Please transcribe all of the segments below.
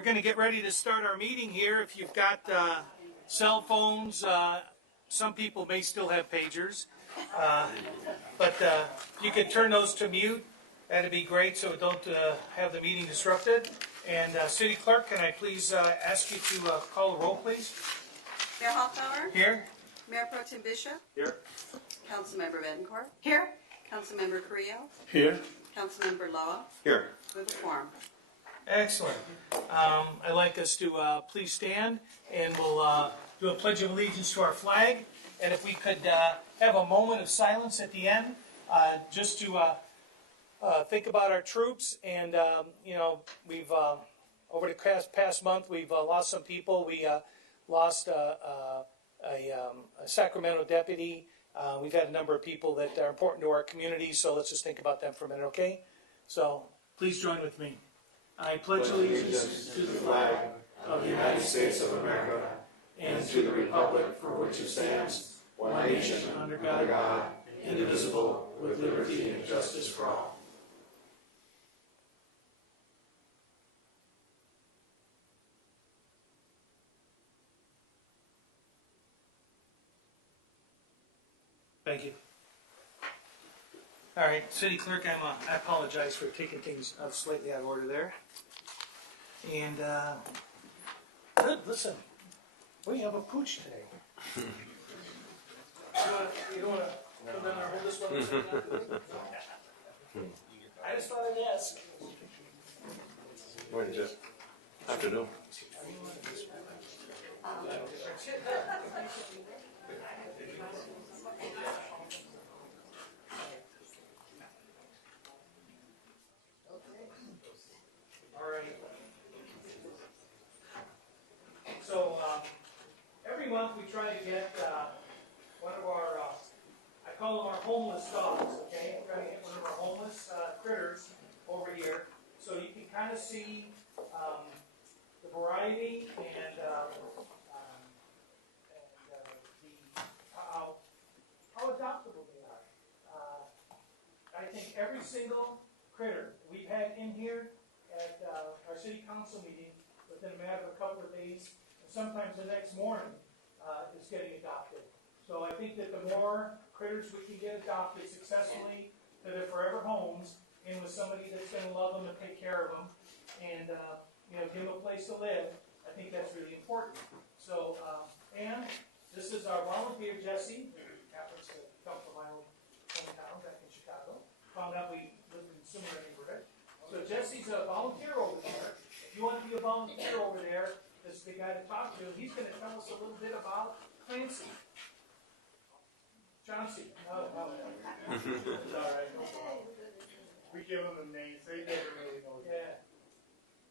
We're going to get ready to start our meeting here. If you've got cell phones, some people may still have pagers, but you can turn those to mute. That'd be great, so don't have the meeting disrupted. And City Clerk, can I please ask you to call the roll, please? Mayor Hoffbauer? Here. Mayor Pro Tem Bishop? Here. Councilmember Betancourt? Here. Councilmember Carrillo? Here. Councilmember Loa? Here. With a quorum. Excellent. I'd like us to please stand, and we'll do a pledge of allegiance to our flag. And if we could have a moment of silence at the end, just to think about our troops. And we've over the past month we've lost some people. We lost a Sacramento deputy. We've had a number of people that are important to our community. So let's just think about them for a minute, okay? So please join with me. I pledge allegiance to the flag of the United States of America and to the republic for which it stands, one nation under God, indivisible, with liberty and justice for all. Thank you. All right, City Clerk, I apologize for taking things slightly out of order there. And, good, listen, we have a pooch today. You don't want to come down and hold this one? I just thought I'd ask. Morning, Jeff. Afternoon. So every month we try to get one of our, I call them our homeless dogs, okay? We're trying to get one of our homeless critters over here so you can kind of see the variety and how adoptable they are. I think every single critter we've had in here at our city council meeting within a matter of a couple of days, sometimes the next morning, is getting adopted. So I think that the more critters we can get adopted successfully to their forever homes, and with somebody that's going to love them and take care of them, and give them a place to live, I think that's really important. So, and this is our volunteer, Jesse, who happens to come from my own hometown back in Chicago. Found out we live in a similar neighborhood. So Jesse's a volunteer over there. If you want to be a volunteer over there, this is the guy to talk to. He's going to tell us a little bit about Clancy. Chauncey. No. It's all right. We give them the names. They never really know. Yeah.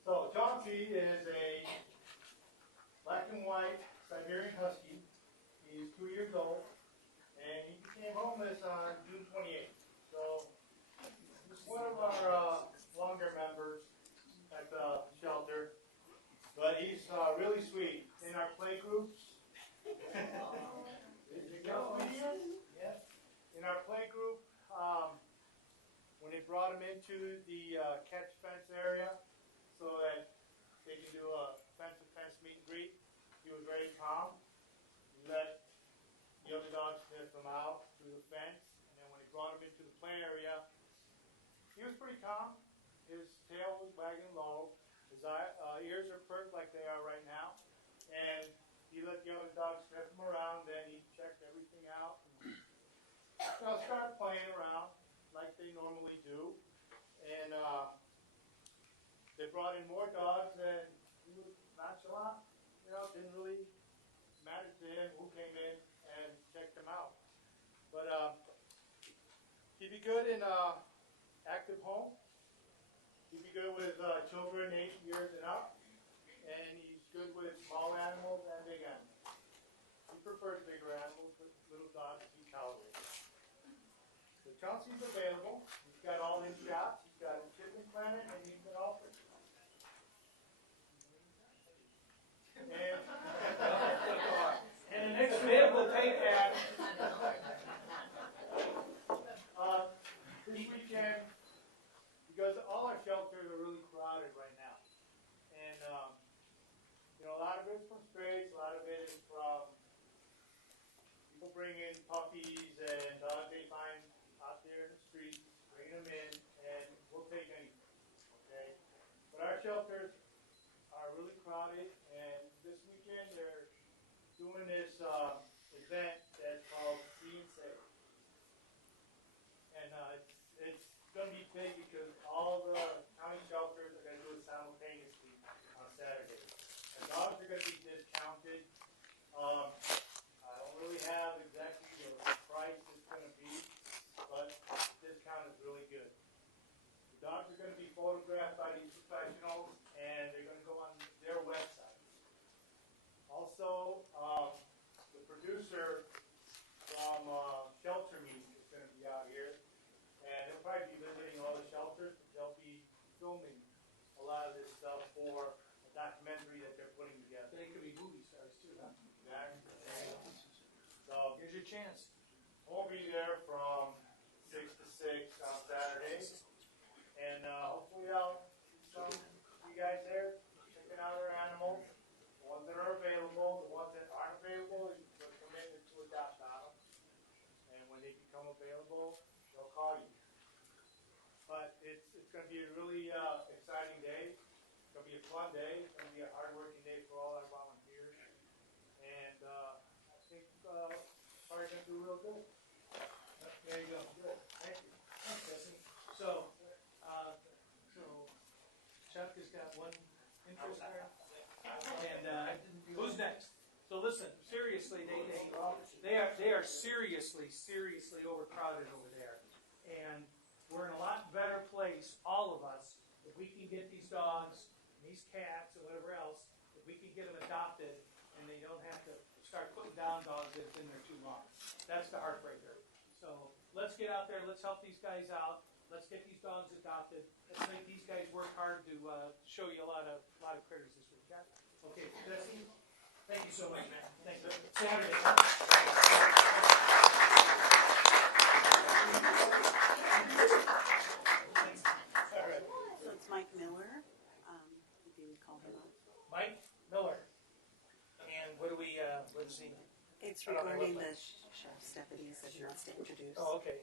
So Chauncey is a black and white Siberian Husky. He's 2 years old, and he became homeless on June 28th. So he's one of our longer members at the shelter. But he's really sweet. In our play groups. Yeah. In our play group, when they brought him into the catch fence area so that they can do a fence-to-fence meet and greet, he was very calm. He let the other dogs sniff him out through the fence. And then when they brought him into the play area, he was pretty calm. His tail was wagging low. His ears are perked like they are right now, and he let the other dogs sniff him around. Then he checked everything out, and started playing around like they normally do. And they brought in more dogs, and he was nonchalant. Didn't really matter to him who came in and checked him out. But he'd be good in active home. He'd be good with children 8 years and up, and he's good with small animals and big animals. He prefers bigger animals, but little dogs he tolerates. So Chauncey's available. He's got all his shots. He's got a chicken planet, and he's been offered. And the next bid will take that. This weekend, because all our shelters are really crowded right now, and doing this event that's called See and Save. And it's going to be big because all the county shelters are going to do it simultaneously on Saturday. And dogs are going to be discounted. I don't really have exactly the price it's going to be, but the discount is really good. The dogs are going to be photographed by these professionals, and they're going to go on their website. Also, the producer from Shelter Meet is going to be out here, and they'll probably be visiting all the shelters. They'll be filming a lot of this stuff for a documentary that they're putting together. They could be movie stars too, huh? Exactly. So Here's your chance. we'll be there from 6 to 6 on Saturday, and hopefully I'll see some of you guys there checking out our animals. The ones that are available, the ones that aren't available, you put commitment to adopt on them, and when they become available, they'll call you. But it's going to be a really exciting day. It's going to be a fun day. It's going to be a hard-working day for all our volunteers, and I think probably going to do real good. There you go. Good. Thank you. Thanks, Jesse. So Chuck has got one interest there. And who's next? So listen, seriously, they are seriously overcrowded over there. And we're in a lot better place, all of us, if we can get these dogs, and these cats, and whatever else, if we can get them adopted, and they don't have to start putting down dogs that have been there too long. That's the heartbreaker. So let's get out there, let's help these guys out, let's get these dogs adopted, let's make these guys work hard to show you a lot of critters this week. Yeah? Okay, Jesse, thank you so much, man. Thanks. Saturday, huh? All right. So it's Mike Miller, if you would call him up. Mike Miller. And what is he? It's I don't know regarding what- the sheriff's deputies that he wants to introduce. Oh, okay.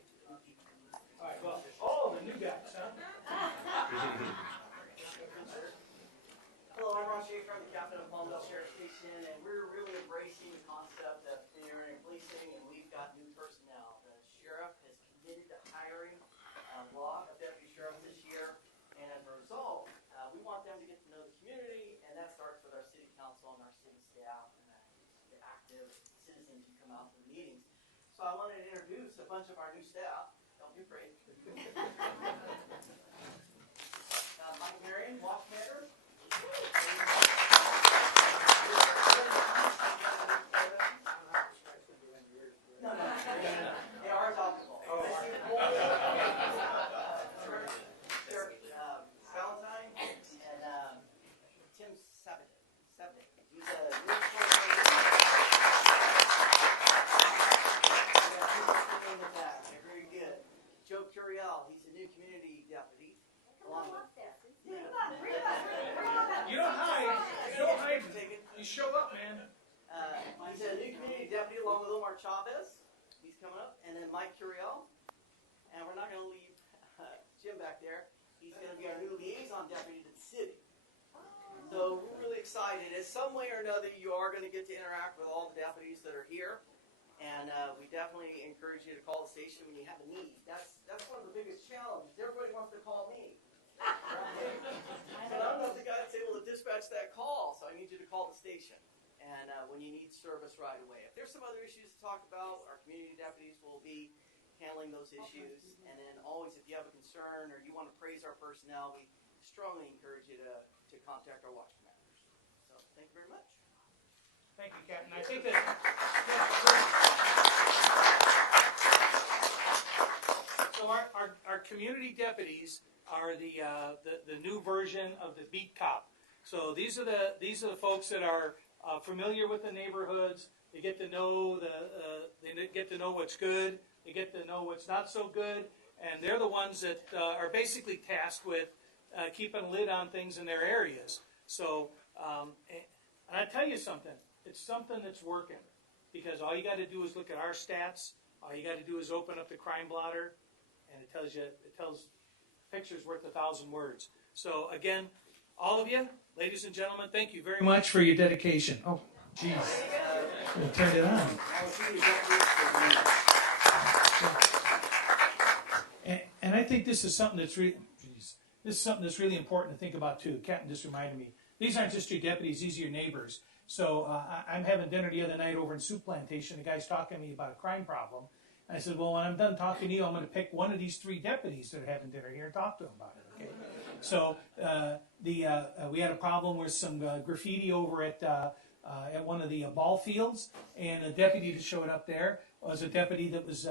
All right, well, the new guys, huh? Hello, I'm Ron Schaefer, I'm the captain of Palmdale Sheriff Station, and we're really embracing the concept of community policing, and we've got new personnel. The sheriff has committed to hiring a lot of deputy sheriffs this year, and as a result, we want them to get to know the community, and that starts with our city council and our city staff, and the active citizens who come out to the meetings. So I wanted to introduce a bunch of our new staff. Don't be afraid. Mike Marion, watch commander. No, they are adoptable. Sheriff Valentine and Tim Sabat. He's a new very good. Joe Curiel, he's a new community deputy. Along with You don't hide. You don't hide. You show up, man. He's a new community deputy along with Omar Chavez. He's coming up. And then Mike Curiel. And we're not going to leave Jim back there. He's going to be our new liaison deputy to the city. So we're really excited. In some way or another, you are going to get to interact with all the deputies that are here. And we definitely encourage you to call the station when you have a need. That's one of the biggest challenges. Everybody wants to call me. But I'm not the guy that's able to dispatch that call, so I need you to call the station. And when you need service right away. If there's some other issues to talk about, our community deputies will be handling those issues. And then always, if you have a concern or you want to praise our personnel, we strongly encourage you to contact our watch commanders. So thank you very much. Thank you, Captain. I think that. So our community deputies are the new version of the beat cop. So these are the folks that are familiar with the neighborhoods. They get to know what's good. They get to know what's not so good, and they're the ones that are basically tasked with keeping a lid on things in their areas. So, and I tell you something, it's something that's working, because all you got to do is look at our stats. All you got to do is open up the crime blotter, and it tells pictures worth 1,000 words. So again, all of you, ladies and gentlemen, thank you very much for your dedication. Oh, Jeez. I turned it on. I'll see you deputies for And I think this is something that's really important to think about too. The captain just reminded me. These aren't just your deputies; these are your neighbors. So I'm having dinner the other night over in Soup Plantation. The guy's talking to me about a crime problem. I said, well, when I'm done talking to you, I'm going to pick one of these 3 deputies that are having dinner here and talk to them about it. Okay. So we had a problem with some graffiti over at one of the ball fields, and a deputy that showed up there was a deputy that was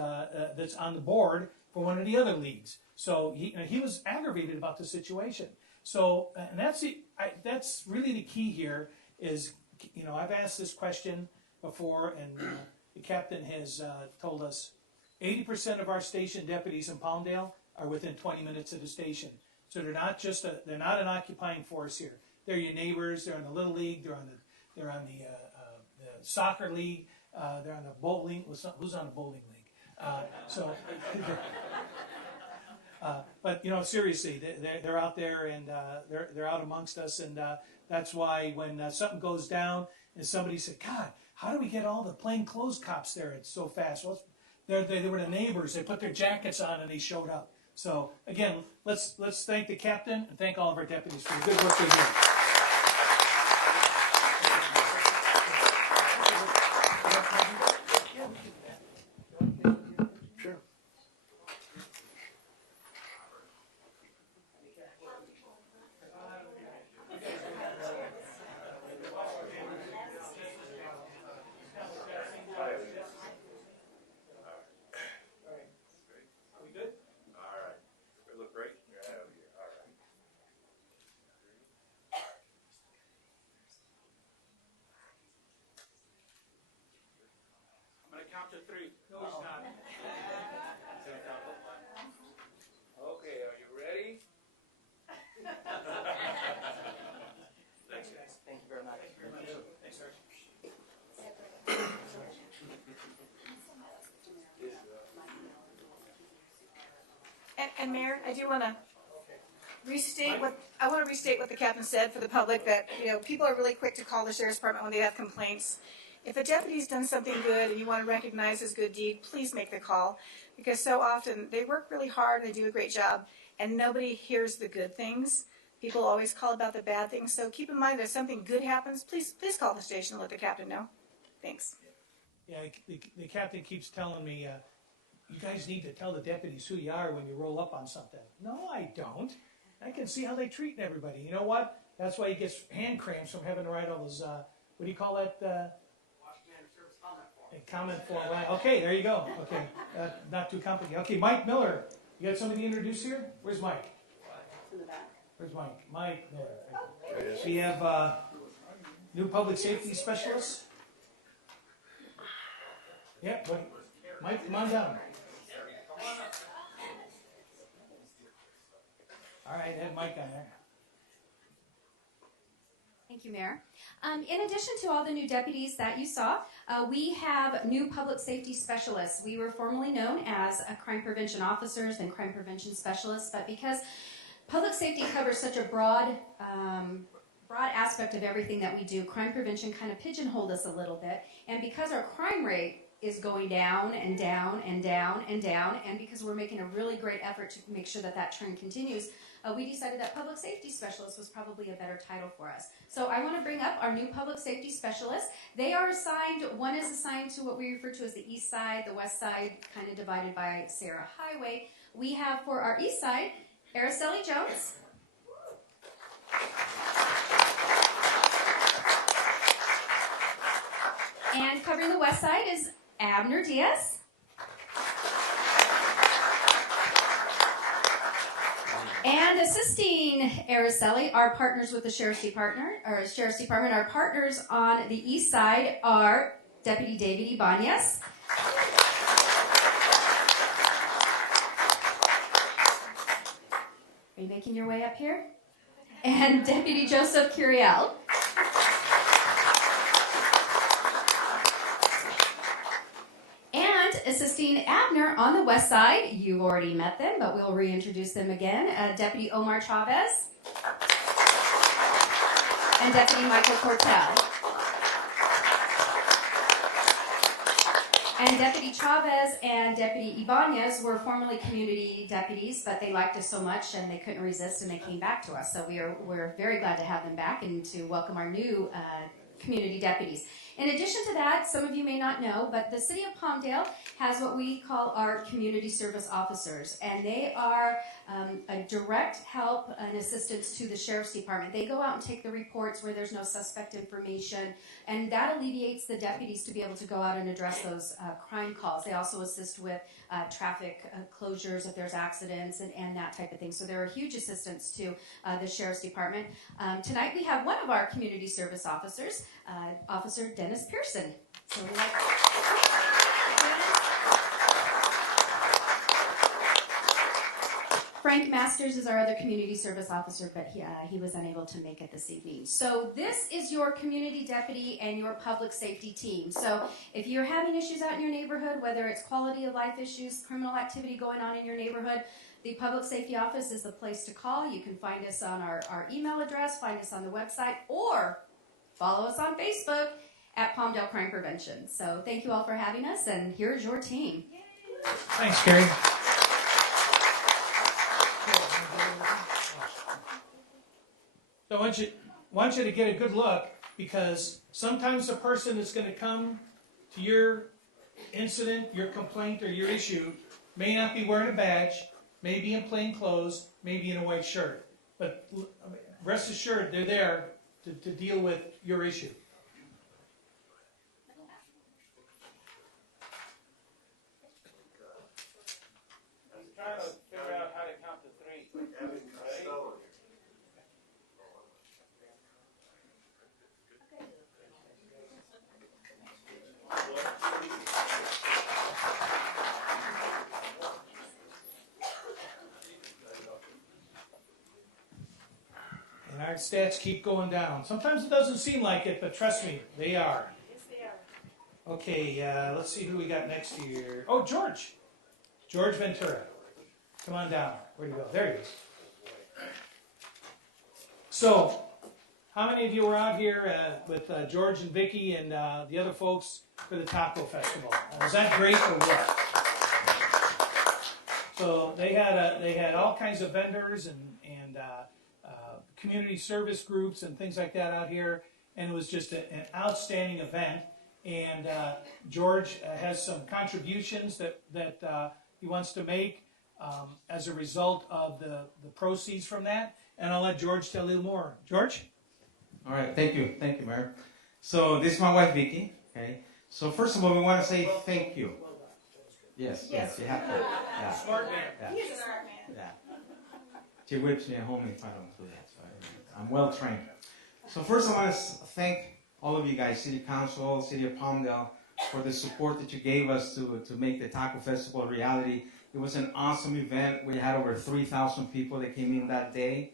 that's on the board for one of the other leagues. So he was aggravated about the situation. So and that's really the key here is, I've asked this question before, and the captain has told us 80% of our station deputies in Palmdale are within 20 minutes of the station. So they're not an occupying force here. They're your neighbors. They're in the little league. They're on the soccer league. They're on the bowling. Who's on the bowling league? But seriously, they're out there, and they're out amongst us, and that's why when something goes down and somebody said, God, how do we get all the plainclothes cops there? It's so fast. Well, they were the neighbors. They put their jackets on and they showed up. So again, let's thank the captain and thank all of our deputies for the good work they do. Sure. We good? All right. We look great. You're out of here. All right. I'm going to count to 3. No, he's not. Okay, are you ready? Thanks, guys. Thank you very much. Thanks, Sergeant. And Mayor, I do want to restate what the captain said for the public, that people are really quick to call the sheriff's department when they have complaints. If a deputy's done something good and you want to recognize his good deed, please make the call, because so often they work really hard and they do a great job, and nobody hears the good things. People always call about the bad things, so keep in mind that if something good happens, please call the station and let the captain know. Thanks. Yeah, the captain keeps telling me, you guys need to tell the deputies who you are when you roll up on something. No, I don't. I can see how they treat everybody. You know what? That's why he gets hand cramps from having to write all those, what do you call that? Washington Service comment form. Comment form. Right. Okay, there you go. Okay, not too complicated. Okay, Mike Miller. You got somebody to introduce here? Where's Mike? In the back. Where's Mike? Mike Miller. We have new public safety specialist. Yeah, but Mike, come on down. All right, have Mike on there. Thank you, Mayor. In addition to all the new deputies that you saw, we have new public safety specialists. We were formerly known as crime prevention officers and crime prevention specialists, but because public safety covers such a broad aspect of everything that we do, crime prevention kind of pigeonholed us a little bit. And because our crime rate is going down and down and down and down, and because we're making a really great effort to make sure that trend continues, we decided that public safety specialist was probably a better title for us. So I want to bring up our new public safety specialists. They are assigned, one is assigned to what we refer to as the east side, the west side kind of divided by Sarah Highway. We have for our east side, Araceli Jones. And covering the west side is Abner Diaz. And assisting Araceli, our partners with the Sheriff's Department, our partners on the east side are Deputy David Ibanez. Are you making your way up here? And Deputy Joseph Curiel. Assisting Abner on the west side, you've already met them, but we'll reintroduce them again. Deputy Omar Chavez and Deputy Michael Cortell. And Deputy Chavez and Deputy Ibanez were formerly community deputies, but they liked us so much and they couldn't resist and they came back to us. So we're very glad to have them back and to welcome our new community deputies. In addition to that, some of you may not know, but the City of Palmdale has what we call our community service officers, and they are a direct help and assistance to the Sheriff's Department. They go out and take the reports where there's no suspect information, and that alleviates the deputies to be able to go out and address those crime calls. They also assist with traffic closures if there's accidents and that type of thing. So they're a huge assistance to the Sheriff's Department. Tonight we have one of our community service officers, Officer Dennis Pearson. So we'd like Frank Masters is our other community service officer, but he was unable to make it this evening. So this is your community deputy and your public safety team. So if you're having issues out in your neighborhood, whether it's quality of life issues, criminal activity going on in your neighborhood, the public safety office is the place to call. You can find us on our email address, find us on the website, or follow us on Facebook at Palmdale Crime Prevention. So thank you all for having us, and here's your team. Thanks, Carrie. So I want you to get a good look, because sometimes the person that's going to come to your incident, your complaint, or your issue may not be wearing a badge, may be in plain clothes, may be in a white shirt. But rest assured, they're there to deal with your issue. I'm trying to figure out how to count to 3. Ready? And our stats keep going down. Sometimes it doesn't seem like it, but trust me, they are. Yes, they are. Okay, let's see who we got next here. Oh, George. George Ventura. Come on down. Where'd he go? There he is. So, how many of you were out here with George and Vicky and the other folks for the Taco Festival? Was that great or what? So they had all kinds of vendors and community service groups and things like that out here, and it was just an outstanding event. And George has some contributions that he wants to make as a result of the proceeds from that. And I'll let George tell a little more. George? All right, thank you, Mayor. So this is my wife, Vicky. Okay. So first of all, we want to say thank you. Yes, you have to. Yeah. Smart man. Yeah. He is a smart man. Yeah. She whips me at home if I don't do that. So I'm well trained. So first, I want to thank all of you guys, City Council, City of Palmdale, for the support that you gave us to make the Taco Festival a reality. It was an awesome event. We had over 3,000 people that came in that day.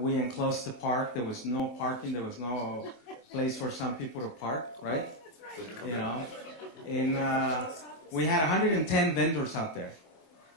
We enclosed the park. There was no parking. There was no place for some people to park, right? You know, and we had 110 vendors out there.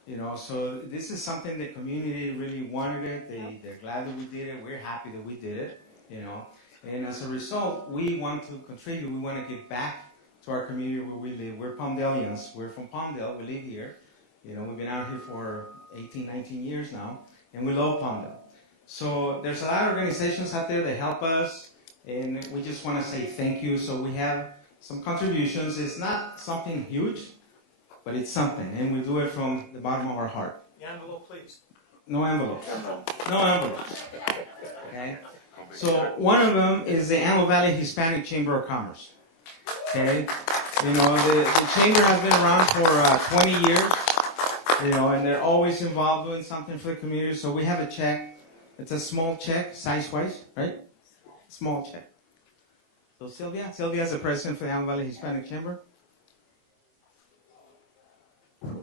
You know, so this is something the community really wanted it. They're glad that we did it. We're happy that we did it. You know, and as a result, we want to contribute. We want to give back to our community where we live. We're Palmdalians. We're from Palmdale. We live here. You know, we've been out here for 18, 19 years now, and we love Palmdale. So there's a lot of organizations out there that help us, and we just want to say thank you. So we have some contributions. It's not something huge, but it's something, and we do it from the bottom of our heart. The envelope, please. No envelopes. No envelopes. Okay? So one of them is the Antelope Valley Hispanic Chamber of Commerce. Okay? You know, the chamber has been around for 20 years, you know, and they're always involved doing something for the community. So we have a check. It's a small check, size-wise, right? Small check. So Sylvia is the president for the Antelope Valley Hispanic Chamber. Okay.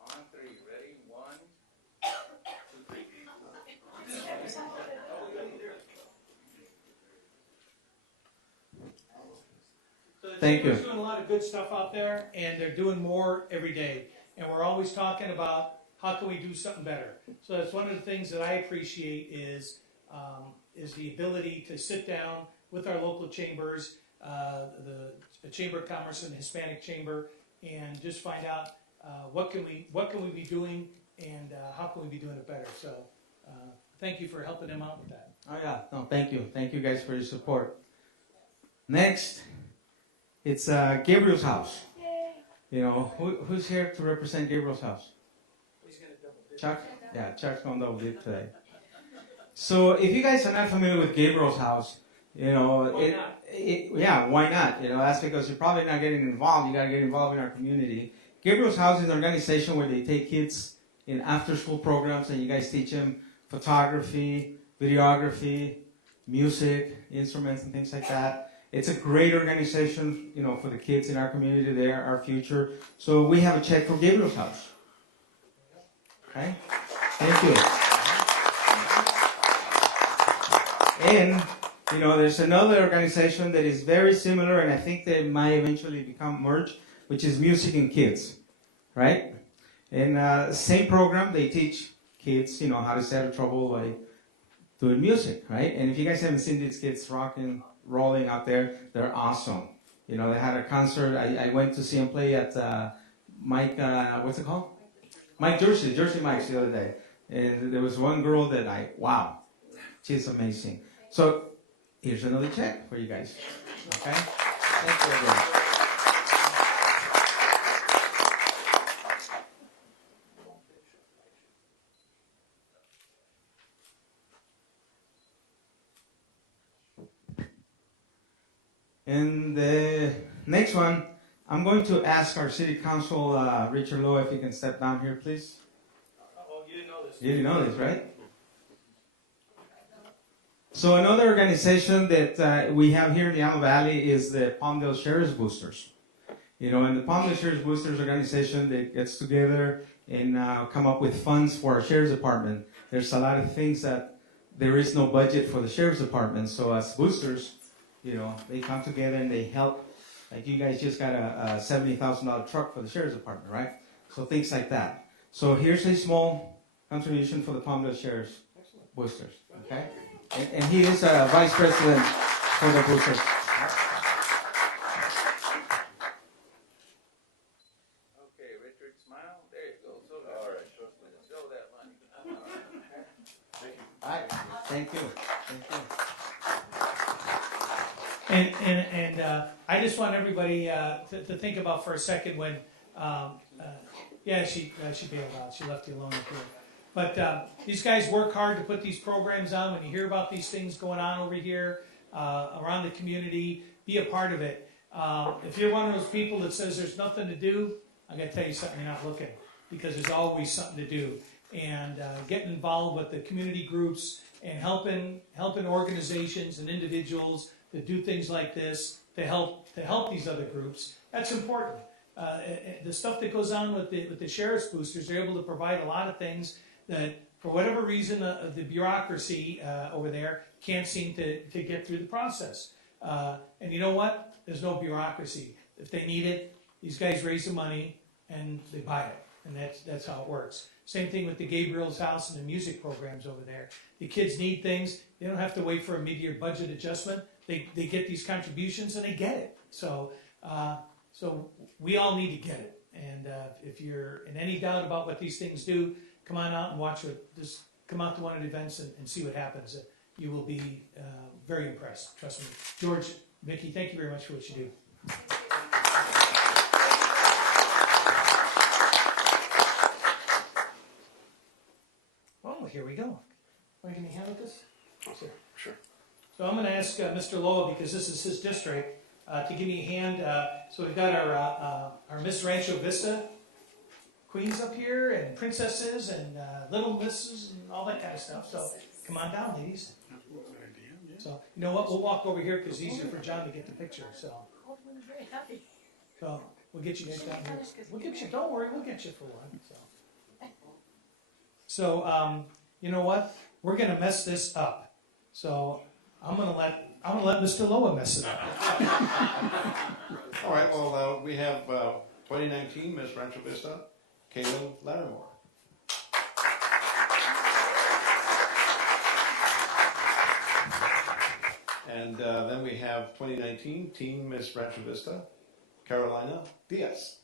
On 3. Ready? 1, 2, 3. So the Thank you. chamber's doing a lot of good stuff out there, and they're doing more every day. And we're always talking about how can we do something better. So that's one of the things that I appreciate is the ability to sit down with our local chambers, the Chamber of Commerce and the Hispanic Chamber, and just find out what can we be doing, and how can we be doing it better. So thank you for helping them out with that. Oh yeah, no, thank you guys for your support. Next, it's Gabriel's house. You know, who's here to represent Gabriel's house? He's gonna double dip. Chuck? Yeah, Chuck's going to double dip today. So if you guys are not familiar with Gabriel's house, you know, Why not? Yeah, why not? You know, that's because you're probably not getting involved. You got to get involved in our community. Gabriel's house is an organization where they take kids in after-school programs, and you guys teach them photography, videography, music, instruments, and things like that. It's a great organization, you know, for the kids in our community. They are our future. So we have a check for Gabriel's house. Okay? Thank you. And, you know, there's another organization that is very similar, and I think they might eventually become merged, which is Music and Kids, right? And same program, they teach kids, you know, how to stay out of trouble by doing music, right? And if you guys haven't seen these kids rocking, rolling out there, they're awesome. You know, they had a concert. I went to see them play at Mike, what's it called? Mike Jersey Mike's the other day. And there was one girl that wow, she's amazing. So here's another check for you guys. Okay? Thank you again. And the next one, I'm going to ask our city council, Richard Lowe, if he can step down here, please. Oh, you didn't know this. You didn't know this, right? So another organization that we have here in the Alma Valley is the Palmdale Sheriff's Boosters. You know, and the Palmdale Sheriff's Boosters organization that gets together and come up with funds for our Sheriff's Department. There's a lot of things that there is no budget for the Sheriff's Department. So as boosters, you know, they come together and they help. Like you guys just got a $70,000 truck for the Sheriff's Department, right? So things like that. So here's a small contribution for the Palmdale Sheriff's Boosters, okay? And he is Vice President for the Boosters. Okay, Richard, smile. There you go. So all right, show that money. All right, thank you. And I just want everybody to think about for a second when, yeah, she bailed out. She left you alone up here. But these guys work hard to put these programs on. When you hear about these things going on over here around the community, be a part of it. If you're one of those people that says there's nothing to do, I got to tell you something, you're not looking, because there's always something to do. And getting involved with the community groups and helping organizations and individuals that do things like this to help these other groups, that's important. The stuff that goes on with the sheriff's boosters, they're able to provide a lot of things that, for whatever reason, the bureaucracy over there can't seem to get through the process. And you know what? There's no bureaucracy. If they need it, these guys raise the money and they buy it, and that's how it works. Same thing with the Gabriel's house and the music programs over there. The kids need things. They don't have to wait for a mid-year budget adjustment. They get these contributions and they get it. So we all need to get it. And if you're in any doubt about what these things do, come on out and watch it. Just come out to one of the events and see what happens. You will be very impressed. Trust me. George, Vicki, thank you very much for what you do. Oh, here we go. Want to give me a hand with this? Sure. So I'm going to ask Mr. Lowe, because this is his district, to give me a hand. So we've got our Miss Rancho Vista queens up here, and princesses, and little misses, and all that kind of stuff. So come on down, ladies. So you know what? We'll walk over here because it's easier for John to get the picture. So we'll get you guys down here. We'll get you. Don't worry, we'll get you for one. So you know what? We're going to mess this up. So I'm gonna let Mr. Lowe mess it up. All right. Well, we have 2019 Miss Rancho Vista, Kaylin Lattimore. And then we have 2019 Team Miss Rancho Vista, Carolina Diaz.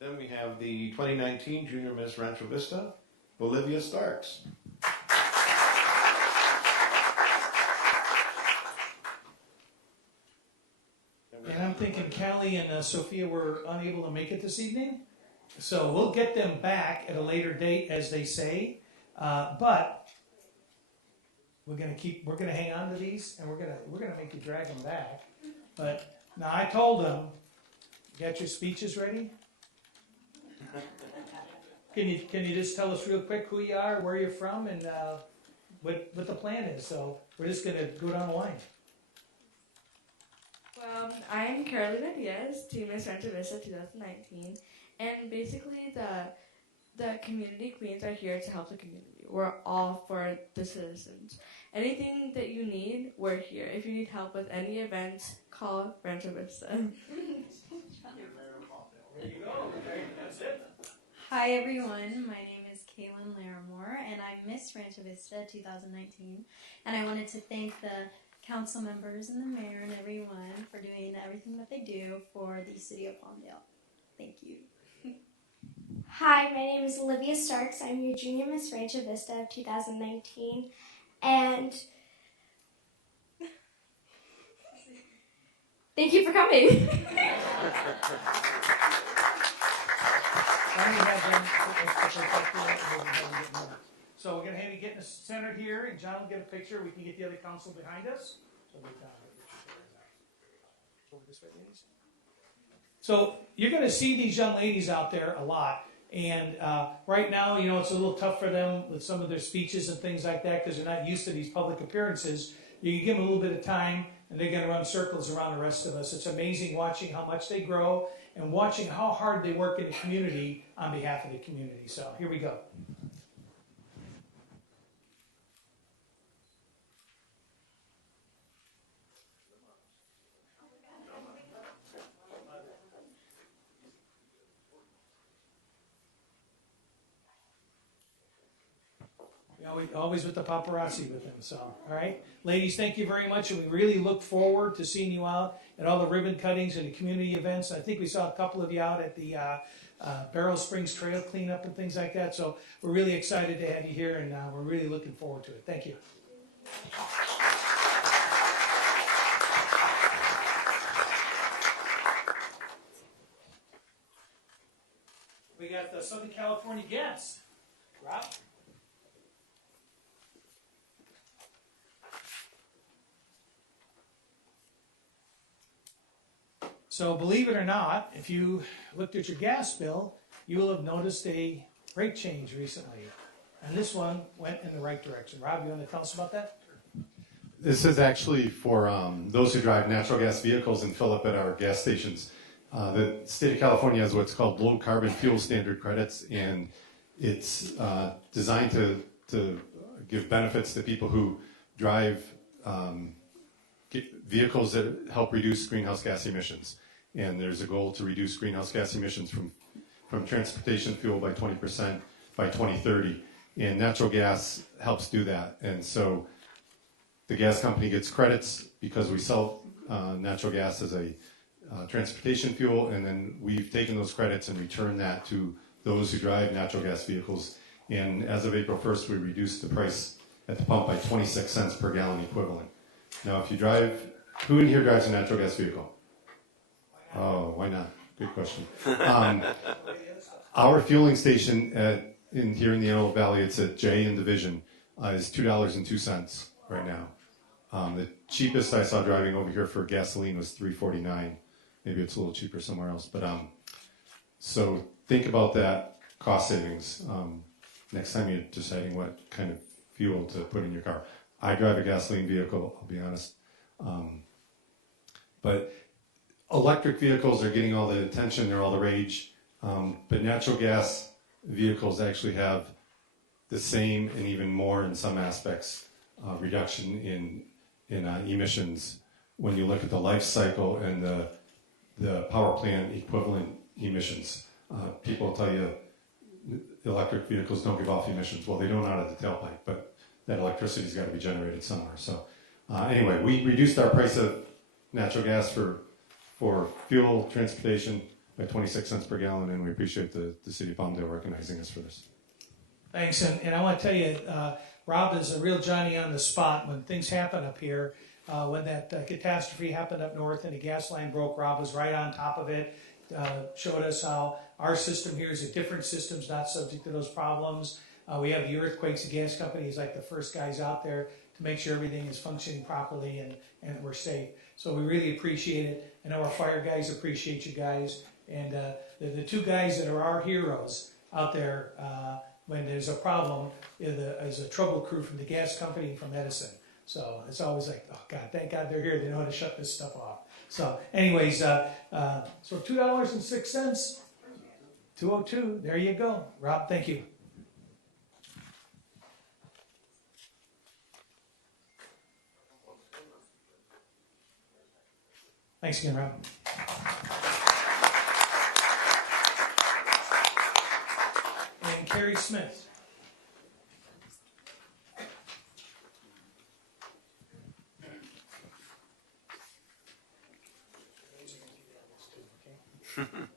Then we have the 2019 Junior Miss Rancho Vista, Olivia Starks. And I'm thinking Callie and Sophia were unable to make it this evening, so we'll get them back at a later date, as they say. But we're gonna hang on to these, and we're gonna make you drag them back. But now I told them, you got your speeches ready? Can you just tell us real quick who you are, where you're from, and what the plan is? So we're just gonna go down the line. Well, I'm Carolina Diaz, Team Miss Rancho Vista 2019, and basically the community queens are here to help the community. We're all for the citizens. Anything that you need, we're here. If you need help with any events, call Rancho Vista. There you go. Okay, that's it. Hi everyone, my name is Kaylin Larimore and I'm Miss Rancho Vista 2019, and I wanted to thank the council members and the mayor and everyone for doing everything that they do for the city of Palmdale. Thank you. Hi, my name is Olivia Starks. I'm your Junior Miss Rancho Vista of 2019, and thank you for coming. So we're gonna have you get in the center here, and John will get a picture. We can get the other council behind us. Over this way, ladies. So you're gonna see these young ladies out there a lot, and right now, you know, it's a little tough for them with some of their speeches and things like that because they're not used to these public appearances. You can give them a little bit of time, and they're gonna run circles around the rest of us. It's amazing watching how much they grow and watching how hard they work in the community on behalf of the community. So here we go. Always with the paparazzi with him. So, all right. Ladies, thank you very much. And we really look forward to seeing you out at all the ribbon cuttings and the community events. I think we saw a couple of you out at the Barrel Springs Trail cleanup and things like that. So we're really excited to have you here, and we're really looking forward to it. Thank you. We got the Southern California guests. Rob? So believe it or not, if you looked at your gas bill, you will have noticed a rate change recently. And this one went in the right direction. Rob, you want to tell us about that? This is actually for those who drive natural gas vehicles and fill up at our gas stations. The state of California has what's called low carbon fuel standard credits, and it's designed to give benefits to people who drive vehicles that help reduce greenhouse gas emissions. And there's a goal to reduce greenhouse gas emissions from transportation fuel by 20% by 2030. And natural gas helps do that. And so the gas company gets credits because we sell natural gas as a transportation fuel, and then we've taken those credits and returned that to those who drive natural gas vehicles. And as of April 1st, we reduced the price at the pump by 26 cents per gallon equivalent. Now, if you drive, who in here drives a natural gas vehicle? Oh, why not? Good question. Our fueling station here in the Antelope Valley, it's at J in Division, is $2.02 right now. The cheapest I saw driving over here for gasoline was $3.49. Maybe it's a little cheaper somewhere else. But so think about that cost savings next time you're deciding what kind of fuel to put in your car. I drive a gasoline vehicle, I'll be honest. But electric vehicles are getting all the attention, they're all the rage. But natural gas vehicles actually have the same and even more in some aspects reduction in emissions when you look at the life cycle and the power plant equivalent emissions. People tell you electric vehicles don't give off emissions. Well, they don't out of the tailpipe, but that electricity's got to be generated somewhere. So anyway, we reduced our price of natural gas for fuel transportation by 26 cents per gallon, and we appreciate the city of Palmdale recognizing us for this. Thanks, and I want to tell you, Rob is a real Johnny on the spot when things happen up here. When that catastrophe happened up north and the gas line broke, Rob was right on top of it, showed us how our system here is a different system, not subject to those problems. We have the earthquakes, the gas company is like the first guys out there to make sure everything is functioning properly and we're safe. So we really appreciate it. I know our fire guys appreciate you guys. And the two guys that are our heroes out there when there's a problem is a trouble crew from the gas company and from Edison. So it's always like, oh God, thank God they're here. They know how to shut this stuff off. So anyways, so $2.06, $2.02, there you go. Rob, thank you. Thanks again, Rob. And Carrie Smith.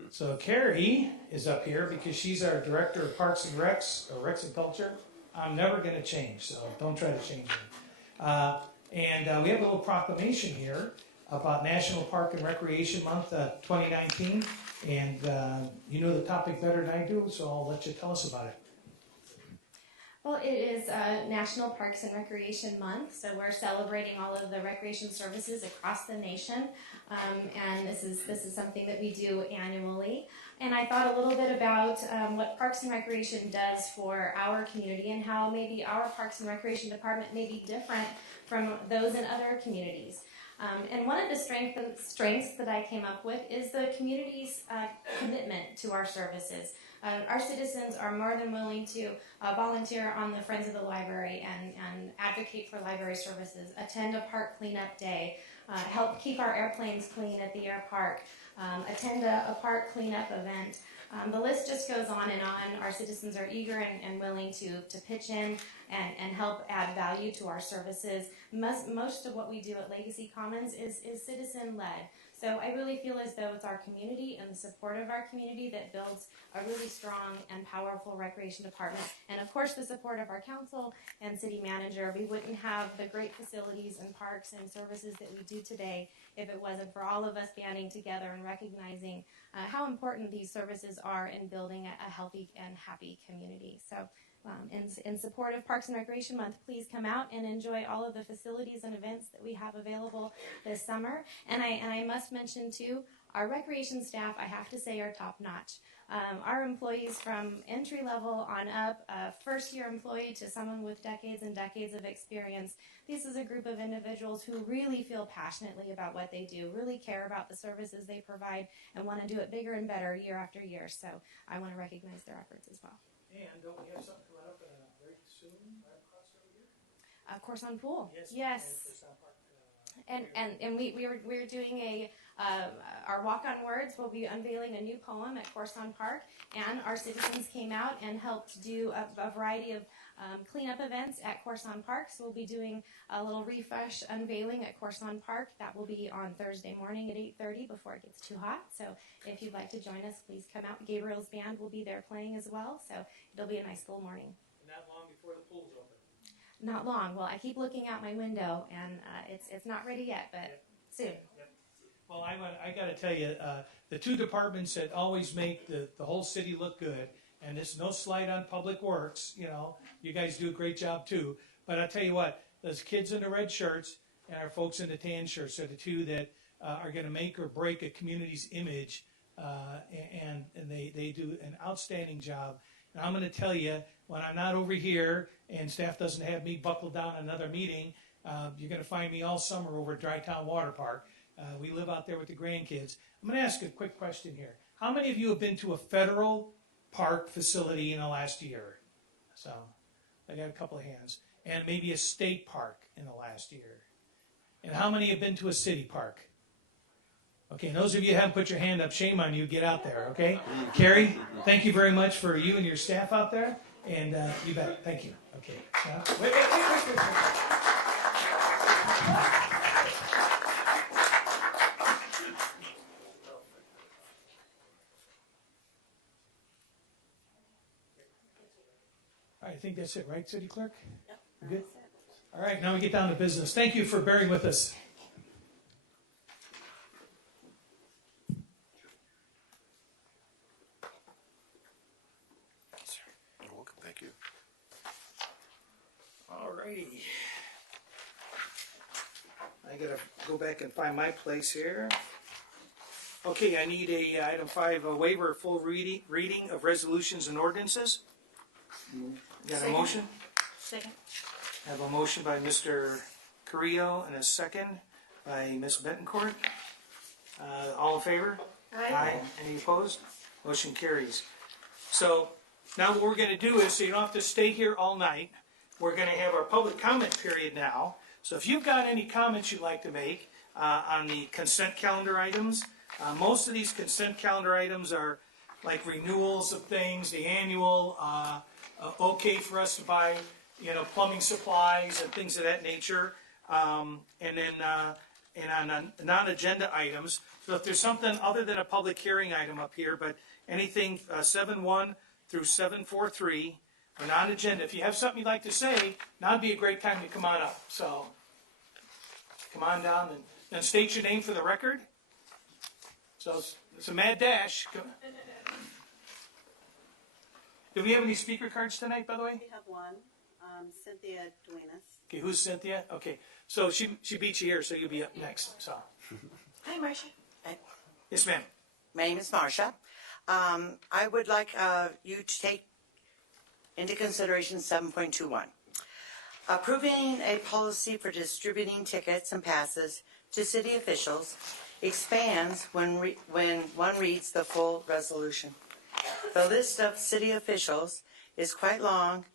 So Carrie is up here because she's our Director of Parks and Recs, or Recs and Culture. I'm never going to change, so don't try to change me. And we have a little proclamation here about National Park and Recreation Month 2019. And you know the topic better than I do, so I'll let you tell us about it. Well, it is National Parks and Recreation Month, so we're celebrating all of the recreation services across the nation, and this is something that we do annually. And I thought a little bit about what Parks and Recreation does for our community and how maybe our Parks and Recreation Department may be different from those in other communities. And one of the strengths that I came up with is the community's commitment to our services. Our citizens are more than willing to volunteer on the Friends of the Library and advocate for library services, attend a park cleanup day, help keep our airplanes clean at the air park, attend a park cleanup event. The list just goes on and on. Our citizens are eager and willing to pitch in and help add value to our services. Most of what we do at Legacy Commons is citizen-led. So I really feel as though it's our community and the support of our community that builds a really strong and powerful recreation department. And of course the support of our council and city manager. We wouldn't have the great facilities and parks and services that we do today if it wasn't for all of us banding together and recognizing how important these services are in building a healthy and happy community. So in support of Parks and Recreation Month, please come out and enjoy all of the facilities and events that we have available this summer. And I must mention too, our recreation staff, I have to say, are top notch. Our employees from entry level on up, first year employee to someone with decades and decades of experience, this is a group of individuals who really feel passionately about what they do, really care about the services they provide, and want to do it bigger and better year after year. So I want to recognize their efforts as well. And don't we have something coming up very soon, right across over here? Course on Pool. Yes. And we're doing our Walk on Words. We'll be unveiling a new poem at Corson Park, and our citizens came out and helped do a variety of cleanup events at Corson Park. So we'll be doing a little refresh unveiling at Corson Park. That will be on Thursday morning at 8:30 before it gets too hot. So if you'd like to join us, please come out. Gabriel's band will be there playing as well. So it'll be a nice full morning. Not long before the pool's open. Not long. Well, I keep looking out my window, and it's not ready yet, but soon. Yep. Well, I got to tell you, the two departments that always make the whole city look good, and there's no slight on Public Works, you guys do a great job too. But I'll tell you what, those kids in the red shirts and our folks in the tan shirts are the two that are going to make or break a community's image, and they do an outstanding job. And I'm going to tell you, when I'm not over here and staff doesn't have me buckled down another meeting, you're going to find me all summer over at Drytown Water Park. We live out there with the grandkids. I'm going to ask a quick question here. How many of you have been to a federal park facility in the last year? So I got a couple of hands. And maybe a state park in the last year. And how many have been to a city park? Okay, and those of you who haven't put your hand up, shame on you, get out there, okay? Carrie, thank you very much for you and your staff out there, and you bet, thank you. Okay, now, wait. All right, I think that's it, right, City Clerk? Yep, We're good? that's it. All right, now we get down to business. Thank you for bearing with us. You're welcome. Thank you. All righty. I gotta go back and find my place here. Okay, I need item 5, a waiver of full reading of resolutions and ordinances. Got a Second. motion? Second. I have a motion by Mr. Carrillo and a second by Ms. Betancourt. All in favor? Aye. Any opposed? Motion carries. So now what we're gonna do is, so you don't have to stay here all night, we're gonna have our public comment period now. So if you've got any comments you'd like to make on the consent calendar items, most of these consent calendar items are like renewals of things, the annual, okay for us to buy, plumbing supplies and things of that nature. And on non-agenda items, so if there's something other than a public hearing item up here, but anything 7.1 through 7.43 are non-agenda. If you have something you'd like to say, now'd be a great time to come on up. So come on down and state your name for the record. So it's a mad dash. Do we have any speaker cards tonight, by the way? We have one, Cynthia Duenas. Okay, who's Cynthia? Okay, so she beat you here, so you'll be up next. So, Hi, Marcia. yes, ma'am. My name is Marcia. I would like you to take into consideration 7.21. Approving a policy for distributing tickets and passes to city officials expands when one reads the full resolution. The list of city officials is quite long,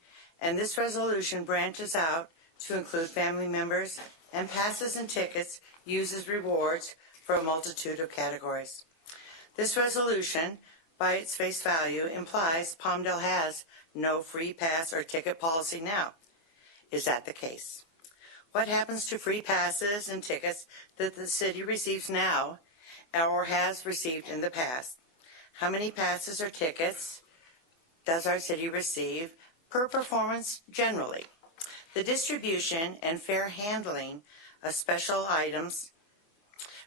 and this resolution branches out to include family members, and passes and tickets used as rewards for a multitude of categories. This resolution, by its face value, implies Palmdale has no free pass or ticket policy now. Is that the case? What happens to free passes and tickets that the city receives now or has received in the past? How many passes or tickets does our city receive per performance generally? The distribution and fair handling of special items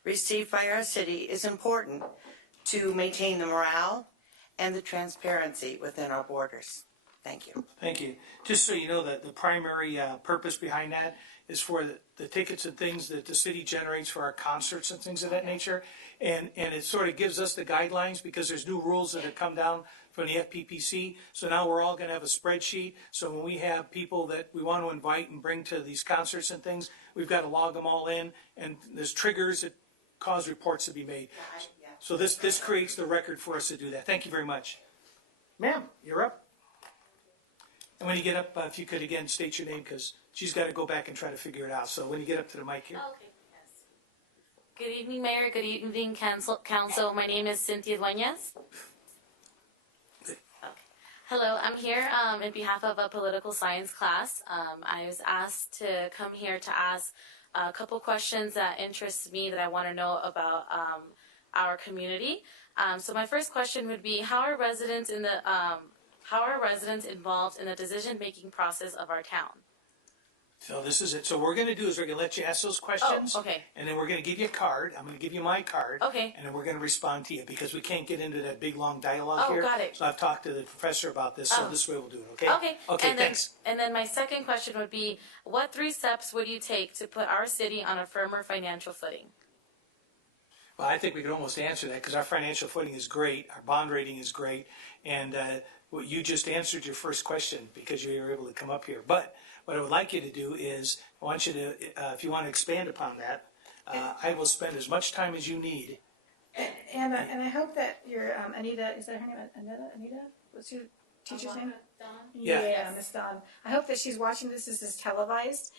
received by our city is important to maintain the morale and the transparency within our borders. Thank you. Thank you. Just so you know that the primary purpose behind that is for the tickets and things that the city generates for our concerts and things of that nature. And it sort of gives us the guidelines because there's new rules that have come down from the FPPC. So now we're all going to have a spreadsheet. So when we have people that we want to invite and bring to these concerts and things, we've got to log them all in. And there's triggers that cause reports to be made. So this creates the record for us to do that. Thank you very much. Ma'am, you're up. And when you get up, if you could again state your name, because she's got to go back and try to figure it out. So when you get up to the mic here. Okay, yes. Good evening, Mayor. Good evening, Council. My name is Cynthia Duenas. Okay. Hello, I'm here in behalf of a political science class. I was asked to come here to ask a couple questions that interest me that I want to know about our community. So my first question would be, how are residents involved in the decision-making process of our town? So this is it. So what we're going to do is we're going to let you ask those questions. Oh, okay. And then we're going to give you a card. I'm going to give you my card. Okay. And then we're going to respond to you because we can't get into that big, long dialogue Oh, here. got it. So I've talked to the professor about this, so Oh. this way we'll do it, okay? Okay. Okay, and then, thanks. And then my second question would be, what 3 steps would you take to put our city on a firmer financial footing? Well, I think we could almost answer that because our financial footing is great, our bond rating is great, and well, you just answered your first question because you were able to come up here. But what I would like you to do is, I want you to, if you want to expand upon that, I will spend as much time as you need. And I hope that your Anita, is that her name? Anita? What's your teacher's name? Yeah. Yeah, Miss Dawn. I hope that she's watching this. This is televised,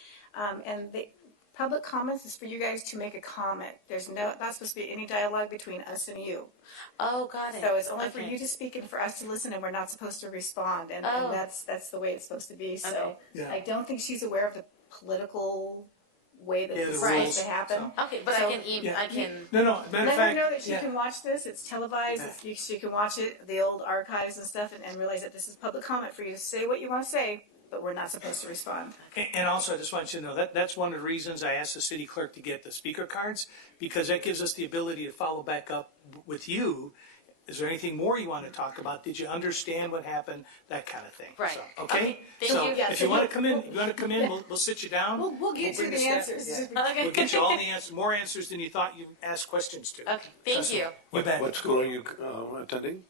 and Public comments is for you guys to make a comment. There's not supposed to be any dialogue between us and you. Oh, got it. So it's only for Okay. you to speak and for us to listen, and we're not supposed to respond. And Oh. that's the way it's supposed to be. So Okay. Yeah. I don't think she's aware of the political way that Yeah, this is the supposed rules. to happen. Okay, but So- I can Yeah. I can. No, matter of Let fact. her know that she yeah. can watch this. It's televised. She can watch it, the old archives and stuff, and realize that this is public comment for you to say what you want to say, but we're not supposed to respond. And also, I just want you to know that that's one of the reasons I asked the city clerk to get the speaker cards, because that gives us the ability to follow back up with you. Is there anything more you want to talk about? Did you understand what happened? That kind of thing. Right. So, okay. Okay, thank so you. Yeah, if so you want to we'll- come in, we'll sit you down. We'll get bring you the staff- answers. yeah. Okay. We'll get you all the answers, more answers than you thought you asked questions to. Okay, thank Trust me. you. You bet. What school are you attending?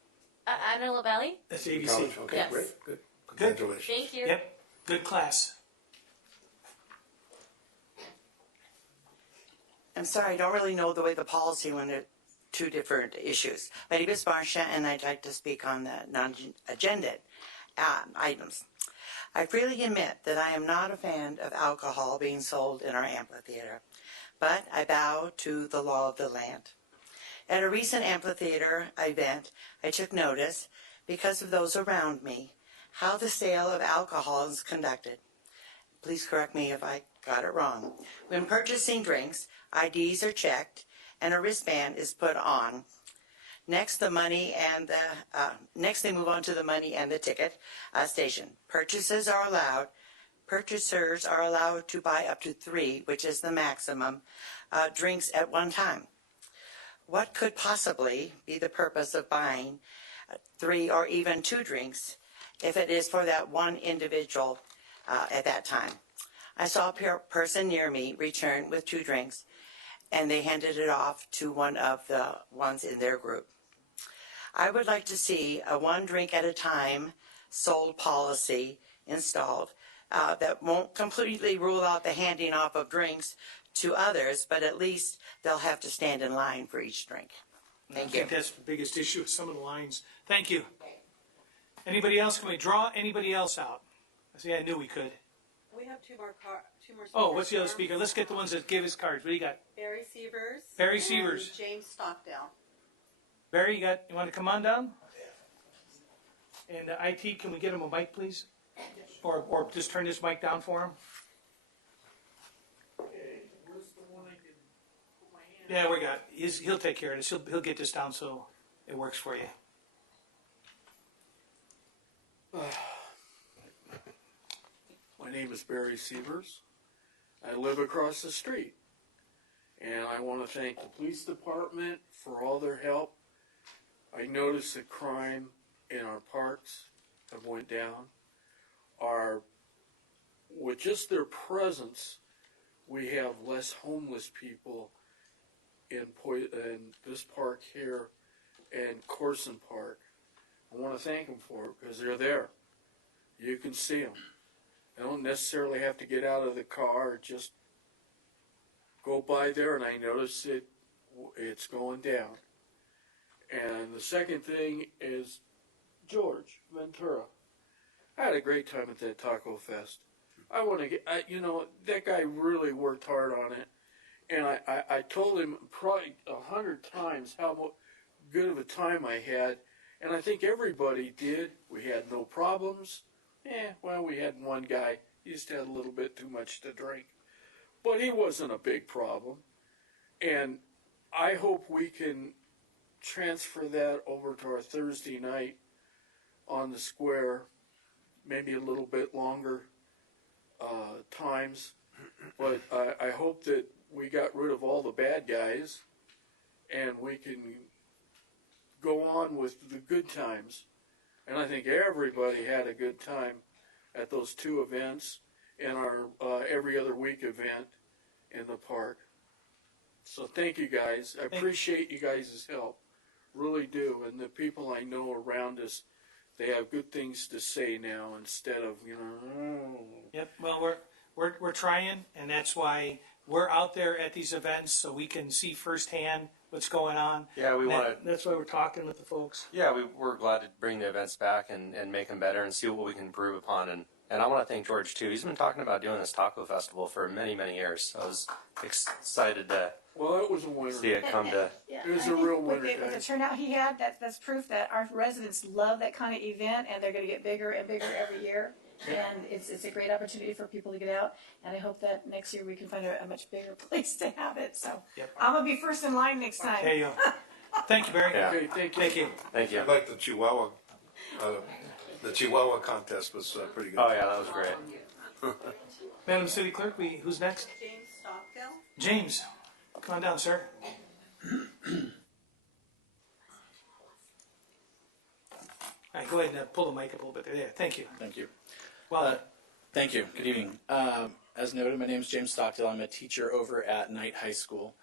Antelope Valley. That's ABC. College? Okay, Yes. great, good. Congratulations. Thank you. Yep. Good class. I'm sorry, I don't really know the way the policy when they're two different issues. My name is Marcia, and I'd like to speak on the non-agenda items. I freely admit that I am not a fan of alcohol being sold in our amphitheater, but I bow to the law of the land. At a recent amphitheater event, I took notice, because of those around me, how the sale of alcohol is conducted. Please correct me if I got it wrong. When purchasing drinks, IDs are checked and a wristband is put on. Next, they move on to the money and the ticket station. Purchasers are allowed to buy up to 3, which is the maximum, drinks at one time. What could possibly be the purpose of buying 3 or even 2 drinks if it is for that one individual at that time? I saw a person near me return with 2 drinks, and they handed it off to one of the ones in their group. I would like to see a 1 drink at a time sold policy installed that won't completely rule out the handing off of drinks to others, but at least they'll have to stand in line for each drink. Thank I you. think that's the biggest issue with some of the lines. Thank you. Anybody else? Can we draw anybody else out? See, I knew we could. We have two more speakers. Oh, what's the other speaker? Let's get the ones that give his cards. What do you got? Barry Sievers. Barry Sievers. And James Stockdale. Barry, you want to come on down? And IT, can we get him a mic, please? Or just turn this mic down for him? Yeah, we got. He'll take care of this. He'll get this down so it works for you. My name is Barry Sievers. I live across the street. And I want to thank the police department for all their help. I noticed that crime in our parks have went down. With just their presence, we have less homeless people in this park here and Corson Park. I want to thank them for it because they're there. You can see them. I don't necessarily have to get out of the car, just go by there, and I notice it's going down. And the second thing is George Ventura. I had a great time at that Taco Fest. I want to get, that guy really worked hard on it. And I told him probably 100 times how good of a time I had. And I think everybody did. We had no problems. We had one guy. He just had a little bit too much to drink. But he wasn't a big problem. And I hope we can transfer that over to our Thursday night on the square, maybe a little bit longer times. But I hope that we got rid of all the bad guys and we can go on with the good times. And I think everybody had a good time at those 2 events and our every other week event in the park. So thank you guys. I appreciate you guys' help. Really do. And the people I know around us, they have good things to say now instead of, Yep. Well, we're trying, and that's why we're out there at these events so we can see firsthand what's going on. Yeah, That's why we're talking with the folks. Yeah, we're glad to bring the events back and make them better and see what we can improve upon and And I want to thank George too. He's been talking about doing this taco festival for many, many years. I was excited to Well, it was a winner. see it come to. It was a real winner, With the guys. turnout he had, that's proof that our residents love that kind of event, and they're going to get bigger and bigger every year. And it's a great opportunity for people to get out. And I hope that next year we can find a much bigger place to have it. So I'm going to be first in line next time. There you go. Thank you, Barry. Yeah. Okay, thank you. Thank you. Thank you. I like the Chihuahua. The Chihuahua contest was pretty good. Oh yeah, that was great. Madam City Clerk, who's next? James Stockdale. James, come on down, sir. All right, go ahead and pull the mic up a little bit there. Yeah, thank you. Thank you. Well, Thank you. Good evening. As noted, my name is James Stockdale. I'm a teacher over at Knight High School.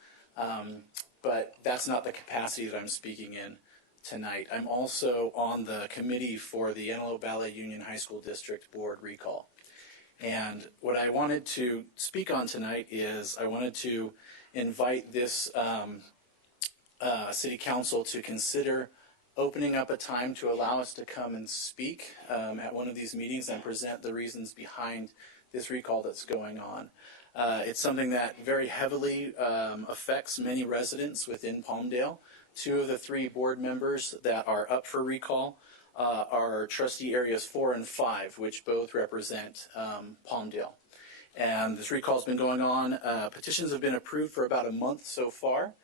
But that's not the capacity that I'm speaking in tonight. I'm also on the committee for the Antelope Valley Union High School District Board recall. And what I wanted to speak on tonight is I wanted to invite this City Council to consider opening up a time to allow us to come and speak at one of these meetings and present the reasons behind this recall that's going on. It's something that very heavily affects many residents within Palmdale. 2 of the 3 board members that are up for recall are trustee areas 4 and 5, which both represent Palmdale. And this recall has been going on. Petitions have been approved for about a month so far.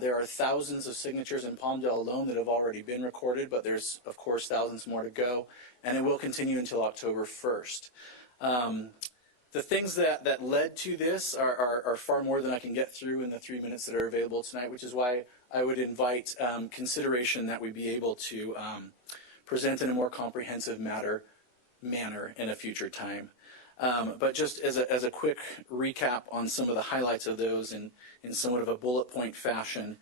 There are thousands of signatures in Palmdale alone that have already been recorded, but there's, of course, thousands more to go, and it will continue until October 1st. The things that led to this are far more than I can get through in the 3 minutes that are available tonight, which is why I would invite consideration that we be able to present in a more comprehensive manner in a future time. But just as a quick recap on some of the highlights of those in somewhat of a bullet point fashion,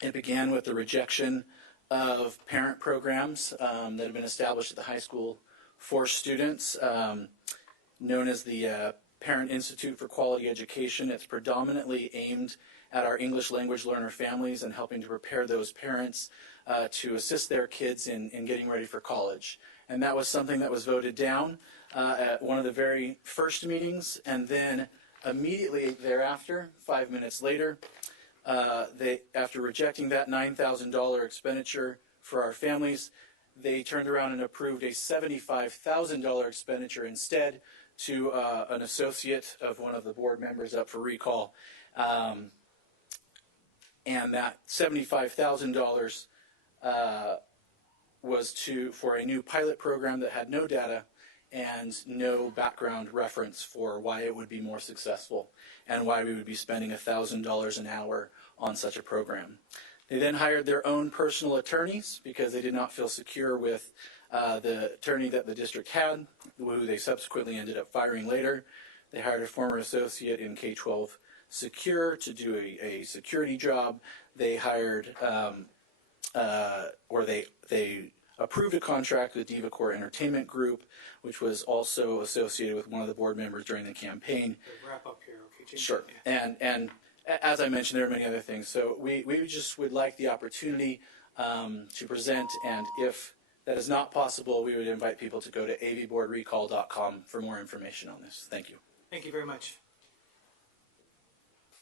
it began with the rejection of parent programs that have been established at the high school for students, known as the Parent Institute for Quality Education. It's predominantly aimed at our English language learner families and helping to prepare those parents to assist their kids in getting ready for college. And that was something that was voted down at one of the very first meetings, and then immediately thereafter, 5 minutes later, after rejecting that $9,000 expenditure for our families, they turned around and approved a $75,000 expenditure instead to an associate of one of the board members up for recall. And that $75,000 was for a new pilot program that had no data and no background reference for why it would be more successful and why we would be spending $1,000 an hour on such a program. They then hired their own personal attorneys because they did not feel secure with the attorney that the district had, who they subsequently ended up firing later. They hired a former associate in K-12 Secure to do a security job. They hired, they approved a contract with DivaCore Entertainment Group, which was also associated with one of the board members during the campaign. Wrap up here, okay? James? Sure. And as I mentioned, there are many other things. So we just would like the opportunity to present, and if that is not possible, we would invite people to go to avboardrecall.com for more information on this. Thank you. Thank you very much.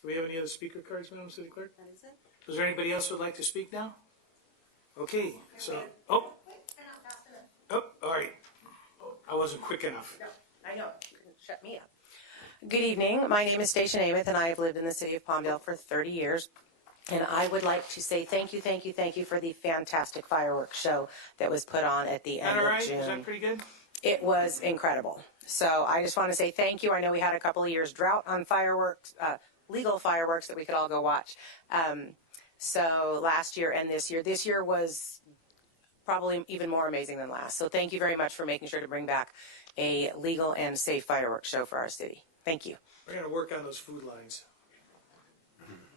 Do we have any other speaker cards, Madam City Clerk? That is it. Is there anybody else who would like to speak now? Okay, so, oh, all right. I wasn't quick enough. No, I know. Shut me up. Good evening. My name is Station Amos, and I have lived in the city of Palmdale for 30 years. And I would like to say thank you for the fantastic fireworks show that was put on at the end of June. Is that pretty good? It was incredible. So I just want to say thank you. I know we had a couple of years drought on fireworks, legal fireworks that we could all go watch. So last year and this year was probably even more amazing than last. So thank you very much for making sure to bring back a legal and safe fireworks show for our city. Thank you. We're going to work on those food lines.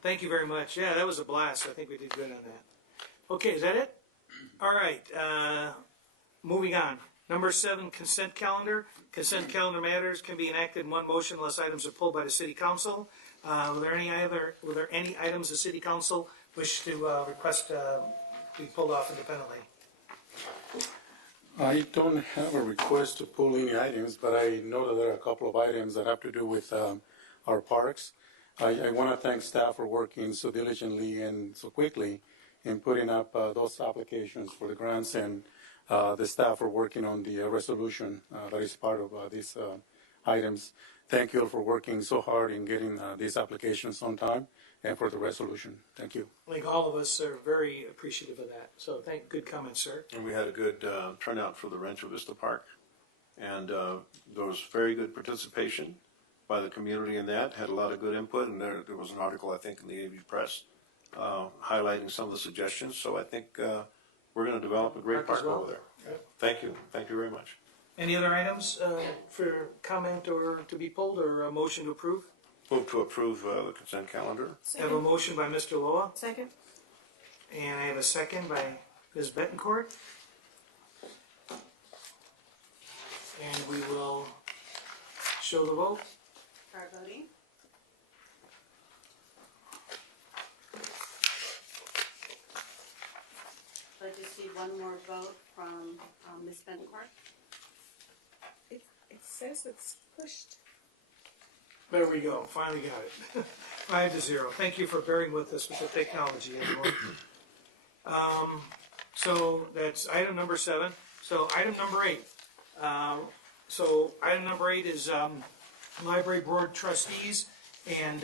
Thank you very much. Yeah, that was a blast. I think we did good on that. Okay, is that it? All right. Moving on. Number 7, consent calendar. Consent calendar matters can be enacted in one motion unless items are pulled by the City Council. Were there any items the City Council wish to request be pulled off independently? I don't have a request to pull any items, but I know that there are a couple of items that have to do with our parks. I want to thank staff for working so diligently and so quickly in putting up those applications for the grants, and the staff for working on the resolution that is part of these items. Thank you all for working so hard in getting these applications on time and for the resolution. Thank you. I think all of us are very appreciative of that. So good comments, sir. And we had a good turnout for the Rancho Vista Park. And there was very good participation by the community in that, had a lot of good input. And there was an article, I think, in the AV Press highlighting some of the suggestions. So I think we're going to develop a great park over there. Yep. Thank you. Thank you very much. Any other items for comment or to be pulled, or a motion to approve? Move to approve the consent calendar. I have a motion by Mr. Loa. Second. And I have a second by Ms. Betancourt. And we will show the vote. Start voting. So I just need one more vote from Ms. Bencourt. It says it's pushed. There we go, finally got it. 5-0. Thank you for bearing with us with the technology, everyone. So that's item number 7. So item number 8. Item number 8 is Library Board Trustees, and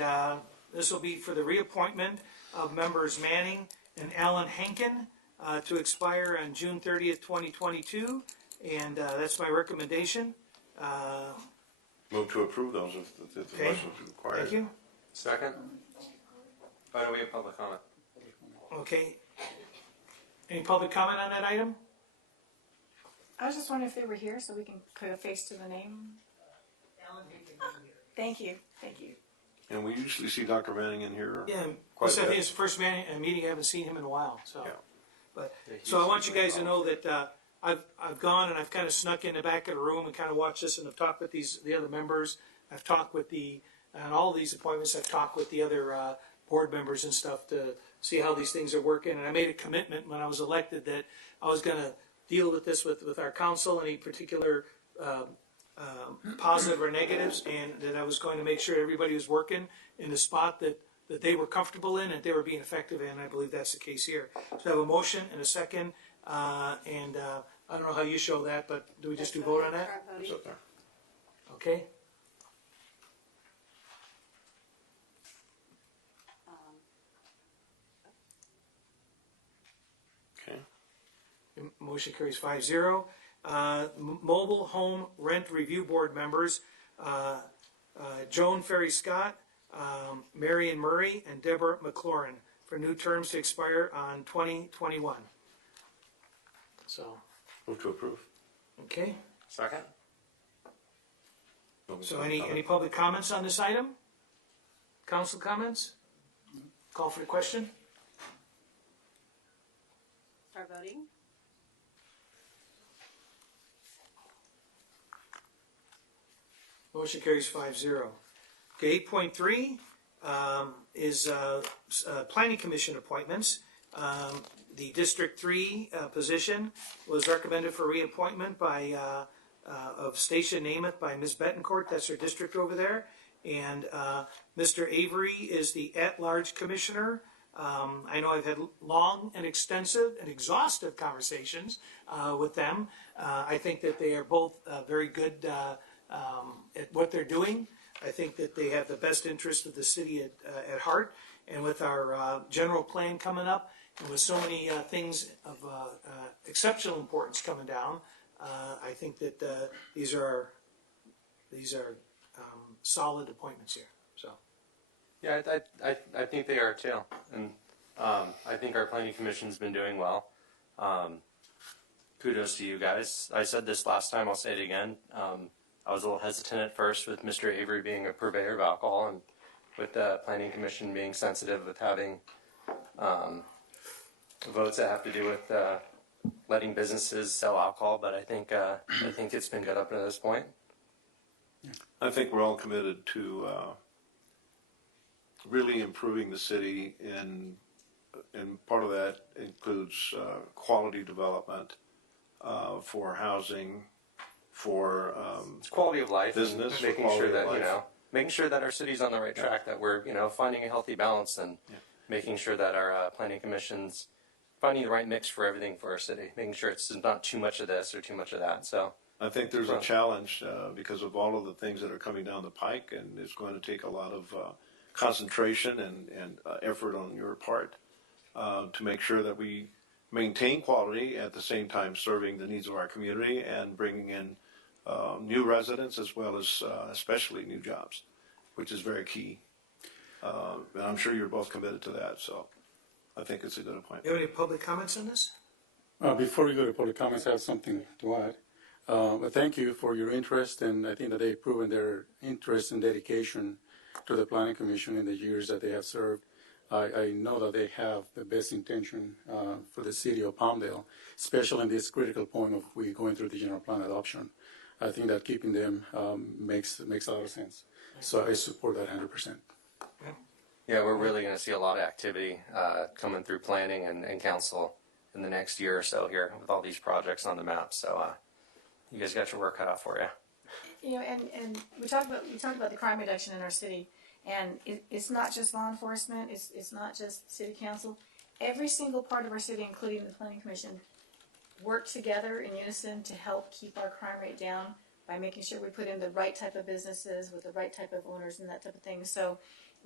this will be for the reappointment of members Manning and Alan Hankin to expire on June 30th, 2022, and that's my recommendation. Move to approve those if the Okay. motion is required. Thank you. Second. By the way, public comment. Okay. Any public comment on that item? I was just wondering if they were here so we can put a face to the name. Thank you. Thank you. And we usually see Dr. Manning in here Yeah, quite this a I think bit. is the first meeting. I haven't seen him in a while. So, Yeah. but so I want you guys to know that I've gone and I've kind of snuck in the back of the room and kind of watched this, and I've talked with the other members. I've talked with on all these appointments. I've talked with the other board members and stuff to see how these things are working. And I made a commitment when I was elected that I was going to deal with this with our council, any particular positive or negatives, and that I was going to make sure everybody was working in the spot that they were comfortable in and they were being effective in. I believe that's the case here. So I have a motion and a second, and I don't know how you show that, but do we just do vote on that? It's up there. Okay. Okay. Motion carries 5-0. Mobile Home Rent Review Board members, Joan Ferry Scott, Marion Murray, and Deborah McLaurin for new terms to expire on 2021. So, Move to approve. okay. Second. So any public comments on this item? Council comments? Call for the question? Start voting. Motion carries 5-0. Okay, 8.3 is Planning Commission appointments. The District 3 position was recommended for reappointment by of Stacia Namath by Ms. Betancourt. That's her district over there. And Mr. Avery is the at-large commissioner. I know I've had long and extensive and exhaustive conversations with them. I think that they are both very good at what they're doing. I think that they have the best interest of the city at heart. And with our general plan coming up, and with so many things of exceptional importance coming down, I think that these are solid appointments here. So. Yeah, I think they are too, and I think our planning commission's been doing well. Kudos to you guys. I said this last time, I'll say it again. I was a little hesitant at first with Mr. Avery being a purveyor of alcohol, and with the planning commission being sensitive with having votes that have to do with letting businesses sell alcohol. But I think it's been good up to this point. I think we're all committed to really improving the city, and part of that includes quality development, for housing, for It's quality of life, business, and for making quality sure of that life. making sure that our city's on the right track, that we're finding a healthy balance, and making sure that our planning commission's finding the right mix for everything for our city, making sure it's not too much of this or too much of that. So I think there's a challenge because of all of the things that are coming down the pike, and it's going to take a lot of concentration and effort on your part to make sure that we maintain quality at the same time serving the needs of our community and bringing in new residents as well as especially new jobs, which is very key. And I'm sure you're both committed to that, so I think it's a good appointment. You have any public comments on this? Before we go to public comments, I have something to add. Thank you for your interest, and I think that they've proven their interest and dedication to the Planning Commission in the years that they have served. I know that they have the best intention for the city of Palmdale, especially in this critical point of we going through the general plan adoption. I think that keeping them makes a lot of sense. So I support that 100%. yeah, we're really going to see a lot of activity coming through planning and council in the next year or so here with all these projects on the map. So you guys got your work cut out for you. You know, and we talked about the crime reduction in our city, and it's not just law enforcement. It's not just city council. Every single part of our city, including the planning commission, work together in unison to help keep our crime rate down by making sure we put in the right type of businesses with the right type of owners and that type of thing. So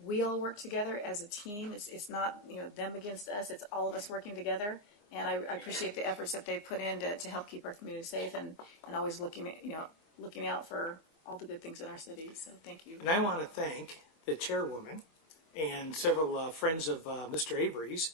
we all work together as a team. It's not them against us. It's all of us working together. And I appreciate the efforts that they put in to help keep our community safe and always looking out for all the good things in our city. So thank you. And I want to thank the chairwoman and several friends of Mr. Avery's.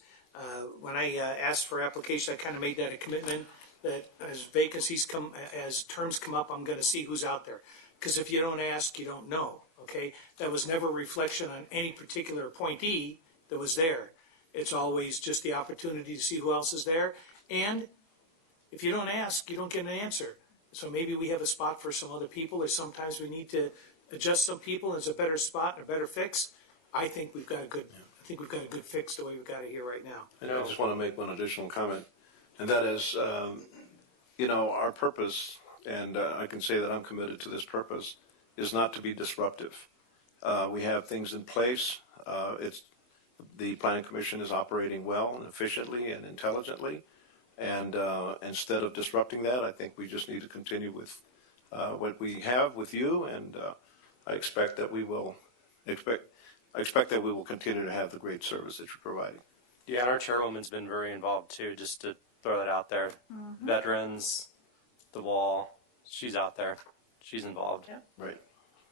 When I asked for application, I kind of made that a commitment that as vacancies come, as terms come up, I'm going to see who's out there. Because if you don't ask, you don't know. Okay, that was never a reflection on any particular appointee that was there. It's always just the opportunity to see who else is there. And if you don't ask, you don't get an answer. So maybe we have a spot for some other people, or sometimes we need to adjust some people. There's a better spot and a better fix. I think we've got a good fix the way we've got it here right now. And I just want to make one additional comment, and that is, our purpose, and I can say that I'm committed to this purpose, is not to be disruptive. We have things in place. The Planning Commission is operating well and efficiently and intelligently, and instead of disrupting that, I think we just need to continue with what we have with you, and I expect that we will continue to have the great service that you're providing. Yeah, and our chairwoman's been very involved too, just to throw that out there. Veterans, the wall, she's out there. She's involved. Yeah. Right.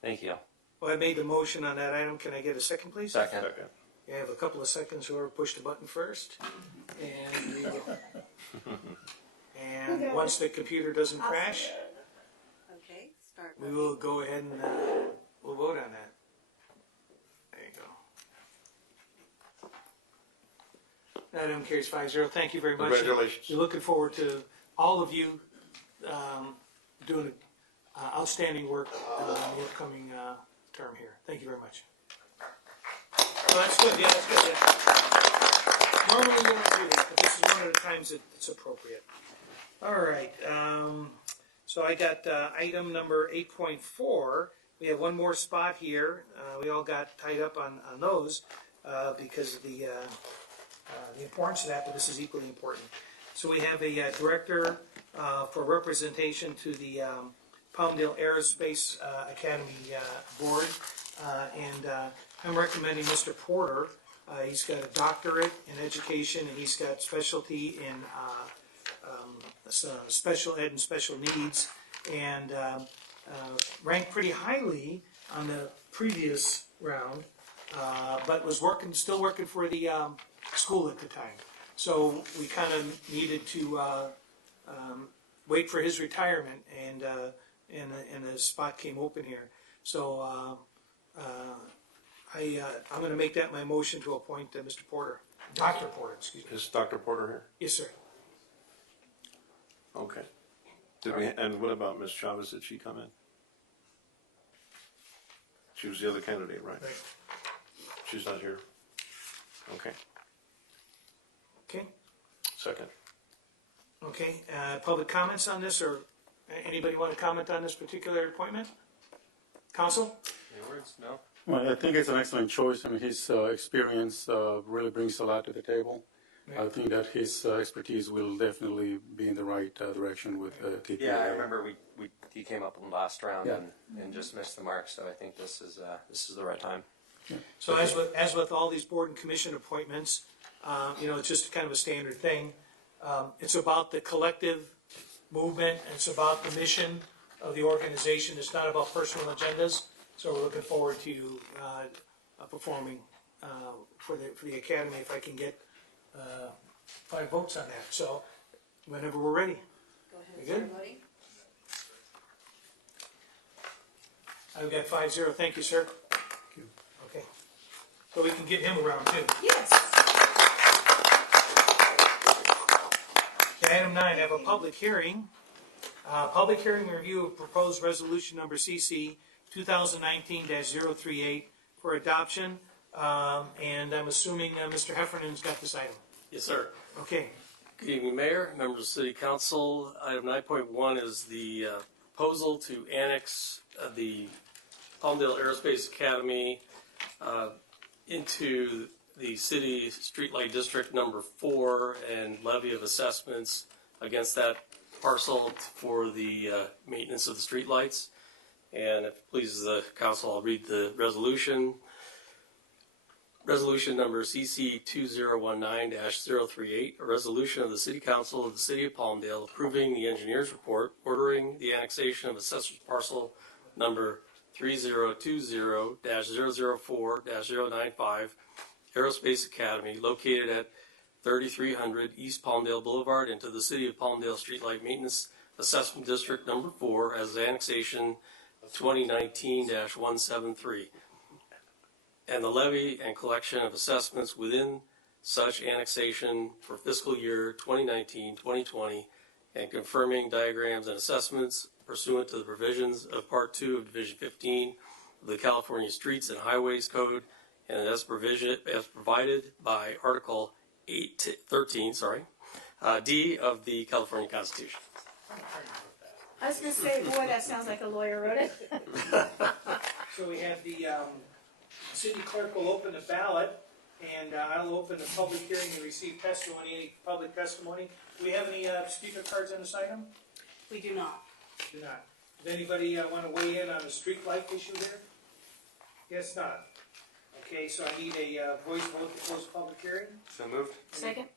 Thank you. Well, I made the motion on that item. Can I get a second, please? Second. You have a couple of seconds. Whoever pushed the button first. And and once the computer doesn't crash, Okay, start. we will go ahead and we'll vote on that. There you go. That item carries 5-0. Thank you very much. Congratulations. We're looking forward to all of you doing outstanding work in the upcoming term here. Thank you very much. Oh, that's good. Yeah, that's good. Yeah. Normally we don't do that, but this is one of the times that it's appropriate. All right. So I got item number 8.4. We have one more spot here. We all got tied up on those because of the importance of that, but this is equally important. So we have a director for representation to the Palmdale Aerospace Academy Board, and I'm recommending Mr. Porter. He's got a doctorate in education, and he's got specialty in special ed and special needs, and ranked pretty highly on the previous round, but was still working for the school at the time. So we kind of needed to wait for his retirement, and a spot came open here. So I'm going to make that my motion to appoint Mr. Porter, Dr. Porter, excuse me. Is Dr. Porter here? Yes, sir. Okay. And what about Ms. Chavez? Did she come in? She was the other candidate, right? She's not here. Okay. Okay. Second. Okay, public comments on this, or anybody want to comment on this particular appointment? Council? Any words? No? Well, I think it's an excellent choice. I mean, his experience really brings a lot to the table. I think that his expertise will definitely be in the right direction with KPA. Yeah, I remember he came up in the last round Yeah. and just missed the mark. So I think this is the right time. Yeah. So as with all these board and commission appointments, it's just kind of a standard thing. It's about the collective movement, and it's about the mission of the organization. It's not about personal agendas. So we're looking forward to you performing for the academy if I can get 5 votes on that. So whenever we're ready. Go ahead We and good? start voting. I've got 5-0. Thank you, sir. Thank you. Okay. So we can give him a round too. Yes. Okay, item 9, I have a public hearing. Public hearing review of proposed resolution number CC 2019-038 for adoption. And I'm assuming Mr. Heffernan's got this item. Yes, sir. Okay. Good evening, Mayor, members of City Council. Item 9.1 is the proposal to annex the Palmdale Aerospace Academy into the city streetlight district number 4 and levy of assessments against that parcel for the maintenance of the streetlights. And if it pleases the council, I'll read the resolution. Resolution number CC 2019-038, a resolution of the City Council of the City of Palmdale approving the engineer's report, ordering the annexation of assessor's parcel number 3020-004-095 Aerospace Academy located at 3300 East Palmdale Boulevard into the City of Palmdale Streetlight Maintenance Assessment District number 4 as annexation 2019-173. And the levy and collection of assessments within such annexation for fiscal year 2019-2020 and confirming diagrams and assessments pursuant to the provisions of Part 2 of Division 15 of the California Streets and Highways Code and as provided by Article 13, D of the California Constitution. I was going to say, boy, that sounds like a lawyer wrote it. So we have the city clerk will open the ballot, and I'll open the public hearing and receive testimony, any public testimony. Do we have any speaker cards on this item? We do not. Do not. Does anybody want to weigh in on the street light issue there? Yes, not. Okay, so I need a voice vote to close the public hearing. So moved. Second.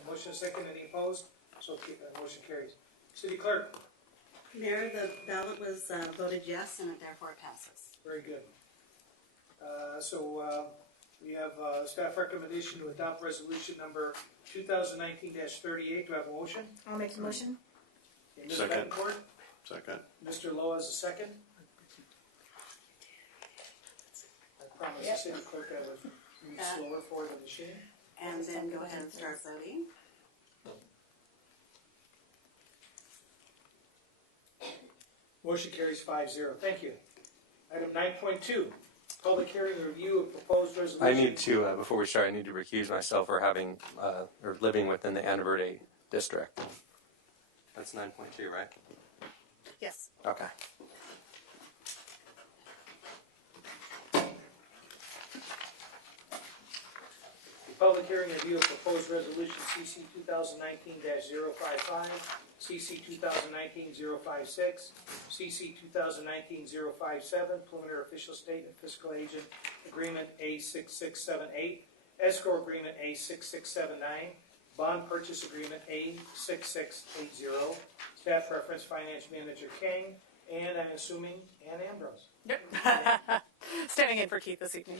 A motion second, any opposed? So motion carries. City clerk. Mayor, the ballot was voted yes, and therefore it passes. Very good. We have staff recommendation to adopt resolution number 2019-38. Do I have a motion? I'll make the motion. Okay, Ms. Second. Betancourt? Second. Mr. Lowe has a second. I promised the city clerk I would move slower for the machine. And then go ahead and start voting. Motion carries 5-0. Thank you. Item 9.2, public hearing and review of proposed resolution. I need to before we start. I need to recuse myself for having or living within the Anaverde district. That's 9.2, right? Yes. Okay. Public hearing and review of proposed resolution CC 2019-055, CC 2019-056, CC 2019-057, preliminary official statement, fiscal agent agreement A6678, escrow agreement A6679, bond purchase agreement A6680, staff reference finance manager King, and I'm assuming Ann Ambrose. Yep. Standing in for Keith this evening.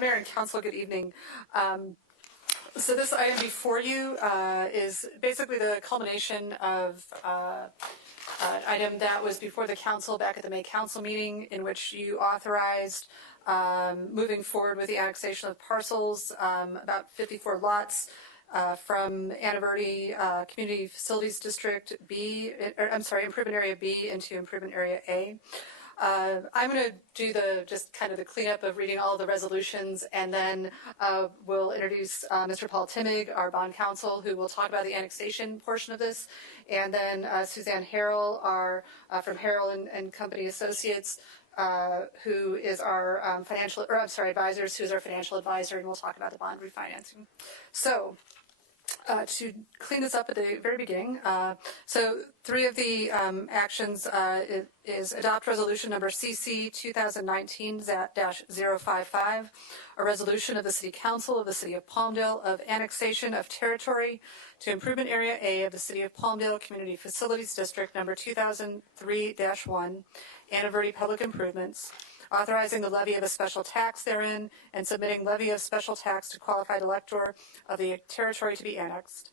Mayor and Council, good evening. So this item before you is basically the culmination of an item that was before the council back at the May council meeting, in which you authorized moving forward with the annexation of parcels, about 54 lots from Anaverde Community Facilities District B, improvement area B into improvement area A. I'm going to do just kind of the cleanup of reading all the resolutions, and then we'll introduce Mr. Paul Timmig, our bond counsel, who will talk about the annexation portion of this, and then Suzanne Harrell, from Harrell and Company Associates, who is our advisors, who is our financial advisor, and we'll talk about the bond refinancing. So, to clean this up at the very beginning, so three of the actions is adopt resolution number CC 2019-055, a resolution of the City Council of the City of Palmdale of annexation of territory to Improvement Area A of the City of Palmdale Community Facilities District number 2003-1, Anaverdi Public Improvements, authorizing the levy of a special tax therein, and submitting levy of special tax to qualified elector of the territory to be annexed.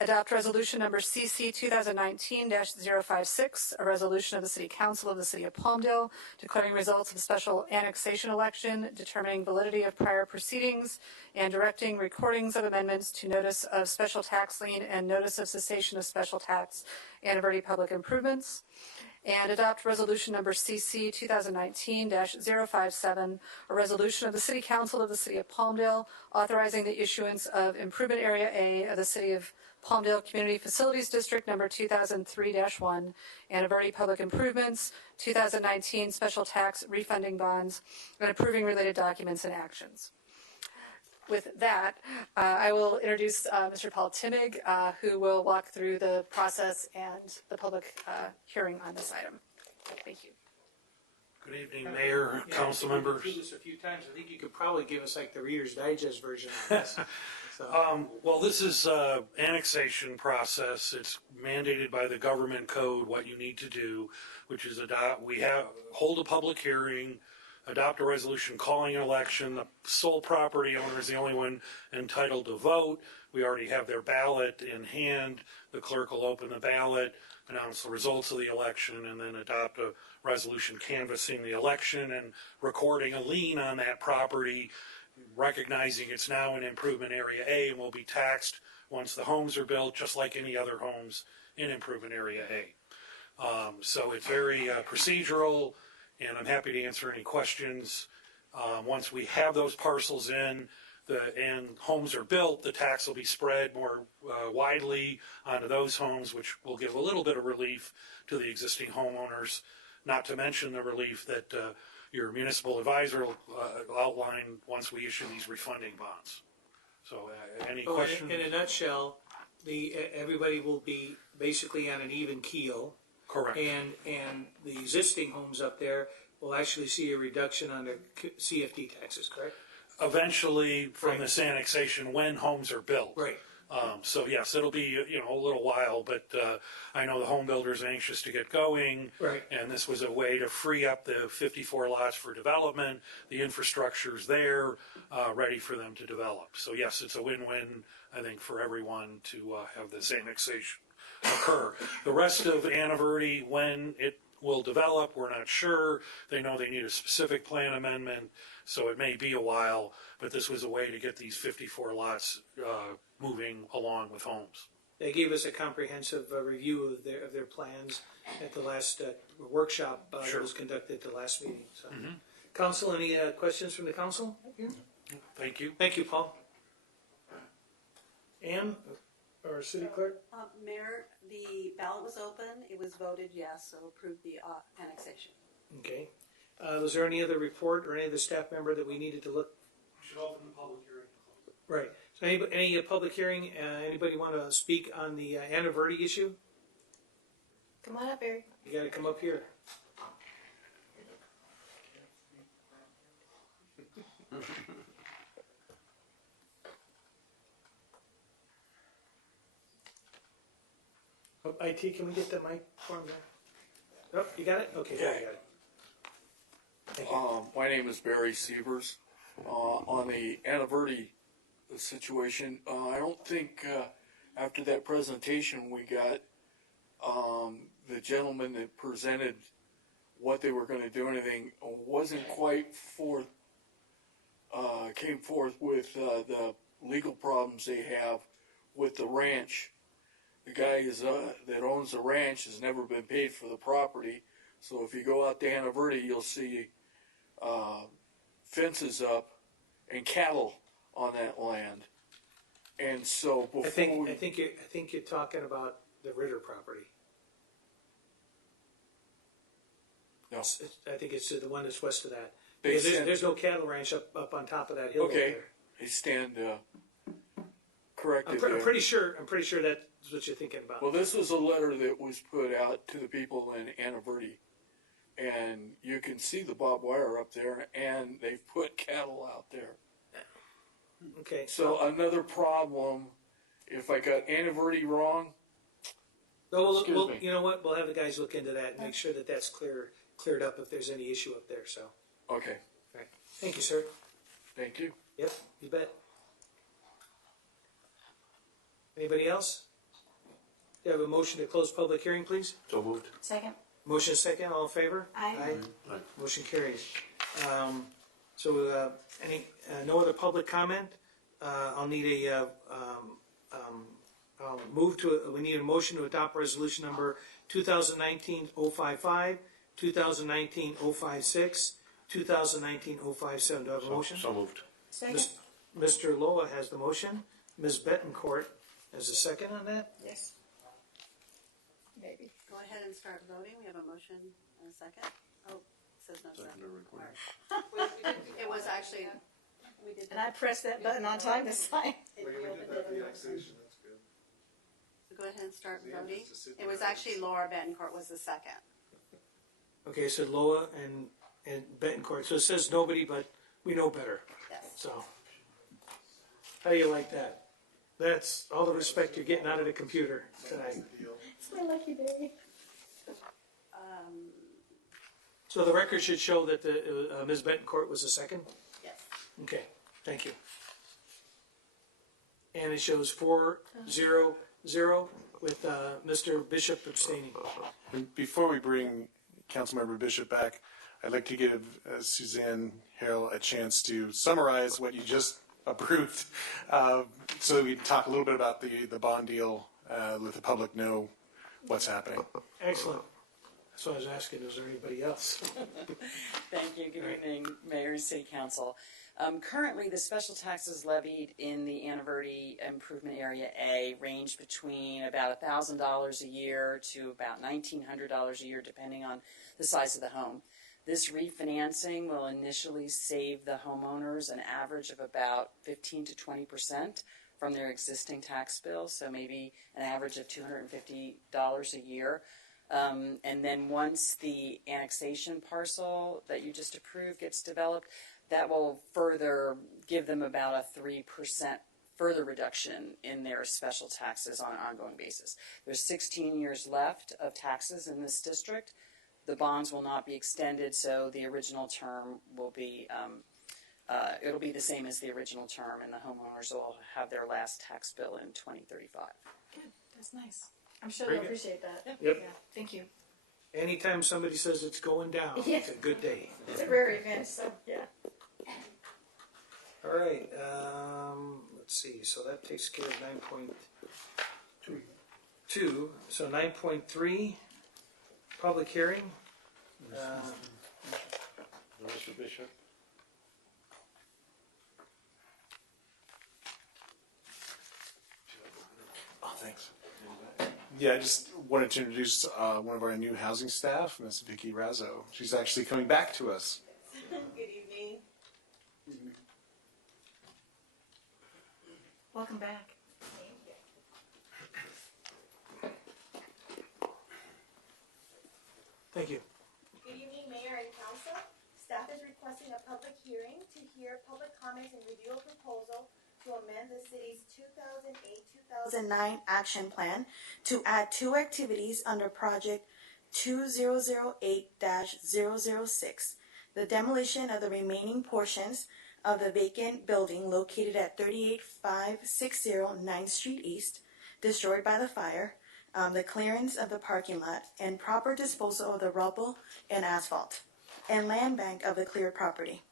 Adopt resolution number CC 2019-056, a resolution of the City Council of the City of Palmdale declaring results of special annexation election, determining validity of prior proceedings, and directing recordings of amendments to notice of special tax lien and notice of cessation of special tax, Anaverdi Public Improvements. And adopt resolution number CC 2019-057, a resolution of the City Council of the City of Palmdale authorizing the issuance of Improvement Area A of the City of Palmdale Community Facilities District number 2003-1, Anaverdi Public Improvements, 2019 Special Tax Refunding Bonds, and approving related documents and actions. With that, I will introduce Mr. Paul Timmig, who will walk through the process and the public hearing on this item. Thank you. Good evening, Mayor, council members. We've been through this a few times. I think you could probably give us like the Reader's Digest version of this. Well, this is annexation process. It's mandated by the government code what you need to do, which is hold a public hearing, adopt a resolution calling an election. The sole property owner is the only one entitled to vote. We already have their ballot in hand. The clerk will open the ballot, announce the results of the election, and then adopt a resolution canvassing the election and recording a lien on that property, recognizing it's now in Improvement Area A and will be taxed once the homes are built, just like any other homes in Improvement Area A. So it's very procedural, and I'm happy to answer any questions. Once we have those parcels in and homes are built, the tax will be spread more widely onto those homes, which will give a little bit of relief to the existing homeowners, not to mention the relief that your municipal advisor will outline once we issue these refunding bonds. So any questions? In a nutshell, everybody will be basically on an even keel. Correct. And the existing homes up there will actually see a reduction on their CFD taxes, correct? Eventually, from this annexation, when homes are built. Right. So yes, it'll be a little while, but I know the home builders are anxious to get going. Right. And this was a way to free up the 54 lots for development. The infrastructure's there, ready for them to develop. So yes, it's a win-win, I think, for everyone to have this annexation occur. The rest of Anaverdi, when it will develop, we're not sure. They know they need a specific plan amendment, so it may be a while, but this was a way to get these 54 lots moving along with homes. They gave us a comprehensive review of their plans at the last workshop that was conducted at the last meeting. So. Council, any questions from the council? Thank you. Thank you, Paul. Ann, our city clerk? Mayor, the ballot was open. It was voted yes, so approved the annexation. Okay. Was there any other report or any other staff member that we needed to look? We should open the public hearing. Right. So any public hearing, anybody want to speak on the Anaverdi issue? Come on up, Barry. You got to come up here. IT, can we get the mic for him there? Oh, you got it? Okay, yeah, I got it. Thank you. My name is Barry Sievers. On the Anaverdi situation, I don't think after that presentation we got the gentleman that presented what they were going to do, anything wasn't quite came forth with the legal problems they have with the ranch. The guy that owns the ranch has never been paid for the property, So if you go out to Anna Verde, you'll see fences up and cattle on that land. And so before I think you're talking about the Ritter property. No. I think it's the one that's west of that. They Because stand- there's no cattle ranch up on top of that hill over Okay, there. they stand corrected. I'm there. pretty sure that's what you're thinking about. Well, this was a letter that was put out to the people in Anna Verde, and you can see the barbed wire up there, and they've put cattle out there. Okay. So another problem, if I got Anna Verde wrong, Well, you know what? We'll have the guys look into that and make sure that that's cleared up if there's any issue up there. So. okay. All right. Thank you, sir. Thank you. Yep, you bet. Anybody else? Do you have a motion to close public hearing, please? So moved. Second. Motion second, all in favor? Aye. Aye. Motion carries. No other public comment? I'll need we need a motion to adopt resolution number 2019-055, 2019-056, 2019-057. Do I have a motion? So moved. Second. Mr. Loa has the motion. Ms. Betancourt has a second on that? Yes. Maybe. Go ahead and start voting. We have a motion and a second. Oh, it says no second. It was actually, we did. And I pressed that button on time this time. So go ahead and start voting. It was actually Laura Betancourt was the second. Okay, so Loa and Betancourt. So it says nobody, but we know better. Yes. So, how do you like that? That's all the respect you're getting out of the computer tonight. It's my lucky day. So the record should show that Ms. Betancourt was the second? Yes. Okay, thank you. And it shows 4-0-0 with Mr. Bishop abstaining. And before we bring Councilmember Bishop back, I'd like to give Suzanne Harrell a chance to summarize what you just approved, so we can talk a little bit about the bond deal, let the public know what's happening. Excellent. That's what I was asking, is there anybody else? Thank you. Good evening, Mayor and City Council. Currently, the special taxes levied in the Anna Verde Improvement Area A range between about $1,000 a year to about $1,900 a year, depending on the size of the home. This refinancing will initially save the homeowners an average of about 15 to 20% from their existing tax bill, so maybe an average of $250 a year. And then once the annexation parcel that you just approved gets developed, that will further give them about a 3% further reduction in their special taxes on an ongoing basis. There's 16 years left of taxes in this district. The bonds will not be extended, so the original term will be, it'll be the same as the original term, and the homeowners will have their last tax bill in 2035. Good. That's nice. I'm sure Very they'll good. appreciate that. Yep. Yeah. Thank you. Anytime somebody says it's going down, it's a good day. It's a rare event, so yeah. All right, let's see, so that takes care of 9.2. So 9.3, public hearing. Mr. Bishop. Oh, thanks. Yeah, I just wanted to introduce one of our new housing staff, Ms. Vicky Razzo. She's actually coming back to us. Good evening. Welcome back. Thank you. Good evening, Mayor and Council. Staff is requesting a public hearing to hear public comments and review a proposal to amend the city's 2008-2009 action plan to add 2 activities under project 2008-006, the demolition of the remaining portions of the vacant building located at 38560 9th Street East, destroyed by the fire, the clearance of the parking lot, and proper disposal of the rubble and asphalt, and land bank of the cleared property.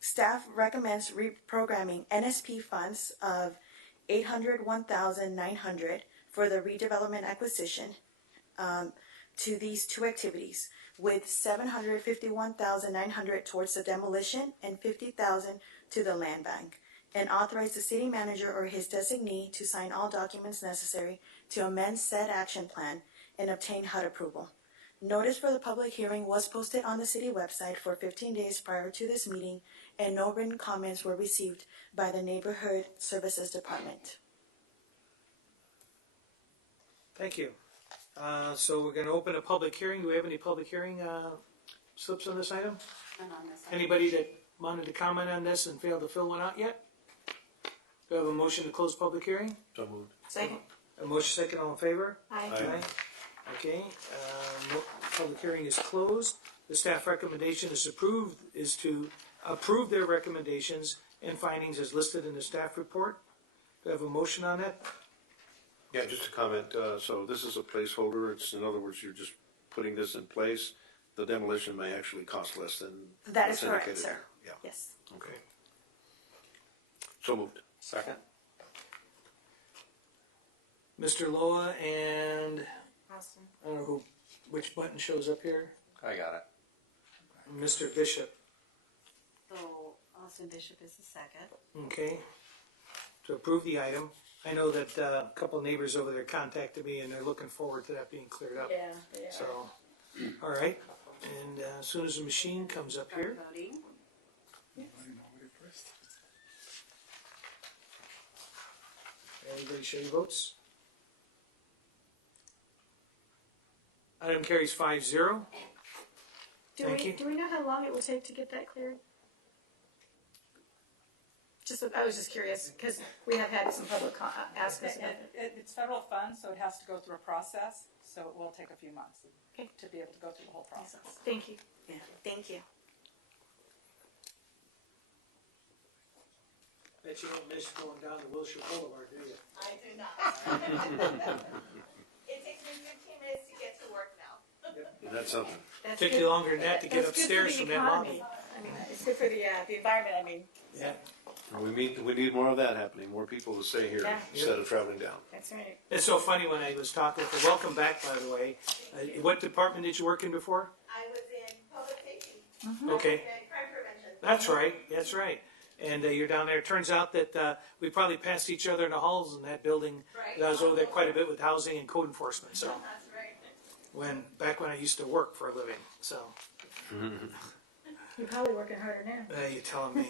Staff recommends reprogramming NSP funds of $801,900 for the redevelopment acquisition, to these two activities, with $751,900 towards the demolition and $50,000 to the land bank, and authorize the city manager or his designee to sign all documents necessary to amend said action plan and obtain HUD approval. Notice for the public hearing was posted on the city website for 15 days prior to this meeting, and no written comments were received by the Neighborhood Services Department. Thank you. So we're going to open a public hearing. Do we have any public hearing slips on this item? None on this item. Anybody that wanted to comment on this and failed to fill one out yet? Do I have a motion to close public hearing? So moved. Second. A motion second, all in favor? Aye. Okay, public hearing is closed. The staff recommendation is to approve their recommendations and findings as listed in the staff report. Do I have a motion on that? Yeah, just a comment. So this is a placeholder. It's, in other words, you're just putting this in place. The demolition may actually cost less than That is what's correct, indicated. sir. Yeah. Yes. Okay. So moved. Second. Mr. Loa and Austin. I don't know which button shows up here. I got it. Mr. Bishop. So Austin Bishop is the second. Okay. To approve the item. I know that a couple of neighbors over there contacted me and they're looking forward to that being cleared up. Yeah, they are. So, all right. And as soon as the machine comes up here. Start voting. Everybody show your votes. Item carries 5-0. Thank you. Do we know how long it will take to get that cleared? I was just curious, because we have had some public ask us. It's federal funds, so it has to go through a process, so it will take a few months Okay. to be able to go through the whole process. Thank you. Yeah, thank you. Bet you don't miss going down to Wilshire Boulevard, do you? I do not. It takes me 15 minutes to get to work now. That's something. Took you longer than that to get That's good for upstairs the from that economy. lobby. I mean, it's good for the environment, I mean. Yeah. We need more of that happening. More people to stay here Yeah. instead of traveling down. That's right. It's so funny when I was talking with welcome back, by the way. What department did you work in before? I was in public safety. Okay. And crime prevention. That's right. That's right. And you're down there. It turns out that we probably passed each other in the halls in that building. Right. I was over there quite a bit with housing and code enforcement. So That's right. back when I used to work for a living. So You're probably working harder now. you're telling me.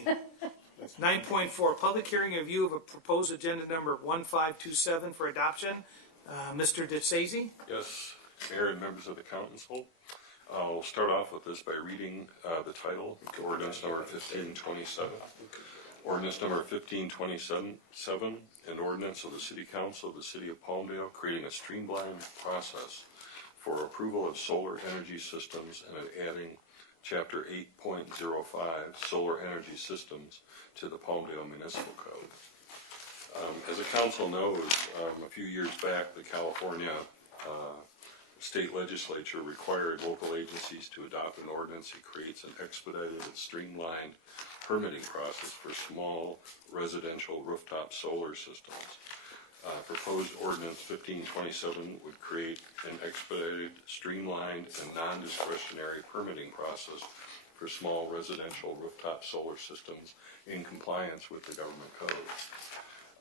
9.4 public hearing and review of a proposed agenda number 1527 for adoption. Mr. DeSazy. Yes, Mayor and members of the Council. I'll start off with this by reading the title, ordinance number 1527. Ordinance number 1527, an ordinance of the City Council of the City of Palmdale creating a streamlined process for approval of solar energy systems and adding Chapter 8.05, Solar Energy Systems, to the Palmdale Municipal Code. As the council knows, a few years back, the California state legislature required local agencies to adopt an ordinance that creates an expedited and streamlined permitting process for small residential rooftop solar systems. Proposed ordinance 1527 would create an expedited, streamlined, and non-discretionary permitting process for small residential rooftop solar systems in compliance with the government code.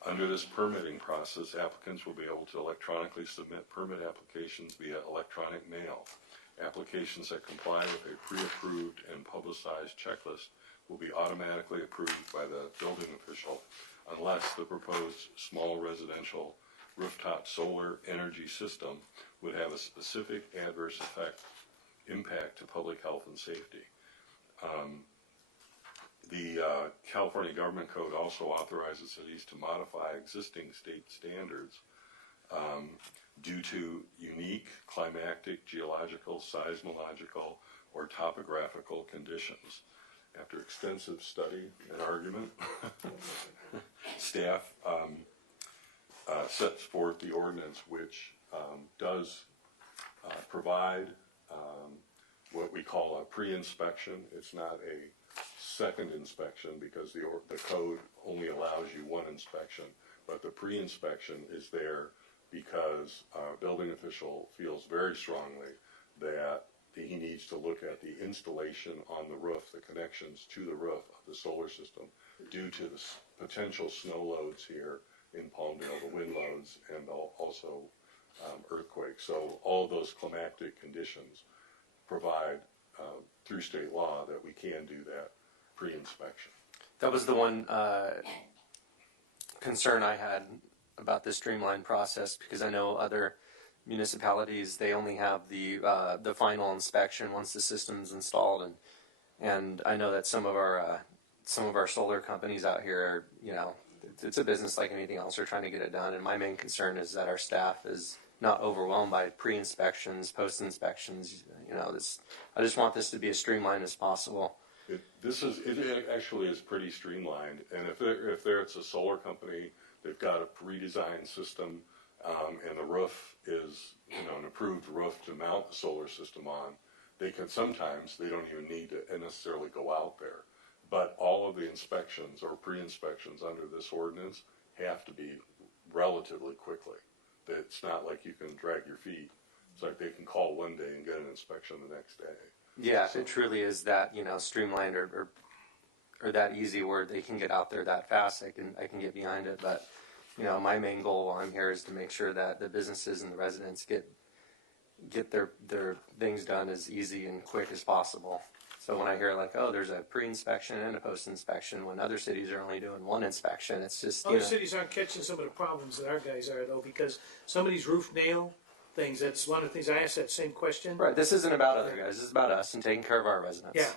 Under this permitting process, applicants will be able to electronically submit permit applications via electronic mail. Applications that comply with a pre-approved and publicized checklist will be automatically approved by the building official unless the proposed small residential rooftop solar energy system would have a specific adverse impact to public health and safety. The California Government Code also authorizes cities to modify existing state standards due to unique climatic, geological, seismological, or topographical conditions. After extensive study and argument, staff sets forth the ordinance, which does provide what we call a pre-inspection. It's not a second inspection because the code only allows you one inspection, but the pre-inspection is there because our building official feels very strongly that he needs to look at the installation on the roof, the connections to the roof of the solar system due to the potential snow loads here in Palmdale, the wind loads, and also earthquakes. So all those climatic conditions provide through state law that we can do that pre-inspection. That was the one concern I had about this streamlined process, because I know other municipalities, they only have the final inspection once the system's installed, and I know that some of our solar companies out here are, you know, it's a business like anything else. They're trying to get it done, and my main concern is that our staff is not overwhelmed by pre-inspections, post-inspections. You know, I just want this to be as streamlined as possible. It actually is pretty streamlined, and if it's a solar company, they've got a redesigned system, and the roof is, you know, an approved roof to mount the solar system on. They don't even need to necessarily go out there. But all of the inspections or pre-inspections under this ordinance have to be relatively quickly. It's not like you can drag your feet. It's like they can call one day and get an inspection the next day. Yeah, so, it truly is that, you know, streamlined or that easy where they can get out there that fast, I can get behind it. But, you know, my main goal while I'm here is to make sure that the businesses and the residents get their things done as easy and quick as possible. So when I hear like, oh, there's a pre-inspection and a post-inspection, when other cities are only doing one inspection, it's just, Other cities aren't catching some of the problems that our guys are, though, because some of these roof nail things, that's one of the things I asked that same question. Right, this isn't about other guys, this is about us and taking care of our residents. Yeah,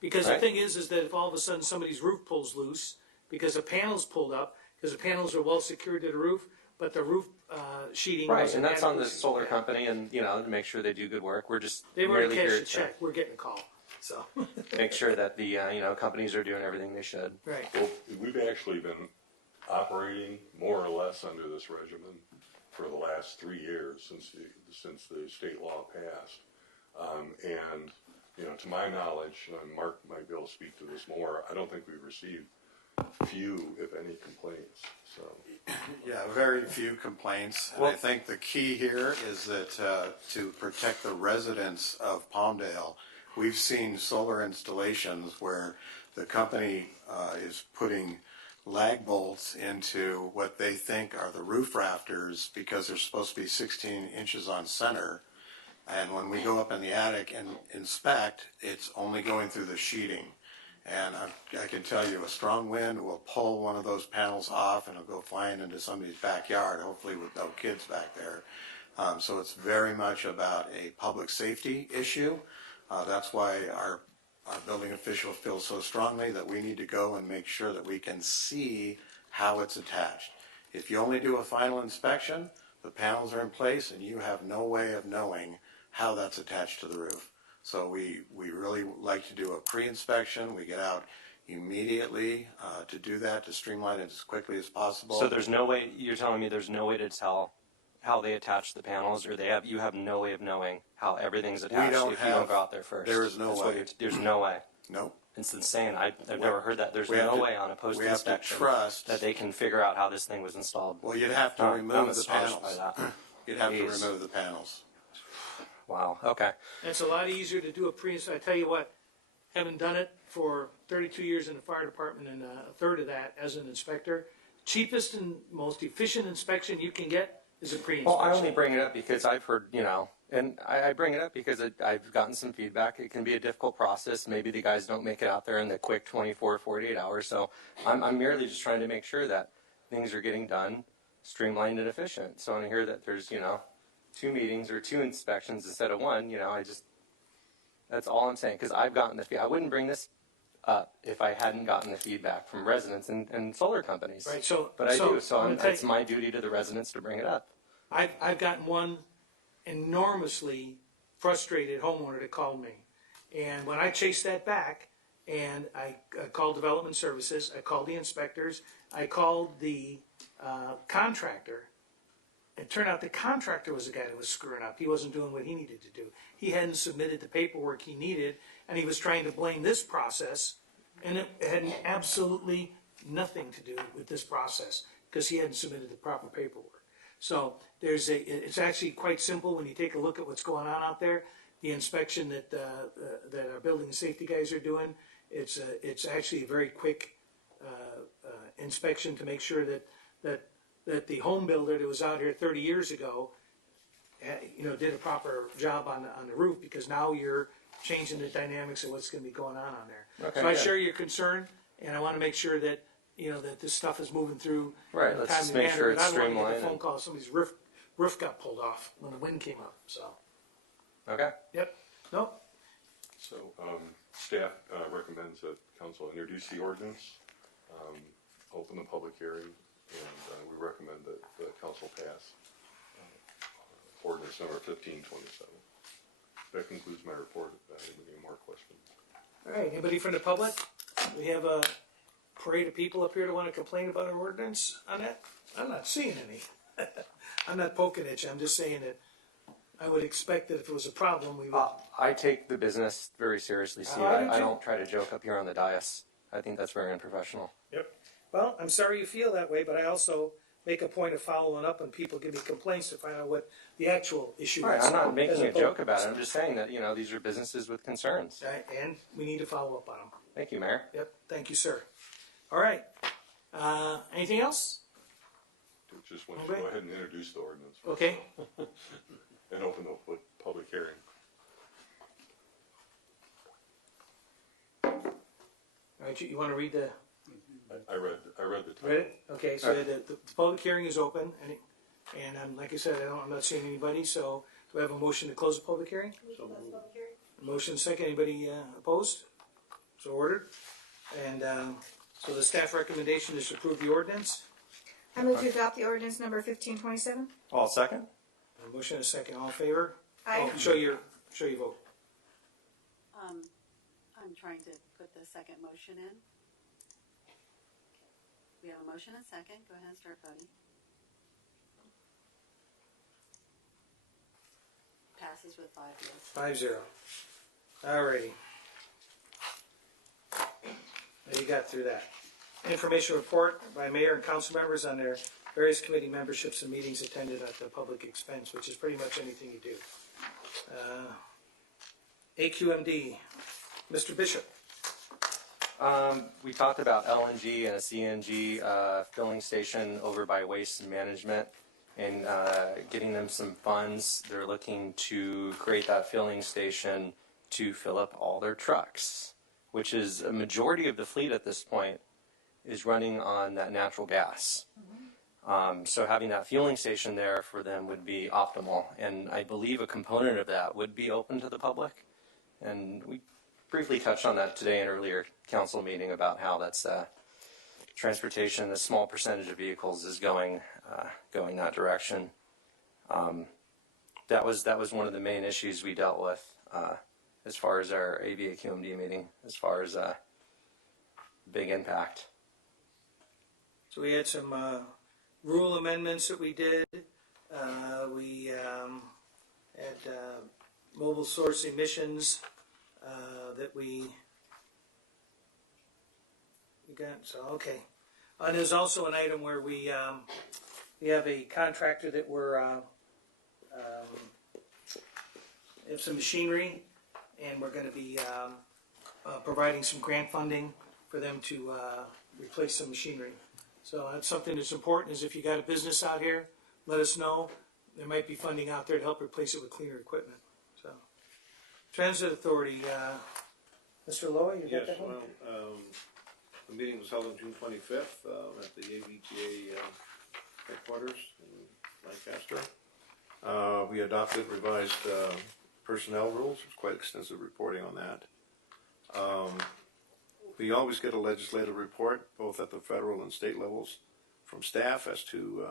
because right? The thing is that if all of a sudden somebody's roof pulls loose, because the panel's pulled up, because the panels are well secured to the roof, but the roof sheeting Right, wasn't and that's on the adequate. solar company, and, you know, to make sure they do good work. We're just They've already merely cashed here the to check, we're getting a call, so. make sure that the, you know, companies are doing everything they should. Right. Well, we've actually been operating more or less under this regimen for the last 3 years since the state law passed. And, you know, to my knowledge, and Mark might be able to speak to this more, I don't think we've received few, if any, complaints. So. Yeah, very few complaints. And I think the key here is that to protect the residents of Palmdale, we've seen solar installations where the company is putting lag bolts into what they think are the roof rafters because they're supposed to be 16 inches on center. And when we go up in the attic and inspect, it's only going through the sheeting. And I can tell you a strong wind will pull one of those panels off and it'll go flying into somebody's backyard, hopefully with no kids back there. So it's very much about a public safety issue. That's why our building officials feel so strongly that we need to go and make sure that we can see how it's attached. If you only do a final inspection, the panels are in place and you have no way of knowing how that's attached to the roof. So we really like to do a pre-inspection. We get out immediately to do that, to streamline it as quickly as possible. So there's no way, you're telling me there's no way to tell how they attach the panels, or you have no way of knowing how everything's attached if you don't go out there first? There is no way. There's no way. Nope. It's insane. I've never heard that. There's no way on a post-inspection trust that they can figure out how this thing was installed. Well, you'd have to remove the panels. By that. You'd have to remove the panels. Wow, okay. It's a lot easier to do a pre-inspection. I tell you what, having done it for 32 years in the fire department and a third of that as an inspector, cheapest and most efficient inspection you can get is a pre-inspection. Well, I only bring it up because I've heard, you know, and I bring it up because I've gotten some feedback. It can be a difficult process. Maybe the guys don't make it out there in the quick 24, 48 hours. So I'm merely just trying to make sure that things are getting done, streamlined and efficient. So when I hear that there's, you know, 2 meetings or 2 inspections instead of 1, you know, that's all I'm saying. Because I've gotten the feedback. I wouldn't bring this up if I hadn't gotten the feedback from residents and solar companies. Right, so I do. I'm gonna It's my duty to the residents to bring it up. I've gotten one enormously frustrated homeowner that called me. And when I chased that back, and I called development services, I called the inspectors, I called the contractor. It turned out the contractor was the guy that was screwing up. He wasn't doing what he needed to do. He hadn't submitted the paperwork he needed, and he was trying to blame this process, and it had absolutely nothing to do with this process because he hadn't submitted the proper paperwork. So it's actually quite simple when you take a look at what's going on out there. the inspection that our building and safety guys are doing. It's actually a very quick inspection to make sure that the home builder that was out here 30 years ago, did a proper job on the roof, because now you're changing the dynamics of what's going to be going on there. Okay, So I good. share your concern, and I want to make sure that that this stuff is moving through. Right, in a let's just timely make sure manner, it's but I don't want to streamlined get a phone and- call, somebody's roof got pulled off when the wind came up. So. Okay. Yep. Nope. So, staff recommends that council introduce the ordinance, open the public hearing, and we recommend that the council pass ordinance number 1527. That concludes my report. Anybody have more questions? All right, anybody from the public? We have a parade of people up here that want to complain about our ordinance on that? I'm not seeing any. I'm not poking at you, I'm just saying that I would expect that if it was a problem, we would. I take the business very seriously, Steve. I do I too. don't try to joke up here on the dais. I think that's very unprofessional. Yep. Well, I'm sorry you feel that way, but I also make a point of following up when people give me complaints to find out what the actual issue Right, is. I'm not as making a opposed- joke about it. I'm just saying that, these are businesses with concerns. Right, and we need to follow up on them. Thank you, Mayor. Yep, thank you, sir. All right. Anything else? Just want you to go ahead and introduce the ordinance. Okay. And open the public hearing. All right, you want to read the? I read the title. Read it? Okay, so the public hearing is open, and like I said, I'm not seeing anybody, so do I have a motion to close the public hearing? Motion second, anybody opposed? So ordered. And so the staff recommendation is to approve the ordinance. I move to adopt the ordinance number 1527. All second? A motion and a second, all in favor? Aye. Oh, show your vote. I'm trying to put the second motion in. We have a motion and second. Go ahead and start voting. Passes with 5 yes. 5-0. All righty. Now you got through that. Information report by mayor and council members on their various committee memberships and meetings attended at the public expense, which is pretty much anything you do. AQMD, Mr. Bishop. We talked about LNG and a CNG filling station over by Waste Management and getting them some funds. They're looking to create that filling station to fill up all their trucks, which is a majority of the fleet at this point is running on that natural gas. So having that fueling station there for them would be optimal. And I believe a component of that would be open to the public. And we briefly touched on that today in an earlier council meeting about how that's transportation, a small percentage of vehicles is going that direction. That was one of the main issues we dealt with as far as our AVAQMD meeting, as far as big impact. So we had some rule amendments that we did. We had mobile source emissions that we got. So okay. And there's also an item where we have a contractor that we're have some machinery, and we're going to be providing some grant funding for them to replace some machinery. So that's something that's important, is if you got a business out here, let us know. There might be funding out there to help replace it with cleaner equipment. So, Transit Authority, Mr. Lowy, you got Yes, that one? well, the meeting was held on June 25th at the AVTA headquarters in Lancaster. We adopted revised personnel rules. There's quite extensive reporting on that. We always get a legislative report, both at the federal and state levels, from staff as to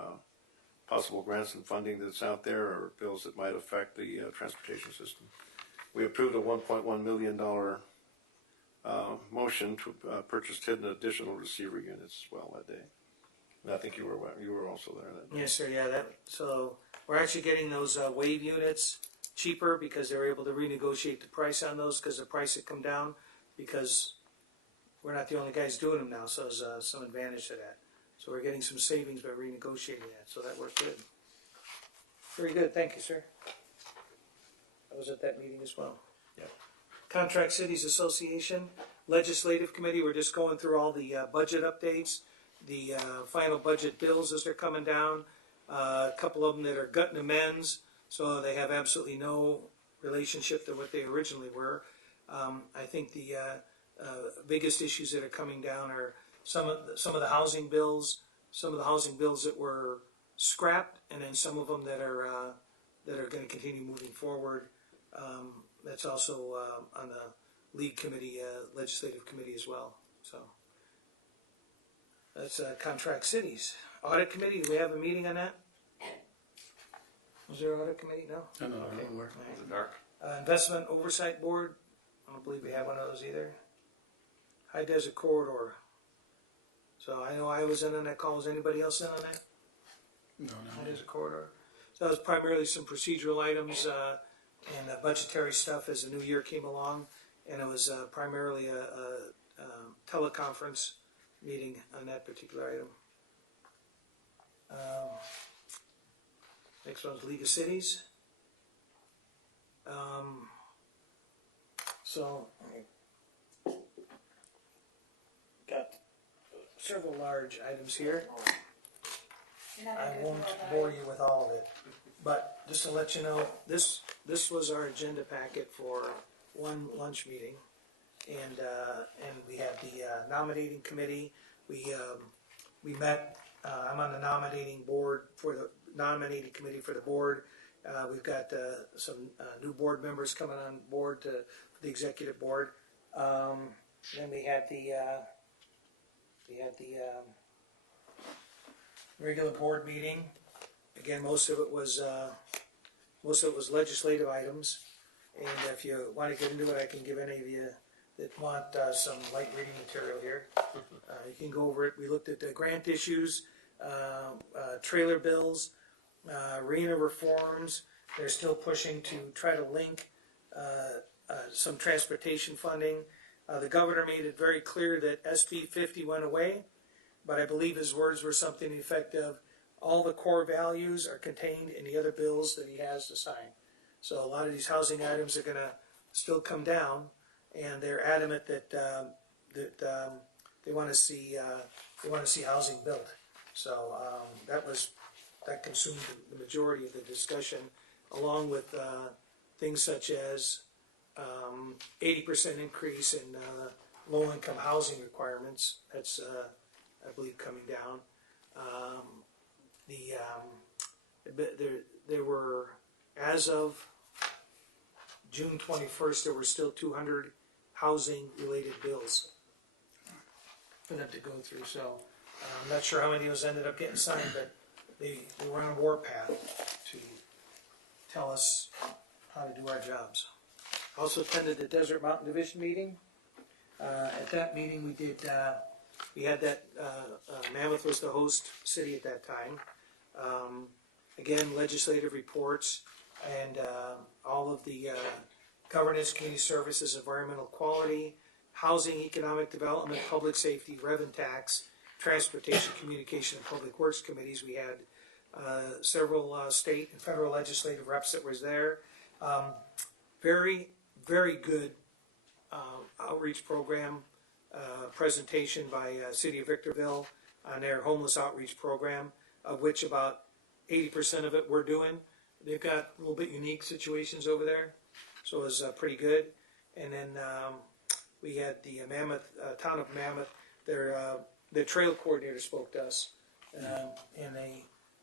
possible grants and funding that's out there or bills that might affect the transportation system. We approved a $1.1 million motion to purchase 10 additional receiver units as well that day. And I think you were also there that day. Yes, sir. Yeah. So we're actually getting those wave units cheaper because they're able to renegotiate the price on those because the price had come down because we're not the only guys doing them now. So there's some advantage to that. So we're getting some savings by renegotiating that. So that worked good. Very good. Thank you, sir. I was at that meeting as well. Yeah. Contract Cities Association, Legislative Committee, we're just going through all the budget updates, the final budget bills as they're coming down, a couple of them that are gut and amends, so they have absolutely no relationship to what they originally were. I think the biggest issues that are coming down are some of the housing bills, that were scrapped, and then some of them that are going to continue moving forward. That's also on the league committee, legislative committee as well. So that's contract cities. Audit committee, do we have a meeting on that? Was there an audit committee? No? No, Okay. no, Is it dark? Investment Oversight Board, I don't believe we have one of those either. High Desert Corridor. So I know I was in on that call. Was anybody else in on that? no. High Desert Corridor. So that was primarily some procedural items and budgetary stuff as the new year came along. And it was primarily a teleconference meeting on that particular item. Next one's League of Cities. So got several large items here. I won't bore you with all of it, but just to let you know, this was our agenda packet for one lunch meeting, and we had the nominating committee. We met. I'm on the nominating board for the nominating committee for the board. We've got some new board members coming on board to the executive board. Then we had the regular board meeting. Again, most of it was legislative items. And if you want to get into it, I can give any of you that want some light reading material here. You can go over it. We looked at the grant issues, trailer bills, arena reforms. They're still pushing to try to link some transportation funding. The governor made it very clear that SB 50 went away, but I believe his words were something to the effect of all the core values are contained in the other bills that he has to sign. So a lot of these housing items are going to still come down, and they're adamant that they want to see housing built. So that consumed the majority of the discussion, along with things such as 80% increase in low-income housing requirements. That's I believe coming down. There were, as of June 21st, there were still 200 housing-related bills for them to go through. So I'm not sure how many of those ended up getting signed, but they were on a warpath to tell us how to do our jobs. Also attended the Desert Mountain Division meeting. At that meeting, we had that Mammoth was the host city at that time. Again, legislative reports and all of the governance, community services, environmental quality, housing, economic development, public safety, rev and tax, transportation, communication, and public works committees. We had several state and federal legislative reps that was there. Very, very good outreach program presentation by City of Victorville on their homeless outreach program, of which about 80% of it we're doing. They've got a little bit unique situations over there, so it was pretty good. And then we had the Mammoth, town of Mammoth, their trail coordinator spoke to us, and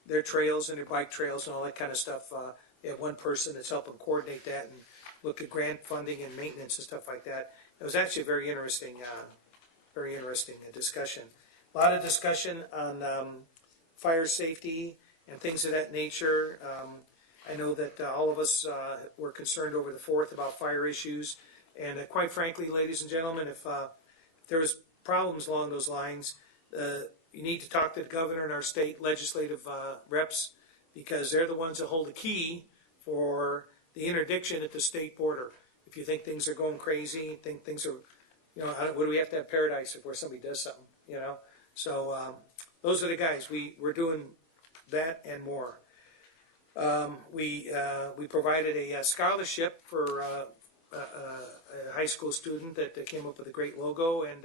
their trails and their bike trails and all that kind of stuff. They have one person that's helping coordinate that and look at grant funding and maintenance and stuff like that. It was actually a very interesting discussion. A lot of discussion on fire safety and things of that nature. I know that all of us were concerned over the 4th about fire issues, and quite frankly, ladies and gentlemen, if there was problems along those lines, you need to talk to the governor and our state legislative reps, because they're the ones that hold the key for the interdiction at the state border. If you think things are going crazy, think things are, what do we have to have paradise before somebody does something, So those are the guys. We're doing that and more. We provided a scholarship for a high school student that came up with a great logo and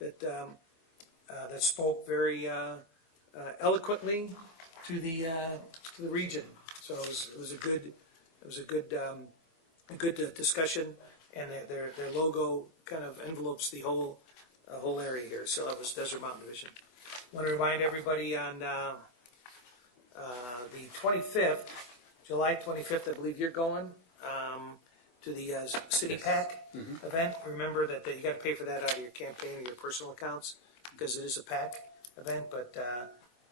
that spoke very eloquently to the region. So it was a good discussion, and their logo kind of envelopes the whole area here. So that was Desert Mountain Division. I want to remind everybody on the 25th, July 25th, I believe you're going to the City PAC event. Remember that you got to pay for that out of your campaign or your personal accounts because it is a PAC event, but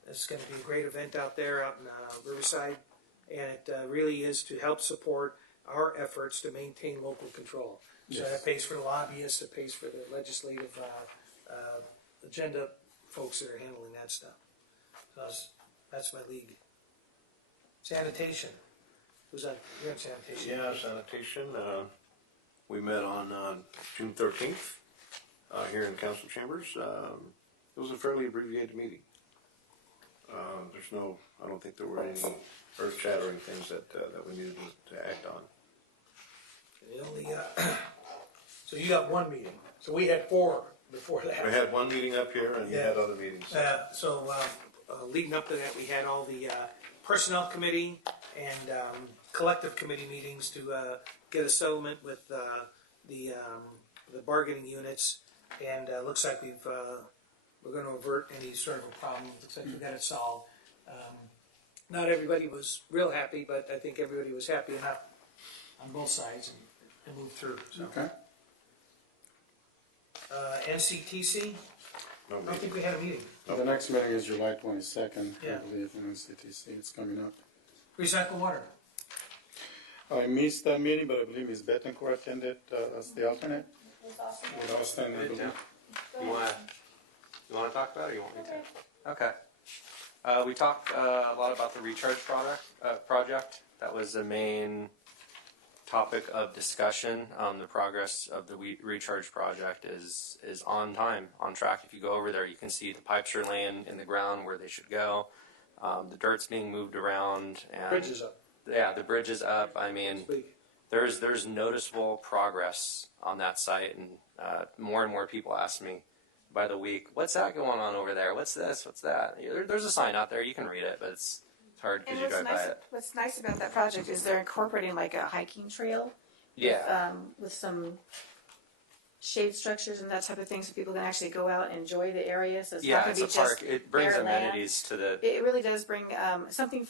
it's going to be a great event out there out in Riverside, and it really is to help support our efforts to maintain local control. So that pays for the lobbyists, it pays for the legislative agenda folks that are handling that stuff. So that's my league. Sanitation. Who's that? You're in sanitation. Yeah, sanitation. We met on June 13th here in council chambers. It was a fairly abbreviated meeting. I don't think there were any earth-shattering things that we needed to act on. The only, so you got one meeting. So we had 4 before that. We had one meeting up here and we had other meetings. Leading up to that, we had all the personnel committee and collective committee meetings to get a settlement with the bargaining units, and looks like we're going to avert any sort of a problem. Looks like we got it solved. Not everybody was real happy, but I think everybody was happy enough on both sides and moved through. So. Okay. NCTC? I don't think we had a meeting. The next meeting is July 22nd, Yeah. I believe, in CTC. It's coming up. Recycle water. I missed that meeting, but I believe Ms. Betancourt attended as the alternate. With Austin, I believe. You want to talk about it, or you want me to? Okay. We talked a lot about the recharge project. That was the main topic of discussion. The progress of the recharge project is on time, on track. If you go over there, you can see the pipes are laying in the ground where they should go. The dirt's being moved around. And Bridge is up. Yeah, the bridge is up. I mean, there's noticeable progress on that site, and more and more people ask me by the week, what's that going on over there? What's this? What's that? There's a sign out there. You can read it, but it's hard because you drive by it. What's nice about that project is they're incorporating like a hiking trail. Yeah. With some shade structures and that type of thing, so people can actually go out and enjoy the area. So it's not going to be it's a park. just It brings bare land. amenities to the. It really does bring something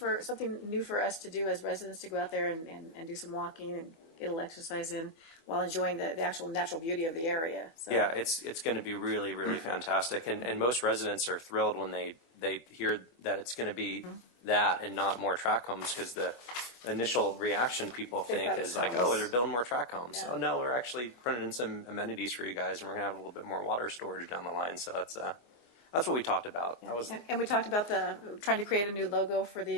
new for us to do as residents, to go out there and do some walking and get a little exercise in while enjoying the actual natural beauty of the area. So. Yeah, it's going to be really, really fantastic, and most residents are thrilled when they hear that it's going to be that and not more track homes, because the initial reaction people think is like, oh, they're building more track homes. Yeah. Oh no, we're actually putting in some amenities for you guys, and we're going to have a little bit more water storage down the line. So that's what we talked about. Yeah. And we talked about trying to create a new logo for the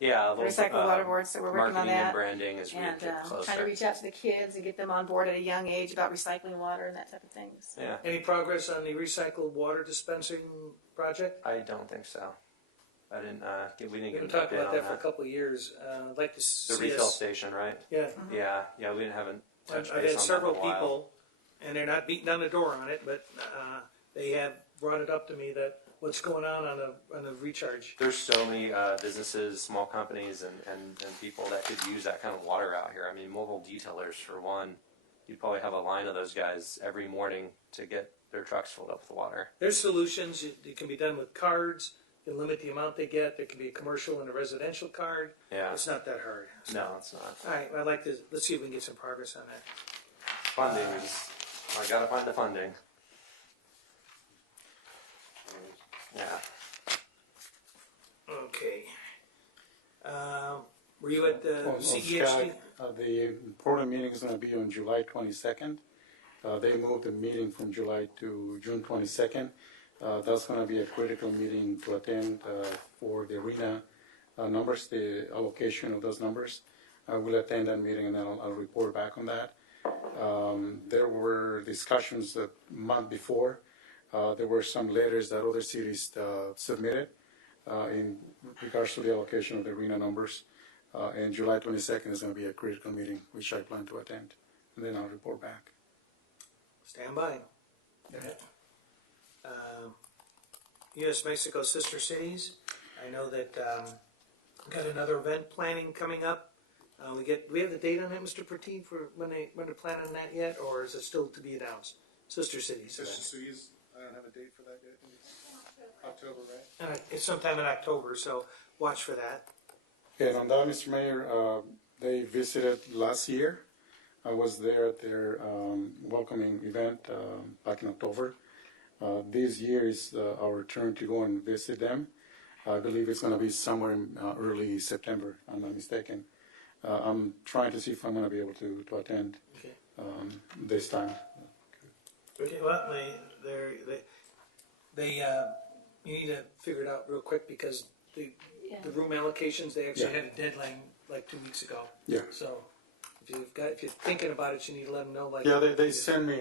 little, recycled water board. So we're working on that. Marketing and branding is really closer. Trying to reach out to the kids and get them on board at a young age about recycling water and that type of thing. So. Yeah. Any progress on the recycled water dispensing project? I don't think so. I didn't. We didn't We've been get an talking update about on that for a couple of years. I'd like to see the refill station, right? Yeah. Yeah. We haven't touched I've base had on several that in a while. people, and they're not beating down the door on it, but they have brought it up to me that what's going on a recharge. There's so many businesses, small companies, and people that could use that kind of water out here. I mean, mobile detailers, for one. You'd probably have a line of those guys every morning to get their trucks filled up with water. There's solutions. It can be done with cards. You can limit the amount they get. There can be a commercial and a residential card. Yeah. It's not that hard. So. No, it's not. All right. I'd like to, let's see if we can get some progress on that. Funding I gotta find the funding. Yeah. Okay. Were you at the CEHD? Scott, the important meeting is going to be on July 22nd. They moved the meeting from July to June 22nd. That's going to be a critical meeting to attend for the arena numbers, the allocation of those numbers. I will attend that meeting and then I'll report back on that. There were discussions the month before. There were some letters that other cities submitted in regards to the allocation of the arena numbers. And July 22nd is going to be a critical meeting, which I plan to attend. And then I'll report back. Stand by. U.S.-Mexico sister cities. I know that we've got another event planning coming up. We have the date on that, Mr. Pertine, for when they're planning that yet, or is it still to be announced? Sister cities. Sister cities, I don't have a date for that yet. October, right? It's sometime in October, so watch for that. And on that, Mr. Mayor, they visited last year. I was there at their welcoming event back in October. This year is our turn to go and visit them. I believe it's going to be somewhere in early September, if I'm not mistaken. I'm trying to see if I'm going to be able to attend this time. Okay, well, you need to figure it out real quick because the room allocations, they actually had a deadline like 2 weeks ago. Yeah. So if you're thinking about it, you need to let them know. Like, yeah, they sent me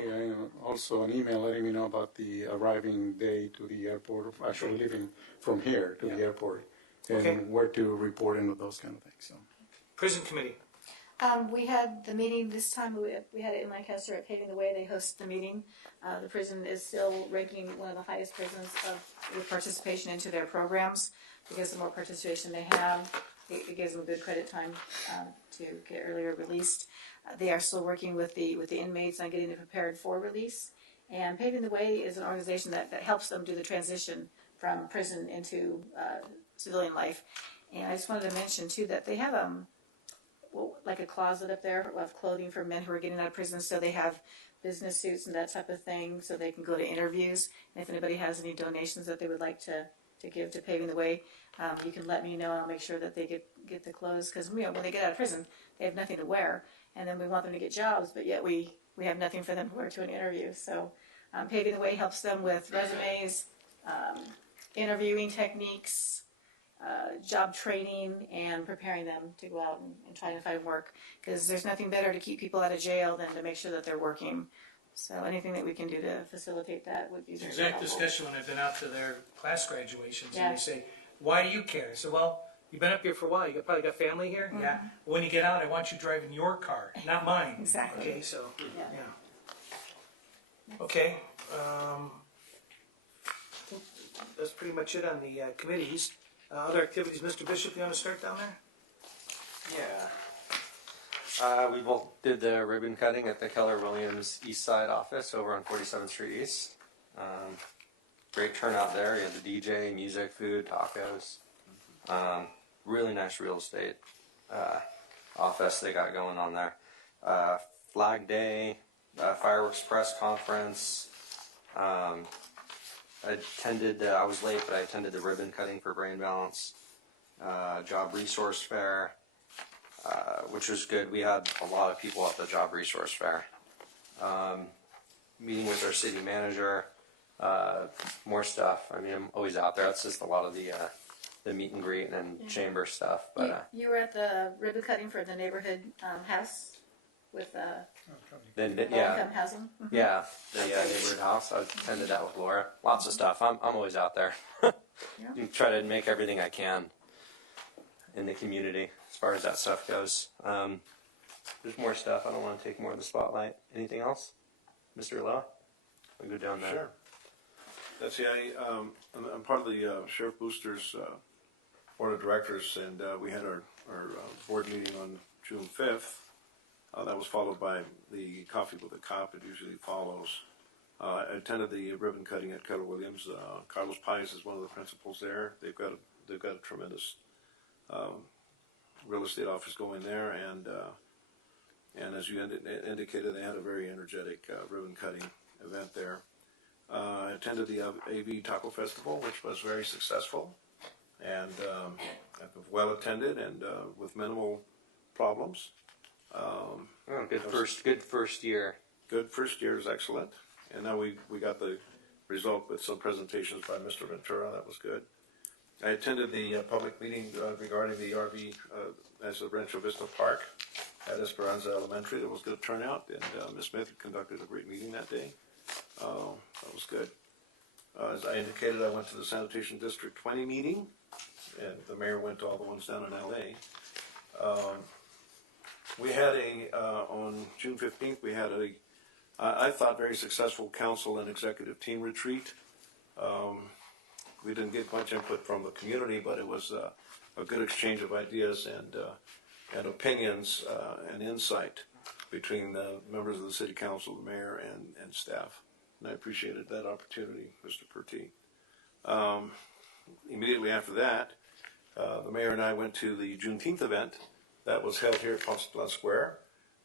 also an email letting me know about the arriving day to the airport, of actually leaving from here to the airport, and where to report into those kind of things. So. Prison committee. We had the meeting this time. We had it in Lancaster at Paving the Way. They hosted the meeting. The prison is still ranking one of the highest prisons with participation into their programs, because the more participation they have, it gives them good credit time to get earlier released. They are still working with the inmates on getting them prepared for release. And Paving the Way is an organization that helps them do the transition from prison into civilian life. And I just wanted to mention too that they have like a closet up there of clothing for men who are getting out of prison. So they have business suits and that type of thing, so they can go to interviews. And if anybody has any donations that they would like to give to Paving the Way, you can let me know, and I'll make sure that they get the clothes, because when they get out of prison, they have nothing to wear, and then we want them to get jobs, but yet we have nothing for them to wear to an interview. So Paving the Way helps them with resumes, interviewing techniques, job training, and preparing them to go out and try to find work, because there's nothing better to keep people out of jail than to make sure that they're working. So anything that we can do to facilitate that would be very Exact helpful. discussion when I've been out to their class graduations, Yeah. and they say, "Why do you care?" I said, "Well, you've been up here for a while. You probably got family here." Mhm. Yeah. When you get out, I want you driving your car, not mine. Exactly. Okay, so Yeah. Okay. I think that's pretty much it on the committees. Other activities, Mr. Bishop, you want to start down there? Yeah. We both did the ribbon cutting at the Keller Williams East Side office over on 47th Street East. Great turnout there. You had the DJ, music, food, tacos. Really nice real estate office they got going on there. Flag Day, fireworks press conference. I was late, but I attended the ribbon cutting for Brain Balance. Job resource fair, which was good. We had a lot of people at the job resource fair. Meeting with our city manager, more stuff. I mean, I'm always out there. It's just a lot of the meet and greet and chamber stuff. But You were at the ribbon cutting for the neighborhood house with low-income housing. Mm-hmm. Yeah, the neighborhood house. I attended that with Laura. Lots of stuff. I'm always out there. You try to make everything I can in the community as far as that stuff goes. There's more stuff. I don't want to take more of the spotlight. Anything else, Mr. Loa? We go down there. Sure. That's I'm part of the Sheriff Boosters Board of Directors, and we had our board meeting on June 5th. That was followed by the Coffee with a Cop. It usually follows. I attended the ribbon cutting at Keller Williams. Carlos Pies is one of the principals there. They've got a tremendous real estate office going there, and as you indicated, they had a very energetic ribbon cutting event there. I attended the AV Taco Festival, which was very successful and well attended and with minimal problems. Good first year. Good first year is excellent, and now we got the result with some presentations by Mr. Ventura. That was good. I attended the public meeting regarding the RV as a Rancho Vista Park at Esperanza Elementary. There was good turnout, and Ms. Smith conducted a great meeting that day. That was good. As I indicated, I went to the Sanitation District 20 meeting, and the mayor went to all the ones down in LA. We had on June 15th, we had I thought, very successful council and executive team retreat. We didn't get much input from the community, but it was a good exchange of ideas and opinions and insight between the members of the city council, the mayor, and staff. And I appreciated that opportunity, Mr. Pertee. Immediately after that, the mayor and I went to the Juneteenth event that was held here at Palmdale Square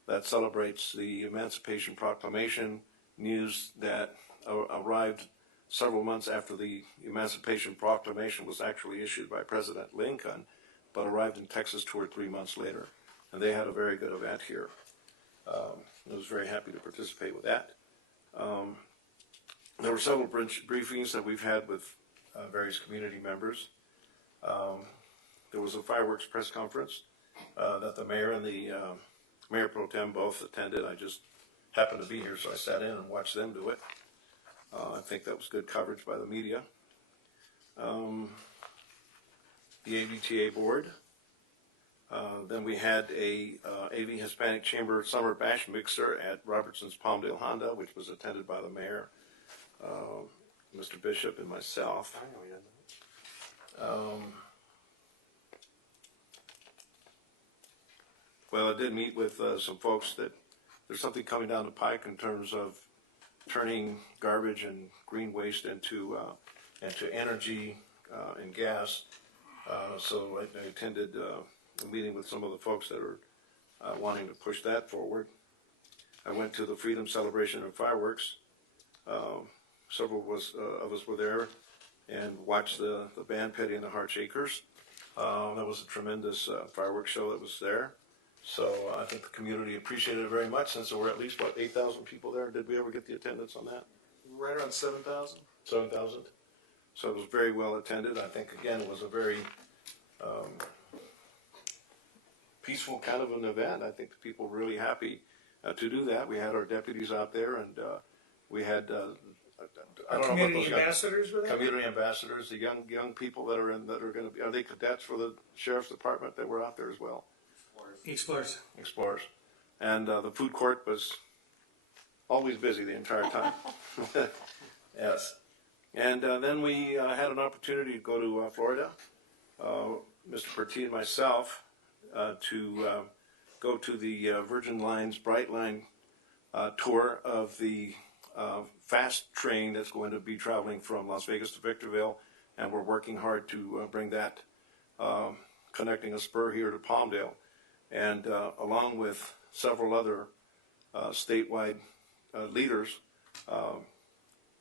that celebrates the Emancipation Proclamation news that arrived several months after the Emancipation Proclamation was actually issued by President Lincoln, but arrived in Texas 2 or 3 months later. And they had a very good event here. I was very happy to participate with that. There were several briefings that we've had with various community members. There was a fireworks press conference that the mayor and the Mayor Pro Tem both attended. I just happened to be here, so I sat in and watched them do it. I think that was good coverage by the media. The AVTA board. Then we had a AV Hispanic Chamber Summer Bash Mixer at Robertson's Palmdale Honda, which was attended by the mayor, Mr. Bishop, and myself. Well, I did meet with some folks that there's something coming down the pike in terms of turning garbage and green waste into energy and gas. So I attended a meeting with some of the folks that are wanting to push that forward. I went to the Freedom Celebration of Fireworks. Several of us were there and watched the band Petty and the Heartshakers. That was a tremendous fireworks show that was there. So I think the community appreciated it very much, since there were at least, 8,000 people there. Did we ever get the attendance on that? Right around 7,000. 7,000. So it was very well attended. I think, again, it was a very peaceful kind of an event. I think the people were really happy to do that. We had our deputies out there, and we had I don't know about community those ambassadors were there? community ambassadors, the young people that are going to be. Are they cadets for the sheriff's department that were out there as well? Explorers. And the food court was always busy the entire time. Yes. And then we had an opportunity to go to Florida, Mr. Pertee and myself, to go to the Virgin Line's Bright Line tour of the fast train that's going to be traveling from Las Vegas to Victorville, and we're working hard to bring that, connecting a spur here to Palmdale. And along with several other statewide leaders,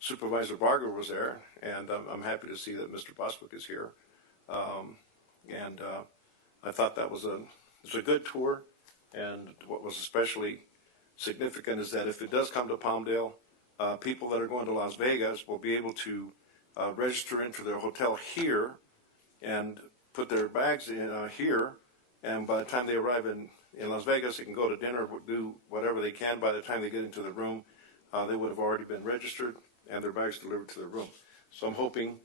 Supervisor Barger was there, and I'm happy to see that Mr. Boswick is here. And I thought that was a good tour, and what was especially significant is that if it does come to Palmdale, people that are going to Las Vegas will be able to register into their hotel here and put their bags in here. And by the time they arrive in Las Vegas, they can go to dinner, do whatever they can. By the time they get into the room, they would have already been registered and their bags delivered to their room. So I'm hoping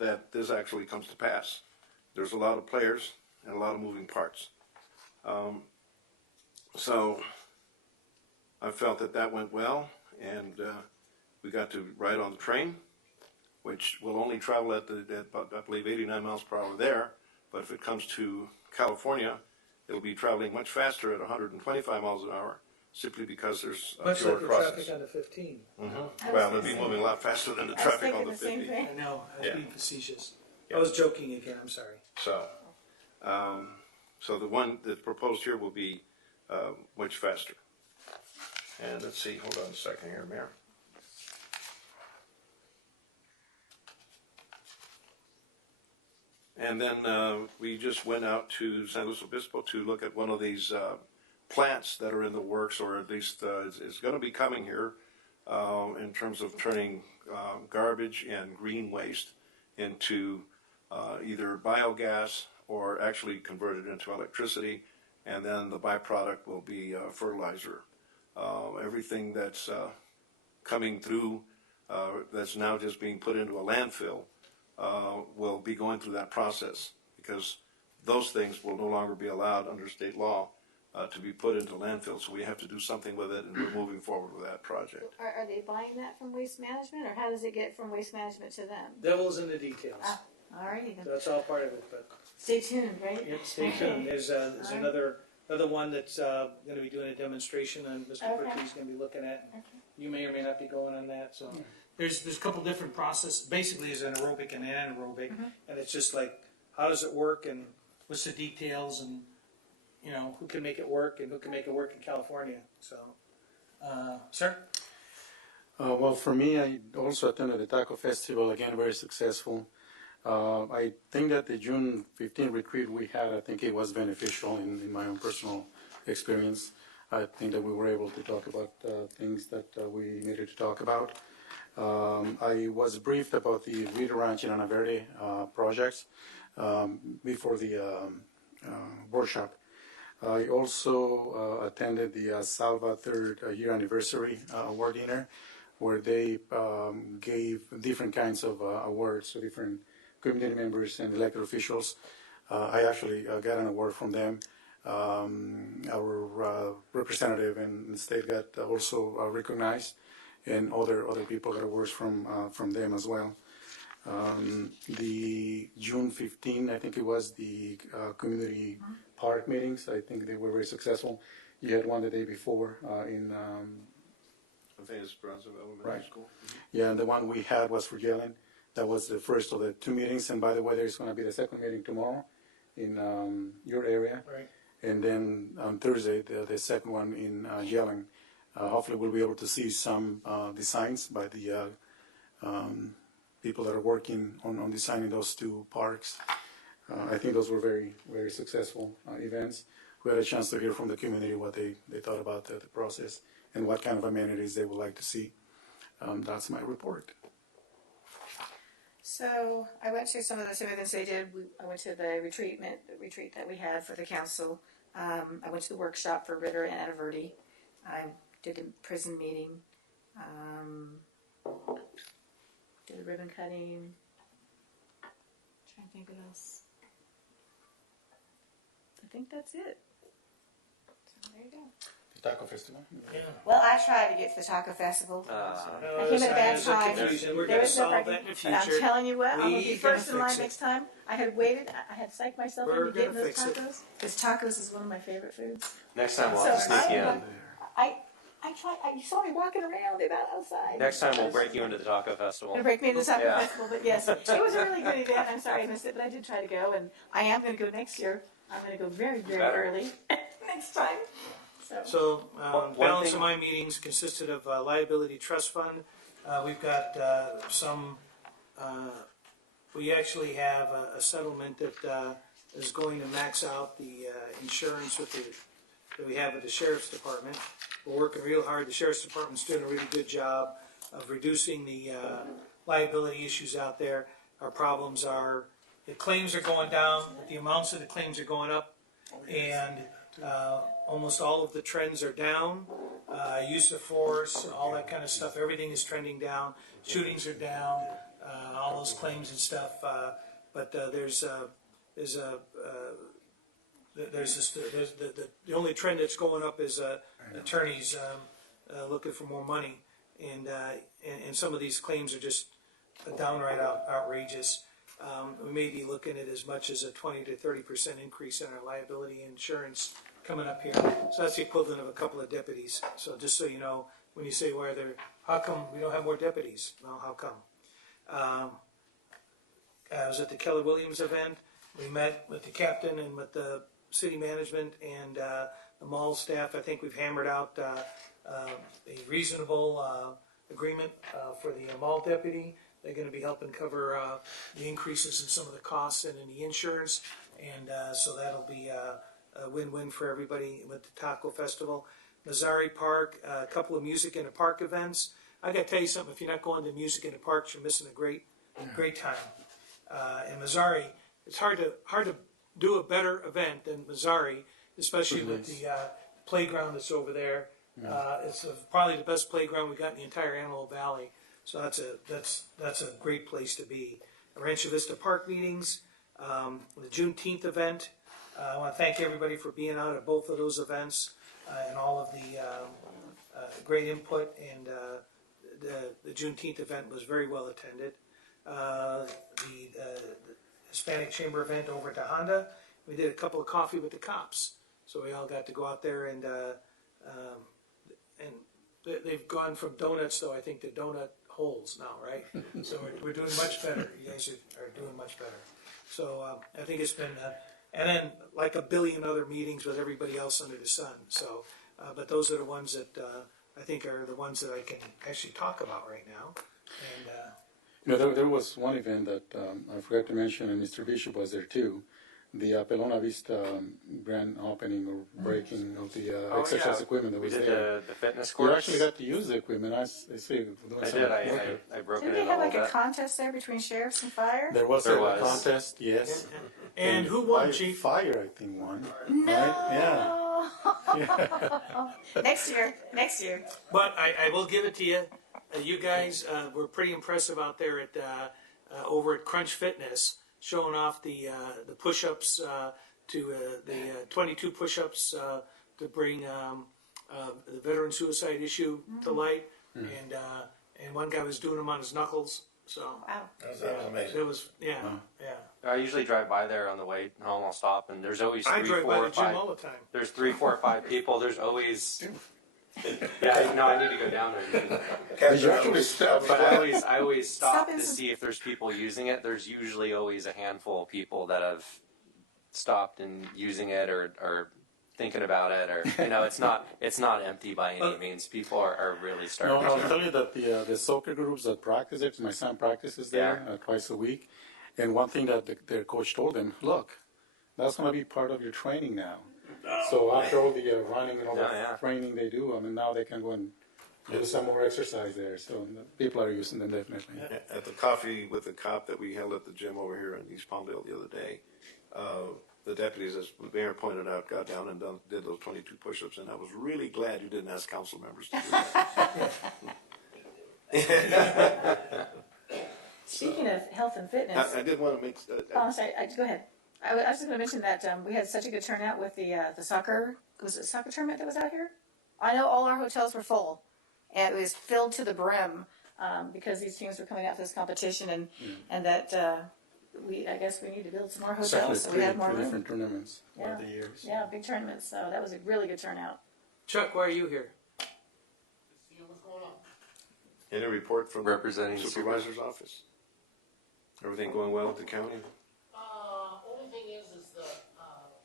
that this actually comes to pass. There's a lot of players and a lot of moving parts. So I felt that went well, and we got to ride on the train, which will only travel at I believe 89 miles per hour there. But if it comes to California, it'll be traveling much faster at 125 miles an hour, simply because there's Much fewer like the crossings. traffic on the 15. Mm-hmm. Well, it'll be moving a lot faster than the traffic on the 15. I know, I was Yeah. being facetious. Yeah. I was joking again, I'm sorry. So, so the one that's proposed here will be much faster. And let's see, hold on a second here, Mayor. And then we just went out to San Luis Obispo to look at one of these plants that are in the works, or at least is going to be coming here in terms of turning garbage and green waste into either biogas or actually converted into electricity, and then the byproduct will be fertilizer. Everything that's coming through that's now just being put into a landfill will be going through that process, because those things will no longer be allowed under state law to be put into landfill. So we have to do something with it, and we're moving forward with that project. Are they buying that from Waste Management, or how does it get from Waste Management to them? Devil's in the details. Alrighty then. So that's all part of it, but. Stay tuned, right? Yep, stay tuned. There's another one that's gonna be doing a demonstration, and Mr. Perttee's gonna be looking at. You may or may not be going on that, so. There's a couple different processes. Basically, there's an aerobic and anaerobic, and it's just like, how does it work, and what's the details, and, you know, who can make it work, and who can make it work in California, so. Sir? Well, for me, I also attended the Taco Festival, again, very successful. I think that the June 15 retreat we had, I think it was beneficial in my own personal experience. I think that we were able to talk about things that we needed to talk about. I was briefed about the Reader Ranch in Ana Verde projects before the workshop. I also attended the Salva third year anniversary award dinner, where they gave different kinds of awards to different community members and elected officials. I actually got an award from them. Our representative in the state got also recognized, and other people got awards from them as well. The June 15, I think it was, the community park meetings. I think they were very successful. You had one the day before in. I think it's Brownsville Elementary School. Yeah, and the one we had was for Yellen. That was the first of the two meetings, and by the way, there's going to be the second meeting tomorrow in your area. Right. And then on Thursday, the second one in Yellen. Hopefully we'll be able to see some designs by the people that are working on designing those two parks. I think those were very, very successful events. We had a chance to hear from the community what they thought about the process and what kind of amenities they would like to see. That's my report. So I went to some of the events they did. I went to the retreat that we had for the council. I went to the workshop for Ritter and Ana Verde. I did a prison meeting. Did a ribbon cutting. Trying to think what else. I think that's it. So there you go. The Taco Festival? Yeah. Well, I tried to get to the Taco Festival. I came at a bad time. We're going to solve that in the future. But I'm telling you what, I'm going to be We first in gonna line fix it. next time. I had waited, I had psyched myself We're into getting gonna those fix it. tacos. Because tacos is one of my favorite foods. Next time we'll have to sneak you in. I tried, you saw me walking around outside. Next time we'll break you into the Taco Festival. Gonna break me into the Taco Yeah. Festival, but yes, it was a really good event. I'm sorry I missed it, but I did try to go, and I am going to go next year. I'm going to go very, very Better. early next time. So, One balance thing- of my meetings consisted of liability trust fund. We've got we actually have a settlement that is going to max out the insurance that we have with the Sheriff's Department. We're working real hard. The Sheriff's Department's doing a really good job of reducing the liability issues out there. Our problems are, the claims are going down, but the amounts of the claims are going up, and almost all of the trends are down. Use of force, all that kind of stuff, everything is trending down. Shootings are down, all those claims and stuff. But the only trend that's going up is attorneys looking for more money, and some of these claims are just downright outrageous. We may be looking at as much as a 20 to 30% increase in our liability insurance coming up here. So that's the equivalent of a couple of deputies. So just so you know, when you say how come we don't have more deputies? Well, how come? I was at the Keller Williams event. We met with the captain and with the city management and the mall staff. I think we've hammered out a reasonable agreement for the mall deputy. They're going to be helping cover the increases in some of the costs and in the insurance, and so that'll be a win-win for everybody with the Taco Festival. Mazzari Park, a couple of Music in the Park events. I got to tell you something, if you're not going to Music in the Parks, you're missing a great time. And Mazzari, it's hard to do a better event than Mazzari, especially with the playground that's over there. It's probably the best playground we got in the entire Antelope Valley. So that's a great place to be. Rancho Vista Park meetings. The Juneteenth event, I want to thank everybody for being out at both of those events and all of the great input. And the Juneteenth event was very well attended. The Hispanic Chamber event over at Honda, we did a couple of coffee with the cops. So we all got to go out there and they've gone from donuts, though, I think, to donut holes now, right? So we're doing much better. You guys are doing much better. So I think it's been, and then like a billion other meetings with everybody else under the sun. So, but those are the ones that I think are the ones that I can actually talk about right now. And there was one event that I forgot to mention, and Mr. Bishop was there too. The Pelona Vista grand opening or breaking of the exercise equipment that was there. The fitness course. You actually got to use the equipment. I see you doing I some did. work. I broke Did it they in a have little like a bit. contest there between sheriffs and fire? There was a contest, yes. And who won, Chief? Fire, I think, won. No. Right? Yeah. Next year. But I will give it to you. You guys were pretty impressive out there at over at Crunch Fitness, showing off the push-ups to the 22 push-ups to bring the veteran suicide issue to light, and one guy was doing them on his knuckles. So wow, that was amazing. It was yeah. I usually drive by there on the way home. I'll stop, and there's always I 3, drive 4, by or the gym 5. all the time. There's 3, 4, or 5 people. There's always. Yeah, no, I need to go down there. But I always stop to see if there's people using it. There's usually always a handful of people that have stopped and using it or thinking about it, or it's not empty by any means. People are really starting. No, I'll tell you that the soccer groups that practice it, my son practices there twice a week, and one thing that their coach told them, look, that's going to be part of your training now. So after all the running and all the training they do, I mean, now they can go and do some more exercise there. So people are using them definitely. At the coffee with the cop that we held at the gym over here in East Palmdale the other day, the deputies, as the mayor pointed out, got down and did those 22 push-ups, and I was really glad you didn't ask council members to do that. Speaking of health and fitness, I did want to make. I'm sorry. Go ahead. I was just going to mention that we had such a good turnout with the soccer. Was it a soccer tournament that was out here? I know all our hotels were full, and it was filled to the brim because these teams were coming out to this competition, and that I guess we need to build some more hotels so we have more room. Different tournaments over the years. Yeah, big tournaments. So that was a really good turnout. Chuck, why are you here? What's going on? Any report from representing the supervisor's office? Everything going well with the county? Only thing is that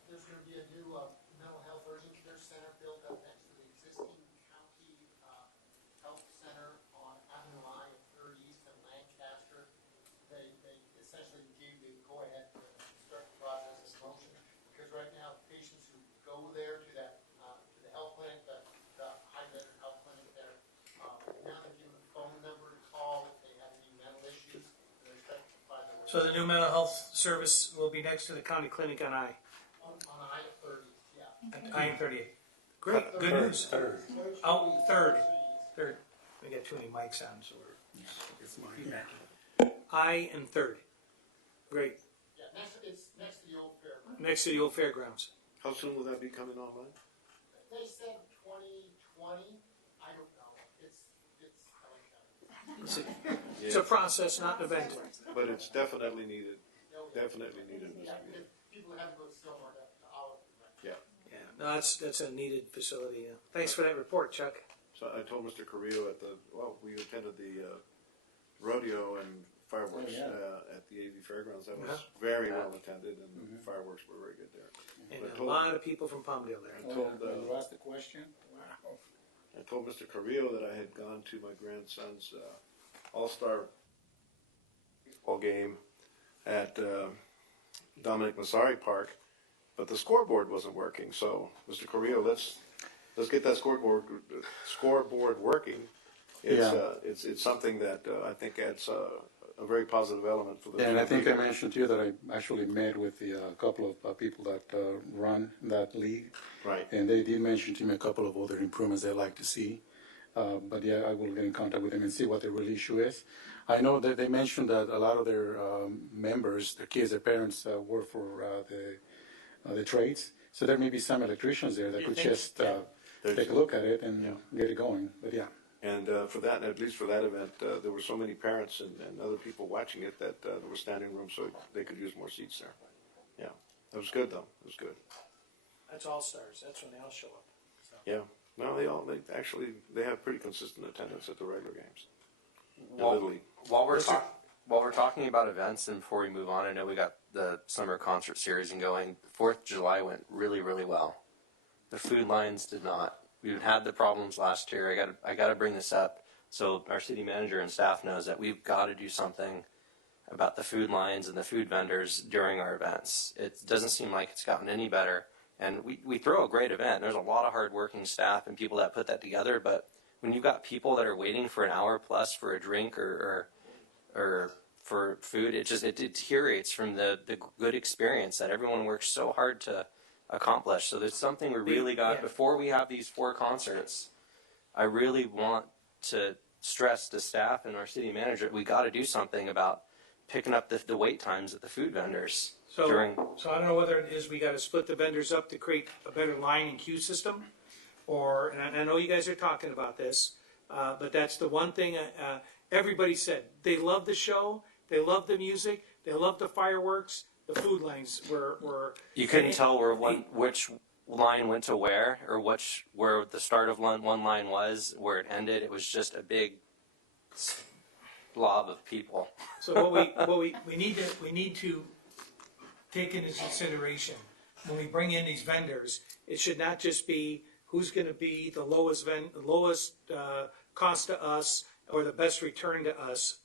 there's going to be a new mental health urgent care center built up next to the existing county health center on Avenue I at 3rd East and Lancaster. They essentially gave the go-ahead to start the process in motion, because right now patients who go there to that to the health clinic, the high-level health clinic there, now they're given a phone number to call if they have any mental issues. So the new mental health service will be next to the county clinic on I. On I-30, yeah. I and 38. Great, good news. Oh, third. We got too many mics on, so we're. I and 30. Great. Yeah, it's next to the old fairgrounds. Next to the old fairgrounds. How soon will that be coming online? They said 2020. I don't know. It's a process, not an event. But it's definitely needed. Definitely needed. People have to go to Stillwater to Olive. Yeah. Yeah. No, that's a needed facility. Yeah. Thanks for that report, Chuck. So I told Mr. Carrillo we attended the rodeo and fireworks at the AV Fairgrounds. That was very well attended, and fireworks were very good there. And a lot of people from Palmdale there. You asked the question? Wow. I told Mr. Carrillo that I had gone to my grandson's all-star baseball game at Dominic Massari Park, but the scoreboard wasn't working. So, Mr. Carrillo, let's get that scoreboard working. It's something that I think adds a very positive element for the. And I think I mentioned to you that I actually met with a couple of people that run that league. Right. And they did mention to me a couple of other improvements they'd like to see. But yeah, I will get in contact with them and see what the real issue is. I know that they mentioned that a lot of their members, their kids, their parents work for the trades. So there may be some electricians there that You could think? just There's- take a look at it and get it going. But yeah. And for that, at least for that event, there were so many parents and other people watching it that there was standing room so they could use more seats there. Yeah, it was good though. It was good. That's all stars. That's when they all show up. So. Yeah. No, they have pretty consistent attendance at the regular games. While we're talking about events, and before we move on, I know we got the summer concert series and going. 4th of July went really, really well. The food lines did not. We had the problems last year. I got to bring this up so our city manager and staff knows that we've got to do something about the food lines and the food vendors during our events. It doesn't seem like it's gotten any better. And we throw a great event. There's a lot of hardworking staff and people that put that together. But when you've got people that are waiting for an hour plus for a drink or for food, it deteriorates from the good experience that everyone works so hard to accomplish. So there's something we really got before we have these 4 concerts. I really want to stress to staff and our city manager, we got to do something about picking up the wait times at the food vendors. So I don't know whether it is we got to split the vendors up to create a better line and queue system, or, and I know you guys are talking about this, but that's the one thing everybody said. They love the show, they love the music, they love the fireworks. The food lines were you couldn't tell which line went to where, or where the start of one line was, where it ended. It was just a big blob of people. So we need to take into consideration when we bring in these vendors. It should not just be who's going to be the lowest cost to us or the best return to us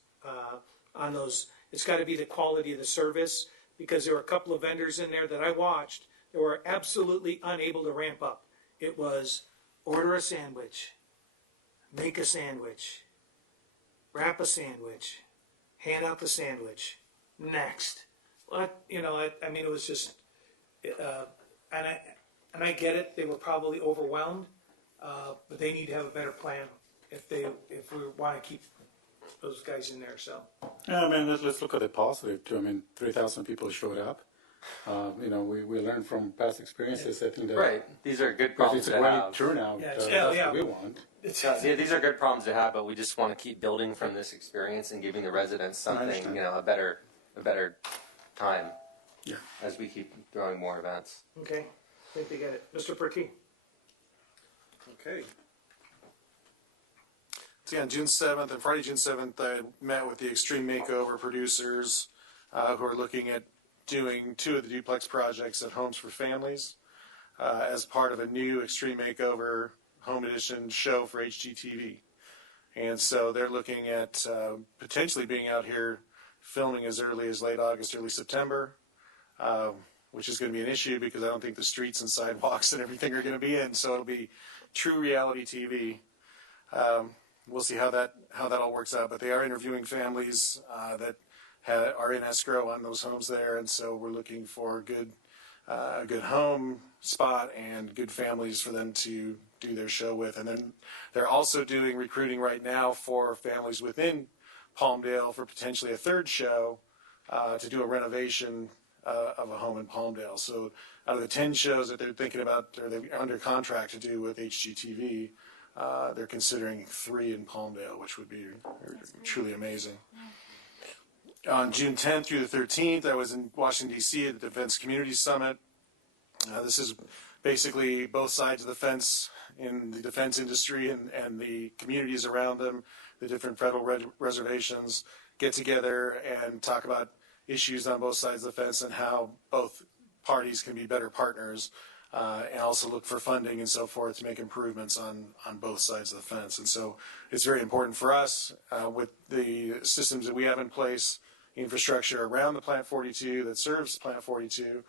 on those. It's got to be the quality of the service, because there were a couple of vendors in there that I watched that were absolutely unable to ramp up. It was order a sandwich, make a sandwich, wrap a sandwich, hand out the sandwich, next. Well, I mean, it was just, and I get it. They were probably overwhelmed, but they need to have a better plan if we want to keep those guys in there. So. Yeah, I mean, let's look at the positive too. I mean, 3,000 people showed up. We learned from past experiences. I think that right. These are good problems to have. It's a great turnout. That's what we want. These are good problems to have, but we just want to keep building from this experience and giving the residents something, a better time. Yeah. As we keep throwing more events. Okay, I think they get it, Mr. Perkey. Okay. So yeah, on June 7th and Friday, June 7th, I met with the Extreme Makeover producers who are looking at doing 2 of the duplex projects at Homes for Families as part of a new Extreme Makeover Home Edition show for HGTV. And so they're looking at potentially being out here filming as early as late August, early September, which is going to be an issue because I don't think the streets and sidewalks and everything are going to be in. So it'll be true reality TV. We'll see how that all works out. But they are interviewing families that are in escrow on those homes there, and so we're looking for a good home spot and good families for them to do their show with. And then they're also doing recruiting right now for families within Palmdale for potentially a 3rd show to do a renovation of a home in Palmdale. So out of the 10 shows that they're thinking about, or they're under contract to do with HGTV, they're considering 3 in Palmdale, which would be truly amazing. On June 10th through the 13th, I was in Washington, D.C. at the Defense Community Summit. This is basically both sides of the fence in the defense industry and the communities around them, the different federal reservations, get together and talk about issues on both sides of the fence and how both parties can be better partners, and also look for funding and so forth to make improvements on both sides of the fence. And so it's very important for us with the systems that we have in place, infrastructure around the Plant 42 that serves Plant 42,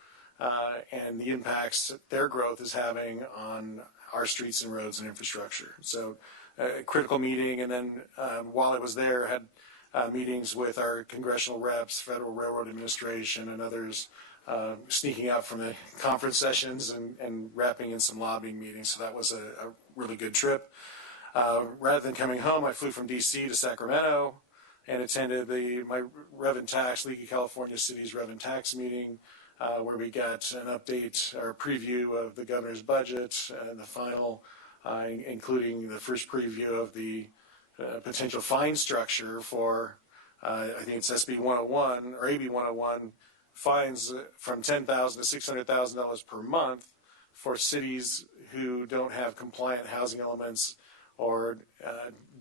and the impacts their growth is having on our streets and roads and infrastructure. So a critical meeting, and then while I was there, had meetings with our congressional reps, Federal Railroad Administration, and others, sneaking out from the conference sessions and wrapping in some lobbying meetings. So that was a really good trip. Rather than coming home, I flew from D.C. to Sacramento and attended my Rev and Tax, League of California Cities Rev and Tax meeting, where we got an update or a preview of the governor's budget and the final, including the first preview of the potential fine structure for, I think it's SB 101 or AB 101, fines from $10,000 to $600,000 per month for cities who don't have compliant housing elements or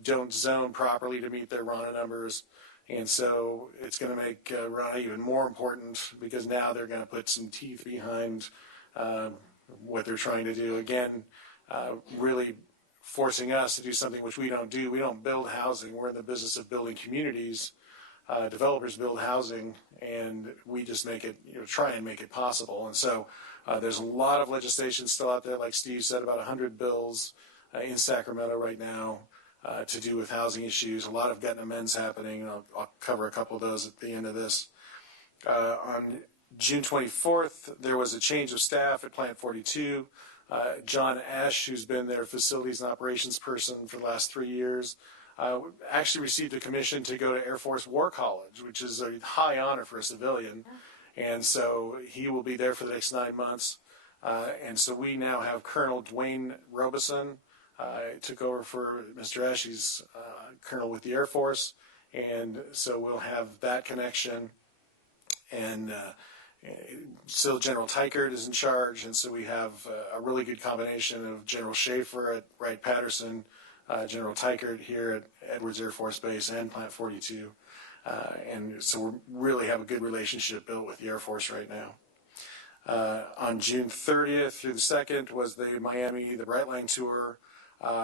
don't zone properly to meet their RANA numbers. And so it's going to make RANA even more important because now they're going to put some teeth behind what they're trying to do. Again, really forcing us to do something which we don't do. We don't build housing. We're in the business of building communities. Developers build housing, and we just make it, try and make it possible. And so there's a lot of legislation still out there, like Steve said, about 100 bills in Sacramento right now to do with housing issues. A lot of gut and amends happening. I'll cover a couple of those at the end of this. On June 24th, there was a change of staff at Plant 42. John Ash, who's been their facilities and operations person for the last 3 years, actually received a commission to go to Air Force War College, which is a high honor for a civilian. And so he will be there for the next 9 months. And so we now have Colonel Dwayne Robeson, took over for Mr. Ash. He's colonel with the Air Force. And so we'll have that connection. And still General Teichert is in charge. And so we have a really good combination of General Schaefer at Wright-Patterson, General Teichert here at Edwards Air Force Base and Plant 42. And so we really have a good relationship built with the Air Force right now. On June 30th through the 2nd was the Bright Line tour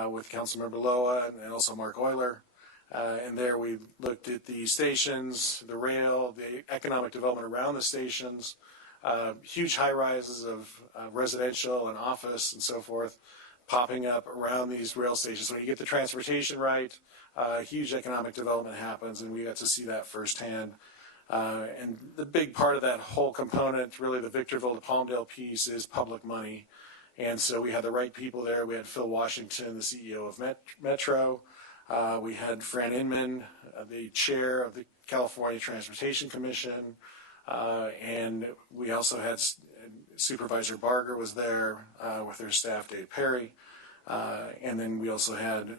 with Councilmember Loa and also Mark Euler. And there we looked at the stations, the rail, the economic development around the stations, huge high rises of residential and office and so forth popping up around these rail stations. When you get the transportation right, huge economic development happens, and we got to see that firsthand. And the big part of that whole component, really the Victorville to Palmdale piece, is public money. And so we had the right people there. We had Phil Washington, the CEO of Metro. We had Fran Inman, the chair of the California Transportation Commission. And we also had Supervisor Barger was there with their staff, Dave Perry. And then we also had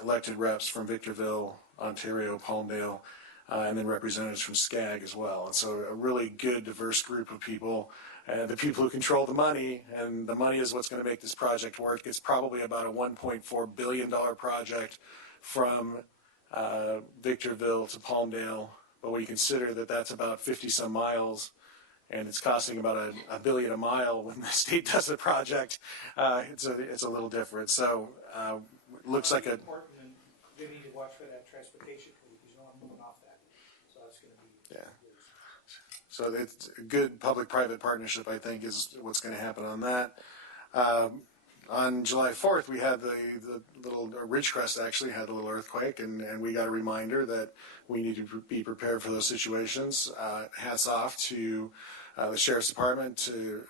elected reps from Victorville, Ontario, Palmdale, and then representatives from SCAG as well. And so a really good, diverse group of people. The people who control the money, and the money is what's going to make this project work. It's probably about a $1.4 billion project from Victorville to Palmdale. But when you consider that that's about 50-some miles, and it's costing about $1 billion a mile when the state does the project, it's a little different. So it looks like a... Important, and we need to watch for that transportation because you know I'm moving off that. So that's going to be... Yeah. So it's a good public-private partnership, I think, is what's going to happen on that. On July 4th, we had the little Ridgecrest actually had a little earthquake, and we got a reminder that we need to be prepared for those situations. Hats off to the Sheriff's Department, to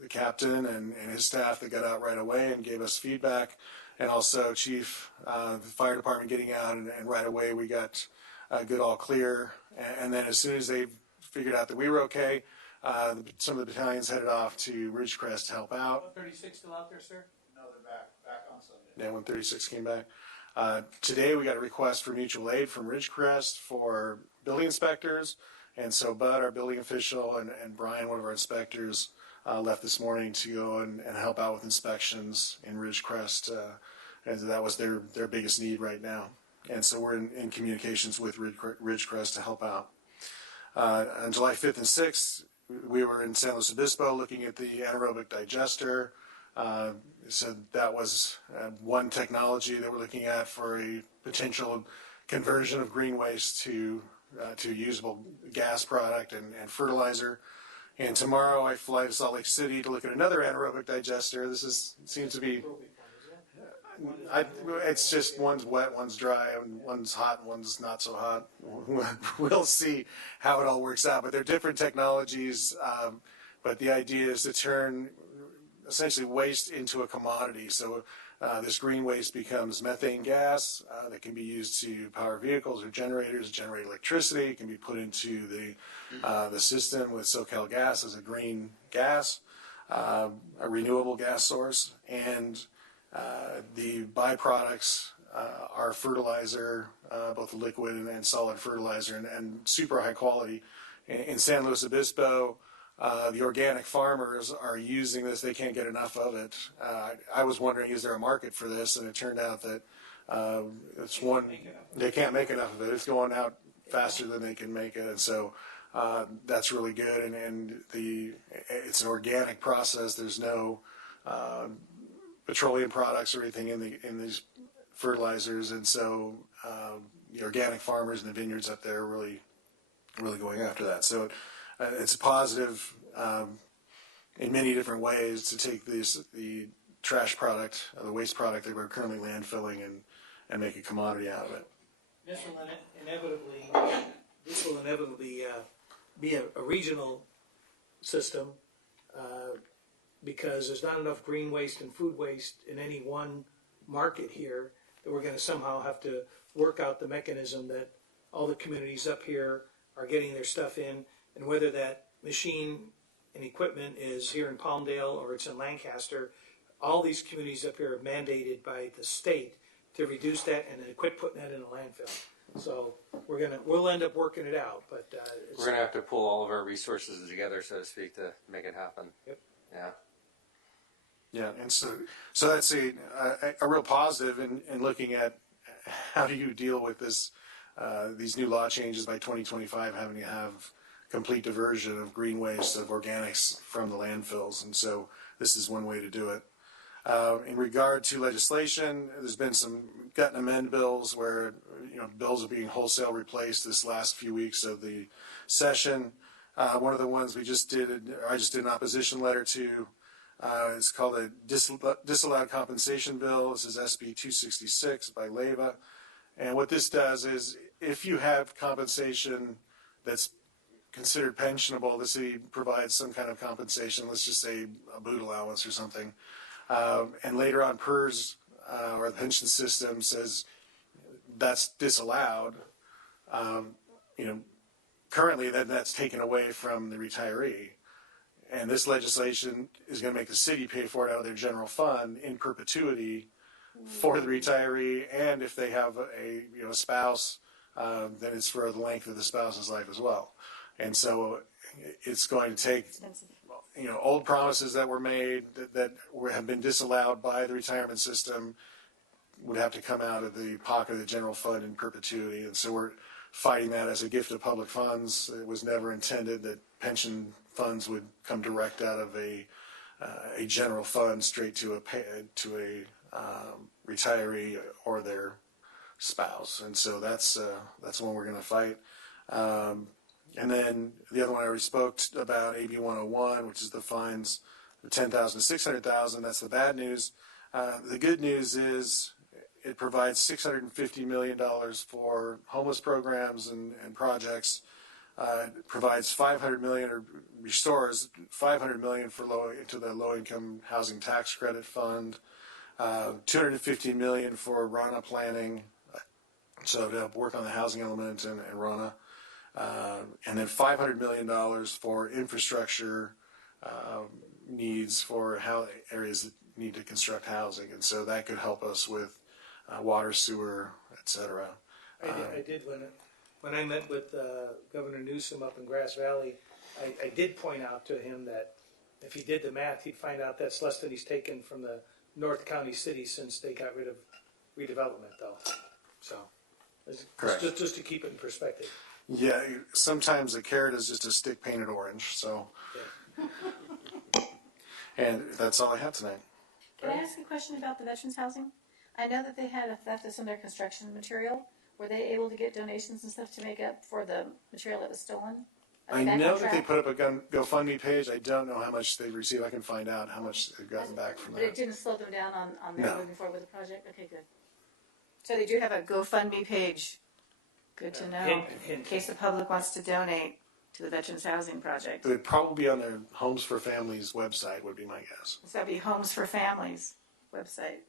the captain and his staff that got out right away and gave us feedback, and also Chief, the fire department getting out, and right away we got good all clear. And then as soon as they figured out that we were okay, some of the battalions headed off to Ridgecrest to help out. 136 still out there, sir? No, they're back on Sunday. Yeah, 136 came back. Today we got a request for mutual aid from Ridgecrest for building inspectors. And so Bud, our building official, and Brian, one of our inspectors, left this morning to go and help out with inspections in Ridgecrest. And that was their biggest need right now. And so we're in communications with Ridgecrest to help out. On July 5th and 6th, we were in San Luis Obispo looking at the anaerobic digester. So that was one technology that we're looking at for a potential conversion of green waste to usable gas product and fertilizer. And tomorrow I fly to Salt Lake City to look at another anaerobic digester. This seems to be... it's just one's wet, one's dry, and one's hot, and one's not so hot. We'll see how it all works out. But they're different technologies. But the idea is to turn essentially waste into a commodity. So This green waste becomes methane gas that can be used to power vehicles or generators, generate electricity. It can be put into the system with SoCal Gas as a green gas, a renewable gas source, and the byproducts are fertilizer, both liquid and solid fertilizer, and super high quality. In San Luis Obispo, the organic farmers are using this. They can't get enough of it. I was wondering, is there a market for this? And it turned out that they can't make enough of it. It's going out faster than they can make it. And so that's really good. And it's an organic process. There's no petroleum products or anything in these fertilizers. And so the organic farmers and the vineyards up there are really going after that. So it's a positive in many different ways to take the trash product, the waste product that we're currently landfilling, and make a commodity out of it. This will inevitably be a regional system because there's not enough green waste and food waste in any one market here that we're going to somehow have to work out the mechanism that all the communities up here are getting their stuff in, and whether that machine and equipment is here in Palmdale or it's in Lancaster, all these communities up here are mandated by the state to reduce that and then quit putting that in a landfill. So we'll end up working it out, but we're gonna have to pull all of our resources together, so to speak, to make it happen. Yep. Yeah. Yeah, and so that's a real positive in looking at how do you deal with this these new law changes by 2025, having to have complete diversion of green waste, of organics from the landfills, and so this is one way to do it. In regard to legislation, there's been some gut and amend bills where bills are being wholesale replaced this last few weeks of the session. One of the ones I just did an opposition letter to. It's called a disallowed compensation bill. This is SB 266 by Leyva. And what this does is if you have compensation that's considered pensionable, the city provides some kind of compensation, let's just say a boot allowance or something. And later on, PERS, or the pension system, says that's disallowed. Currently, that's taken away from the retiree. And this legislation is going to make the city pay for it out of their general fund in perpetuity for the retiree, and if they have a spouse, then it's for the length of the spouse's life as well. And so it's going to take old promises that were made that have been disallowed by the retirement system would have to come out of the pocket of the general fund in perpetuity. And so we're fighting that as a gift of public funds. It was never intended that pension funds would come direct out of a general fund straight to a retiree or their spouse. And so that's one we're going to fight. And then the other one I already spoke about, AB 101, which is the fines of $10,000 to $600,000. That's the bad news. The good news is it provides $650 million for homeless programs and projects. It provides $500 million, or restores $500 million to the low-income housing tax credit fund. $250 million for RANA planning, so to help work on the housing element in RANA. And then $500 million for infrastructure needs for areas that need to construct housing. And so that could help us with water, sewer, et cetera. I did when I met with Governor Newsom up in Grass Valley, I did point out to him that if he did the math, he'd find out that's less than he's taken from the North County cities since they got rid of redevelopment, though. So, just to keep it in perspective. Yeah, sometimes a carrot is just a stick painted orange. So, yeah. And that's all I have tonight. Can I ask a question about the veterans housing? I know that they had a theft of some of their construction material. Were they able to get donations and stuff to make up for the material that was stolen? I know that they put up a GoFundMe page. I don't know how much they've received. I can find out how much they've gotten back from that. But it didn't slow them down on their moving forward with the project? Okay, good. So they do have a GoFundMe page. Good to know. In case the public wants to donate to the Veterans Housing Project. It would probably be on their Homes for Families website, would be my guess. So that'd be Homes for Families website.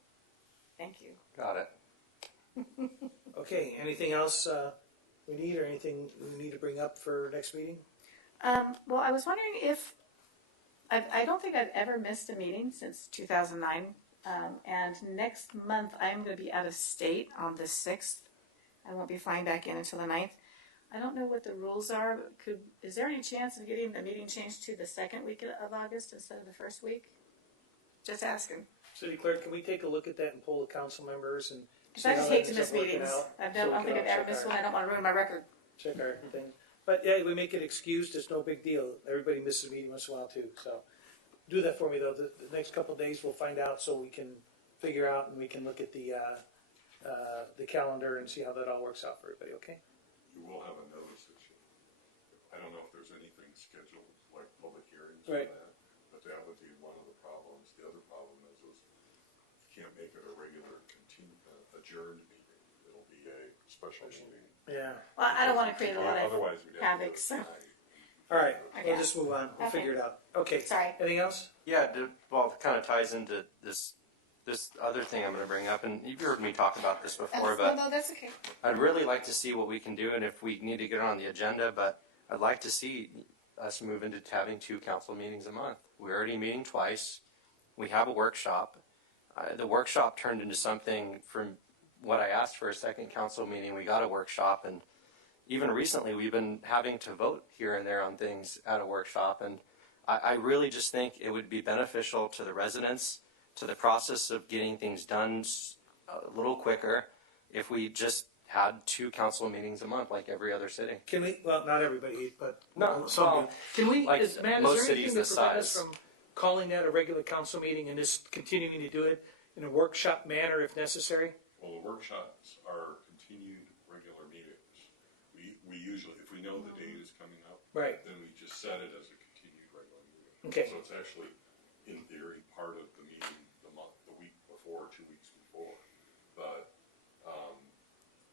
Thank you. Got it. Okay, anything else we need, or anything we need to bring up for next meeting? Well, I was wondering if, I don't think I've ever missed a meeting since 2009. And next month I'm going to be out of state on the 6th. I won't be flying back in until the 9th. I don't know what the rules are. Is there any chance of getting the meeting changed to the second week of August instead of the first week? Just asking. City Clerk, can we take a look at that and poll the council members and Because see I how just that hate to ends miss up working meetings. out? I So we don't can think all I've ever check missed our- one. I don't want to ruin my record. Check our thing. But yeah, we make it excused, it's no big deal. Everybody misses a meeting once in a while too, so. Do that for me though, the next couple of days we'll find out so we can figure out and we can look at the calendar and see how that all works out for everybody, okay? You will have a notice issue. I don't know if there's anything scheduled, like public hearings Right. for that, but that would be one of the problems. The other problem is you can't make it a regular adjourned meeting. It'll be a special meeting. Yeah. Well, I don't want to create a lot of Otherwise, we'd have to do havoc, it so. tonight. All right, Okay. we'll just move on, we'll Okay. figure it out. Okay. Sorry. Anything else? Yeah, well, it kind of ties into this other thing I'm going to bring up, and you've heard me talk about this before, but No, that's okay. I'd really like to see what we can do, and if we need to get it on the agenda, but I'd like to see us move into having 2 council meetings a month. We're already meeting twice. We have a workshop. The workshop turned into something from what I asked for a second council meeting. We got a workshop, and even recently we've been having to vote here and there on things at a workshop, and I really just think it would be beneficial to the residents, to the process of getting things done a little quicker, if we just had 2 council meetings a month like every other city. Can we, well, not everybody, but No, some well, do. Can we, like Matt, most is there anything cities to this prevent us size. from calling that a regular council meeting and just continuing to do it in a workshop manner if necessary? Well, the workshops are continued regular meetings. We usually, if we know the date is coming up, Right. then we just set it as a continued regular meeting. Okay. So it's actually, in theory, part of the meeting the week before, 2 weeks before. But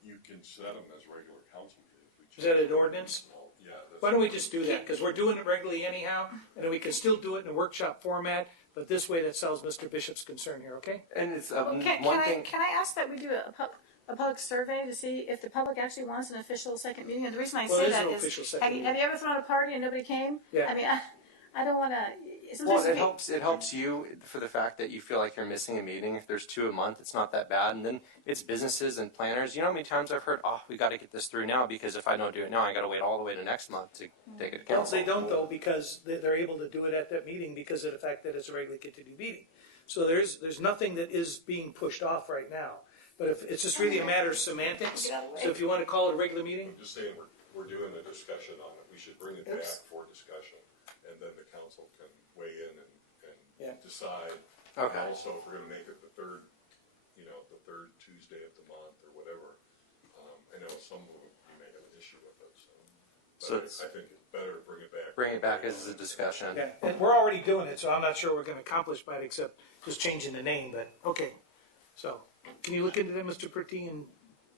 you can set them as regular council meetings. Is that an ordinance? Well, yeah. Why don't we just do that? Because we're doing it regularly anyhow, and then we can still do it in a workshop format, but this way that solves Mr. Bishop's concern here, okay? And it's Well, one thing. can I ask that we do a public survey to see if the public actually wants an official second meeting? And the reason I Well, say there's that no is, official second have you ever thrown a party and nobody came? Yeah. I mean, I don't want to. Well, it helps you for the fact that you feel like you're missing a meeting. If there's 2 a month, it's not that bad. And then it's businesses and planners. You know how many times I've heard, "Oh, we got to get this through now because if I don't do it now, I got to wait all the way to next month to take it to Well, council." they don't though, because they're able to do it at that meeting because of the fact that it's a regularly continued meeting. So there's nothing that is being pushed off right now. But if it's just really a matter of semantics, so if you want to call it a regular meeting, I'm just saying, we're doing a discussion on it. We should bring it back Oops. for discussion, and then the council can weigh in and decide. Okay. And also, if we're gonna make it the third Tuesday of the month or whatever, I know some of them may have an issue with it, So But it's- I think it's better to bring it back. Bring it back as a discussion. yeah, and we're already doing it, so I'm not sure we're going to accomplish by it except just changing the name, but, okay. So, can you look into that, Mr. Pertee, and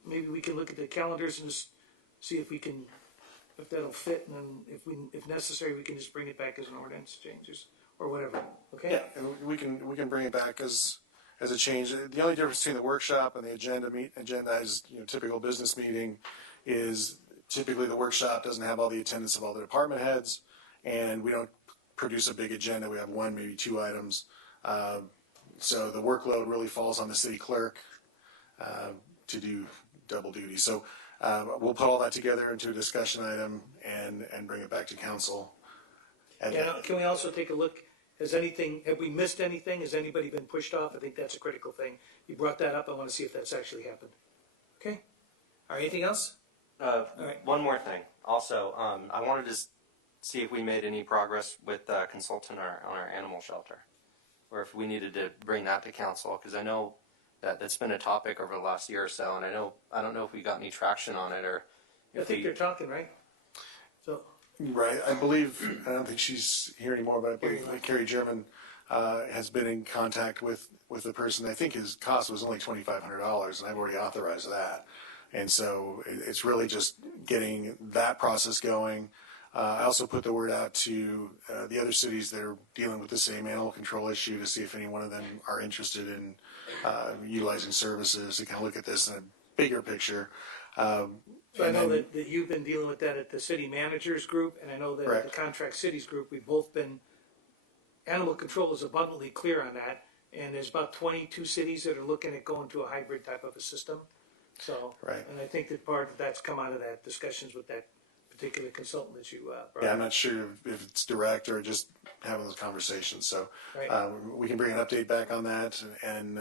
maybe we can look at the calendars and just see if that'll fit, and then if necessary, we can just bring it back as an ordinance changes, or whatever, okay? Yeah, and we can bring it back as a change. The only difference between the workshop and the agendized, typical business meeting is typically the workshop doesn't have all the attendance of all the department heads, and we don't produce a big agenda. We have 1, maybe 2 items. So the workload really falls on the city clerk to do double duty. So we'll put all that together into a discussion item and bring it back to council. Can we also take a look, have we missed anything? Has anybody been pushed off? I think that's a critical thing. You brought that up, I want to see if that's actually happened. Okay? All right, anything else? One more thing. Also, I wanted to see if we made any progress with consultant on our animal shelter, or if we needed to bring that to council, because I know that's been a topic over the last year or so, and I don't know if we got any traction on it, or I think they're talking, right? So. Right, I don't think she's here anymore, but I believe Carrie German has been in contact with the person. I think his cost was only $2,500, and I've already authorized that. And so it's really just getting that process going. I also put the word out to the other cities that are dealing with the same animal control issue to see if any one of them are interested in utilizing services to kind of look at this in a bigger picture. So I know that you've been dealing with that at the city managers group, and I know that at the contract cities group, we've both been, animal control is abundantly clear on that, and there's about 22 cities that are looking at going to a hybrid type of a system. So, and I think that part of that's come out of that discussions with that particular consultant that you brought. Yeah, I'm not sure if it's direct or just having those conversations. So we can bring an update back on that and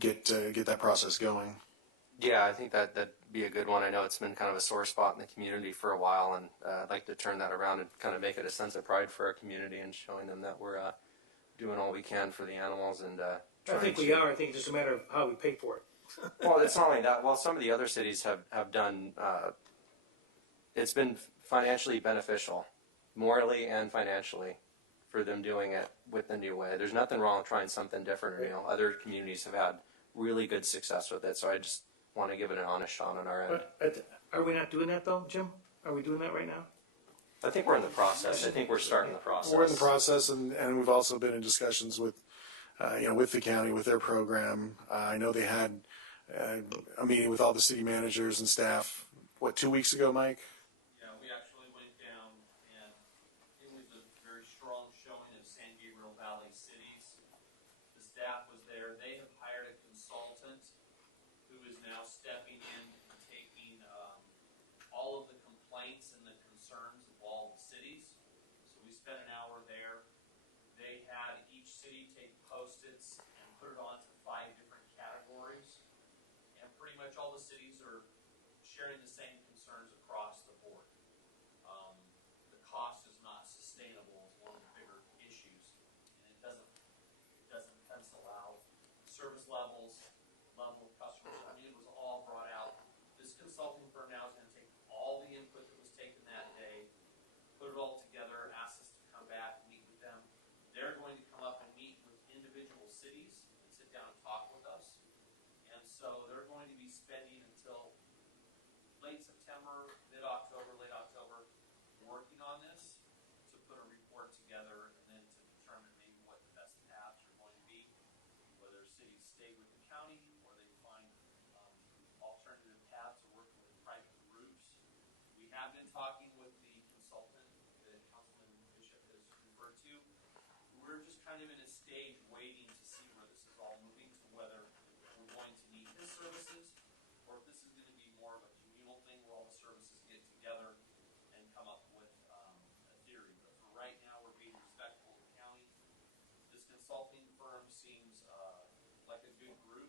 get that process going. Yeah, I think that'd be a good one. I know it's been kind of a sore spot in the community for a while, and I'd like to turn that around and kind of make it a sense of pride for our community and showing them that we're doing all we can for the animals. And I think we are. I think it's just a matter of how we pay for it. Well, it's not only that. Well, some of the other cities have done. It's been financially beneficial, morally and financially, for them doing it with the new way. There's nothing wrong with trying something different. You know, other communities have had really good success with it. So I just want to give it an honest shot on our end. But are we not doing that though, Jim? Are we doing that right now? I think we're in the process. I think we're starting the process. We're in the process, and we've also been in discussions with, with the county, with their program. I know they had a meeting with all the city managers and staff, 2 weeks ago, Mike? Yeah, we actually went down, and it was a very strong showing of San Gabriel Valley cities. The staff was there. They have hired a consultant who is now stepping in and taking all of the complaints and the concerns of all the cities. So we spent an hour there. They had each city take Post-its and put it onto 5 different categories. And pretty much all the cities are sharing the same concerns across the board. The cost is not sustainable is one of the bigger issues, and it doesn't pencil out. Service levels, level of customers. I mean, it was all brought out. This consulting firm now is going to take all the input that was taken that day, put it all together, ask us to come back, meet with them. They're going to come up and meet with individual cities and sit down and talk with us. And so they're going to be spending until late September, mid-October, late October, working on this to put a report together and then to determine maybe what the best paths are going to be, whether cities stay with the county or they find alternative paths or working with private groups. We have been talking with the consultant that Councilman Bishop has referred to. We're just kind of in a stage waiting to see where this is all moving to, whether we're going to need his services or if this is going to be more of a communal thing where all the services get together and come up with a theory. But for right now, we're being respectful of the county. This consulting firm seems like a good group.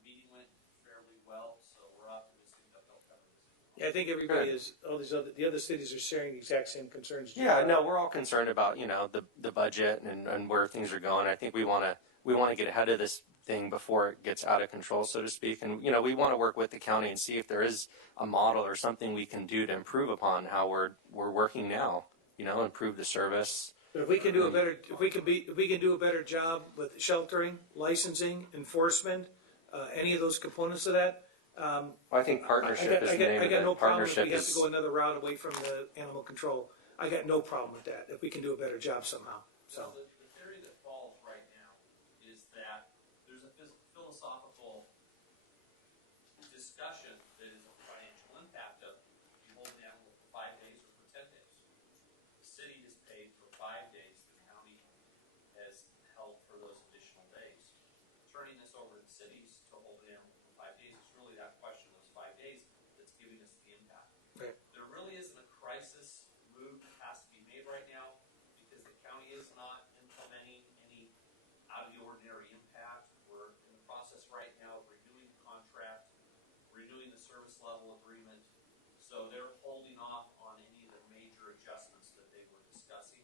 The meeting went fairly well, so we're optimistic that they'll cover this. Yeah, I think everybody is. The other cities are sharing the exact same concerns. Yeah, no, we're all concerned about the budget and where things are going. I think we want to get ahead of this thing before it gets out of control, so to speak. And we want to work with the county and see if there is a model or something we can do to improve upon how we're working now. Improve the service. But if we can do if we can do a better job with sheltering, licensing, enforcement, any of those components of that. I think partnership is the name of it. I got no problem if Partnership we have to is. go another route away from the animal control. I got no problem with that if we can do a better job somehow. So. The theory that falls right now is that there's a philosophical discussion that is a financial impact of you holding an animal for 5 days or for 10 days. The city has paid for 5 days. The county has held for those additional days. Turning this over to cities to hold an animal for 5 days is really that question of those 5 days that's giving us the impact. Right. There really isn't a crisis move that has to be made right now because the county is not implementing any out of the ordinary impact. We're in the process right now of renewing the contract, renewing the service level agreement. So they're holding off on any of the major adjustments that they were discussing.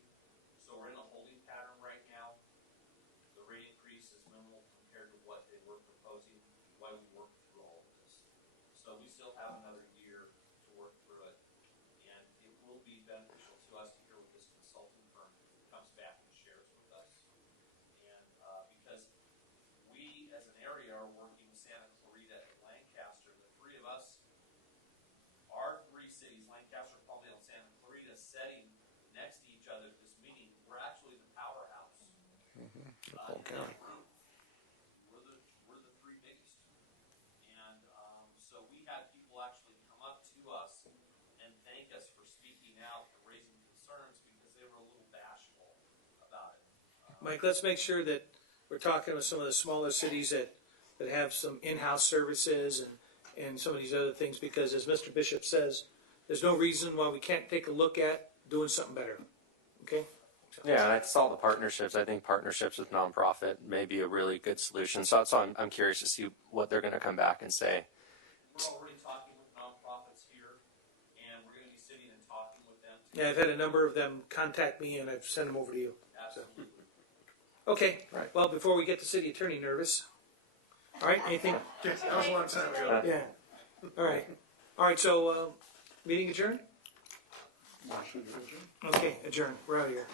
So we're in a holding pattern right now. The rate increase is minimal compared to what they were proposing while we work through all of this. So we still have another year to work through it. And it will be beneficial to us to hear what this consulting firm comes back and shares with us. And because we, as an area, are working with Santa Clarita and Lancaster, the 3 of us, our 3 cities, Lancaster, Palmdale, Whole county. We're the three biggest. And so we had people actually come up to us and thank us for speaking out and raising concerns because they were a little bashful about it. Mike, let's make sure that we're talking with some of the smaller cities that have some in-house services and some of these other things, because as Mr. Bishop says, there's no reason why we can't take a look at doing something better. Okay? Yeah, and I saw the partnerships. I think partnerships with nonprofit may be a really good solution. So I'm curious to see what they're going to come back and say. We're already talking with nonprofits here, and we're going to be sitting and talking with them. Yeah, I've had a number of them contact me, and I've sent them over to you. Absolutely. So. Okay. Right. Well, before we get the city attorney nervous. All right. Anything? That was a long time ago. Yeah. All right. All right. So, meeting adjourned. Motion to adjourn. Okay, adjourned. We're out of here.